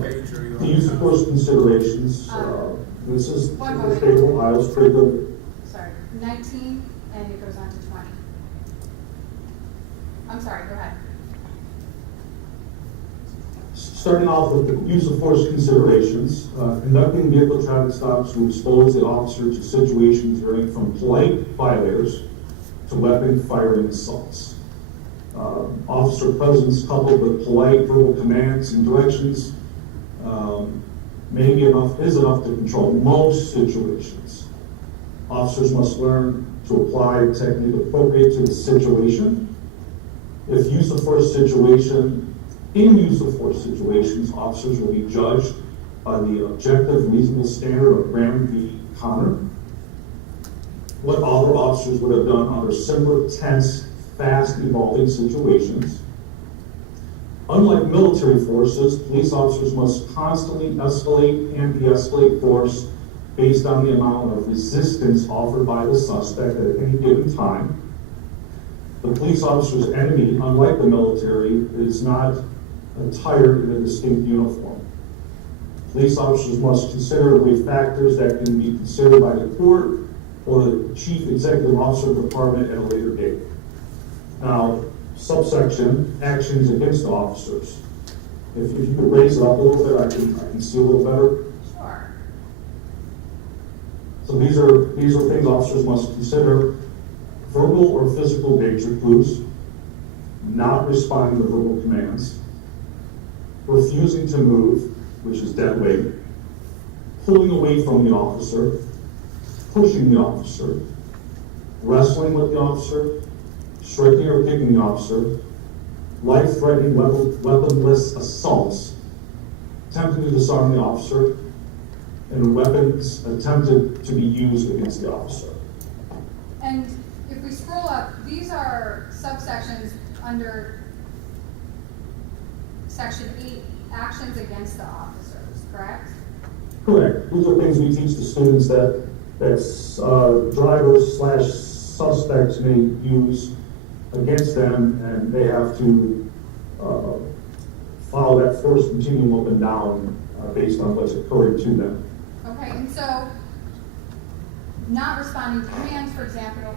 page are you The on use of now? force considerations, this is One the moment. state of Ohio's pretty good. Sorry, 19, and it goes on to 20. I'm sorry, go ahead. Starting off with the use of force considerations, conducting vehicle traffic stops to expose the officer to situations varying from polite violators to weapon firing assaults. Officer presence coupled with polite verbal commands and directions is enough to control most situations. Officers must learn to apply technique appropriate to the situation. In use of force situations, officers will be judged by the objective, reasonable standard of Graham v. Connor. What other officers would have done under similar tense, fast evolving situations. Unlike military forces, police officers must constantly escalate and de-escalate force based on the amount of resistance offered by the suspect at any given time. The police officer's enemy, unlike the military, is not attired in a distinct uniform. Police officers must consider factors that can be considered by the court or the chief executive officer of the department at a later date. Now, subsection, actions against officers. If you could raise it up a little bit, I can see a little better. Sure. So these are things officers must consider: verbal or physical danger clues, not responding to verbal commands, refusing to move, which is dead weight, pulling away from the officer, pushing the officer, wrestling with the officer, striking or kicking the officer, life-threatening weaponless assaults, attempting to disarm the officer, and weapons attempted to be used against the officer. And if we scroll up, these are subsections under section 8, actions against the officers, correct? Correct. These are things we teach the students that drivers/suspects may use against them, and they have to follow that force continuum up and down based on what's occurring to them. Okay, and so not responding to commands, for example,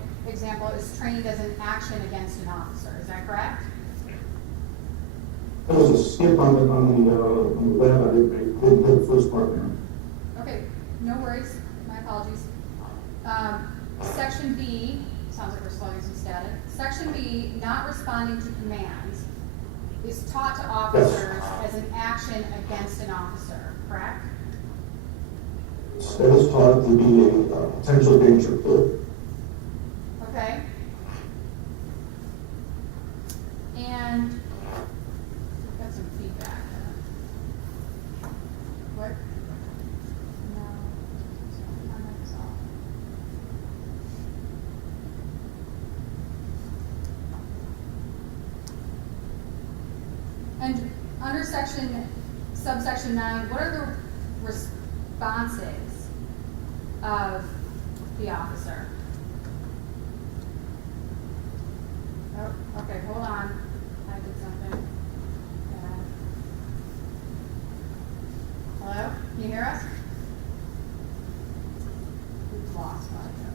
is trained as an action against an officer. Is that correct? There was a skip on the web. I didn't put the first part there. Okay, no worries. My apologies. Section B, sounds like we're still using static. Section B, not responding to commands, is taught to officers as an action against an officer, correct? That is taught to be a potential danger clue. Okay. And got some feedback. What? No. My mic's off. And under subsection 9, what are the responses of the officer? Oh, okay, hold on. I did something. Hello? Can you hear us? We've lost audio.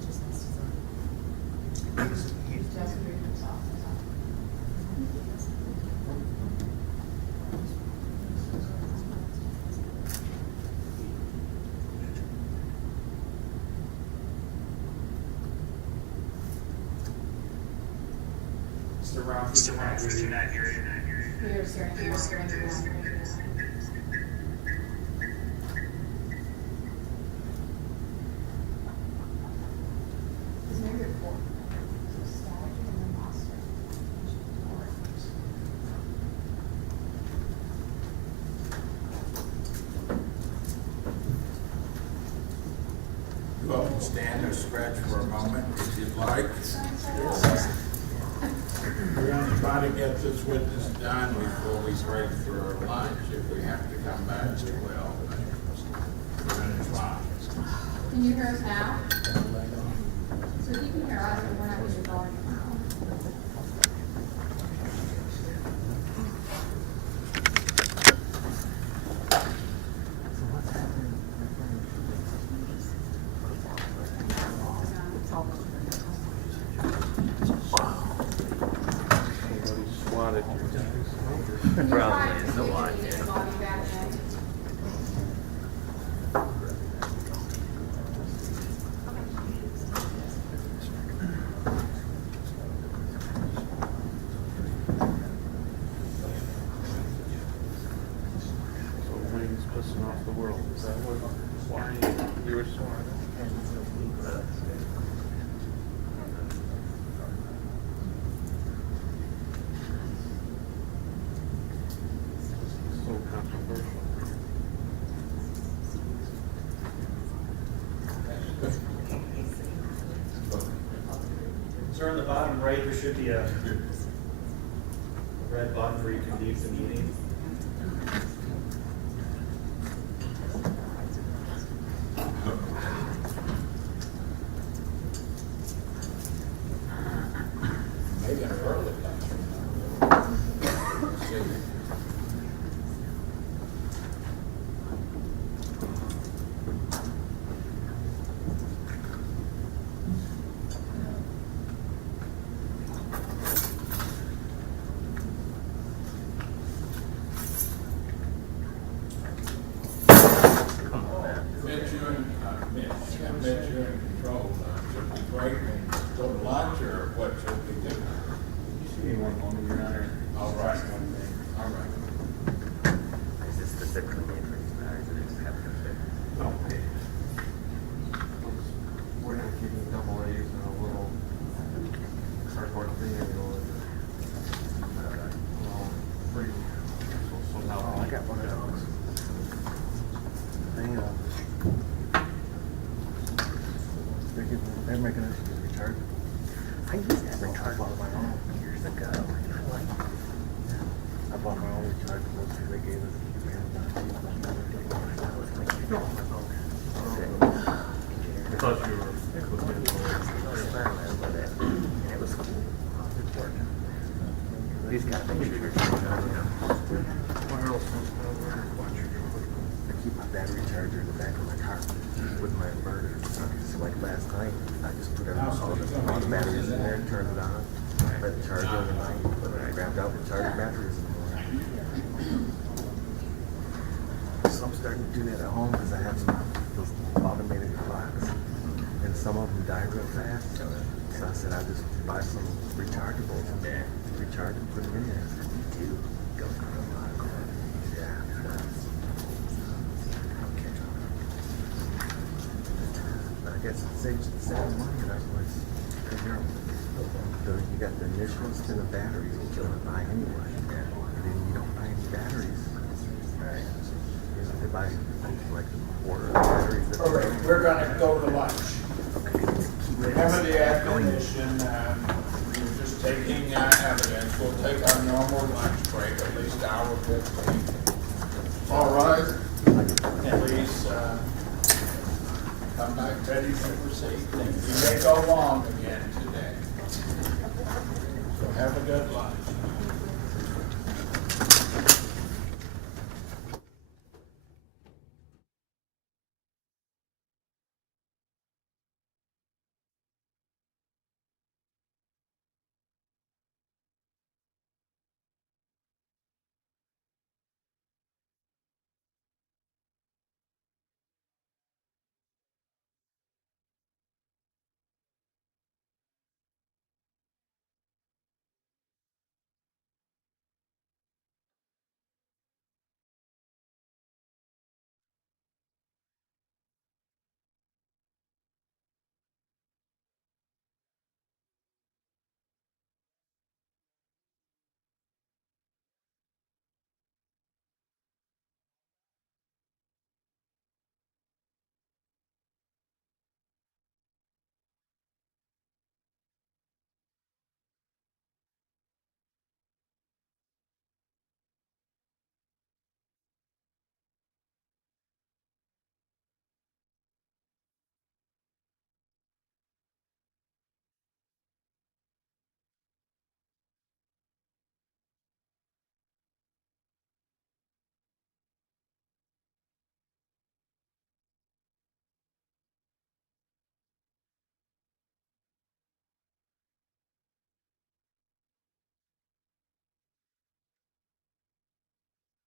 He just lost his own. He's just moved himself. Mr. Ralph, we cannot hear you. Here's your maybe a four. So static and then master. You all can stand or stretch for a moment if you'd like. We're going to try to get this witness done before we break for our lunch. If we have to come back, we will. We're going to try. Can you hear us now? So he can hear us, and we're not using volume. Probably is a lot, yeah. So Wayne's pissing off the world. Is that why you were sworn? So controversial. Sir, on the bottom right, there should be a red button where you can leave the meeting. Maybe an early Mitch, you're in control. Should we break and go to lunch, or what should we do? All right. All right. Is this specifically made for these matters, or just have to fit? No. We're not keeping double A's in a little cardboard thing anymore. Pretty. So now. Oh, I got one of those. They're making us use recharge. I used that recharge one of my own years ago. I bought my own rechargeable, so they gave us a few hands on it. I thought you were. He's got to make sure you're doing I keep my battery charger in the back of my car with my inverter. So like last night, I just put all the batteries in there, turned it on, let it charge overnight, and I grabbed out the charger batteries in the morning. So I'm starting to do that at home because I have some those automated clocks, and some of them die real fast. So I said I'll just buy some rechargeables and recharge and put them in there. I guess it saves money, and I was because you got the initial spin of batteries that you'll buy anyway, and then you don't buy any batteries. Right. You know, they buy like a quarter of batteries. Okay, we're gonna go to lunch. Remember the admonition, we're just taking evidence. We'll take our normal lunch break, at least hour 15. All right? Please, come back ready to proceed. You may go long again today. So have a good lunch.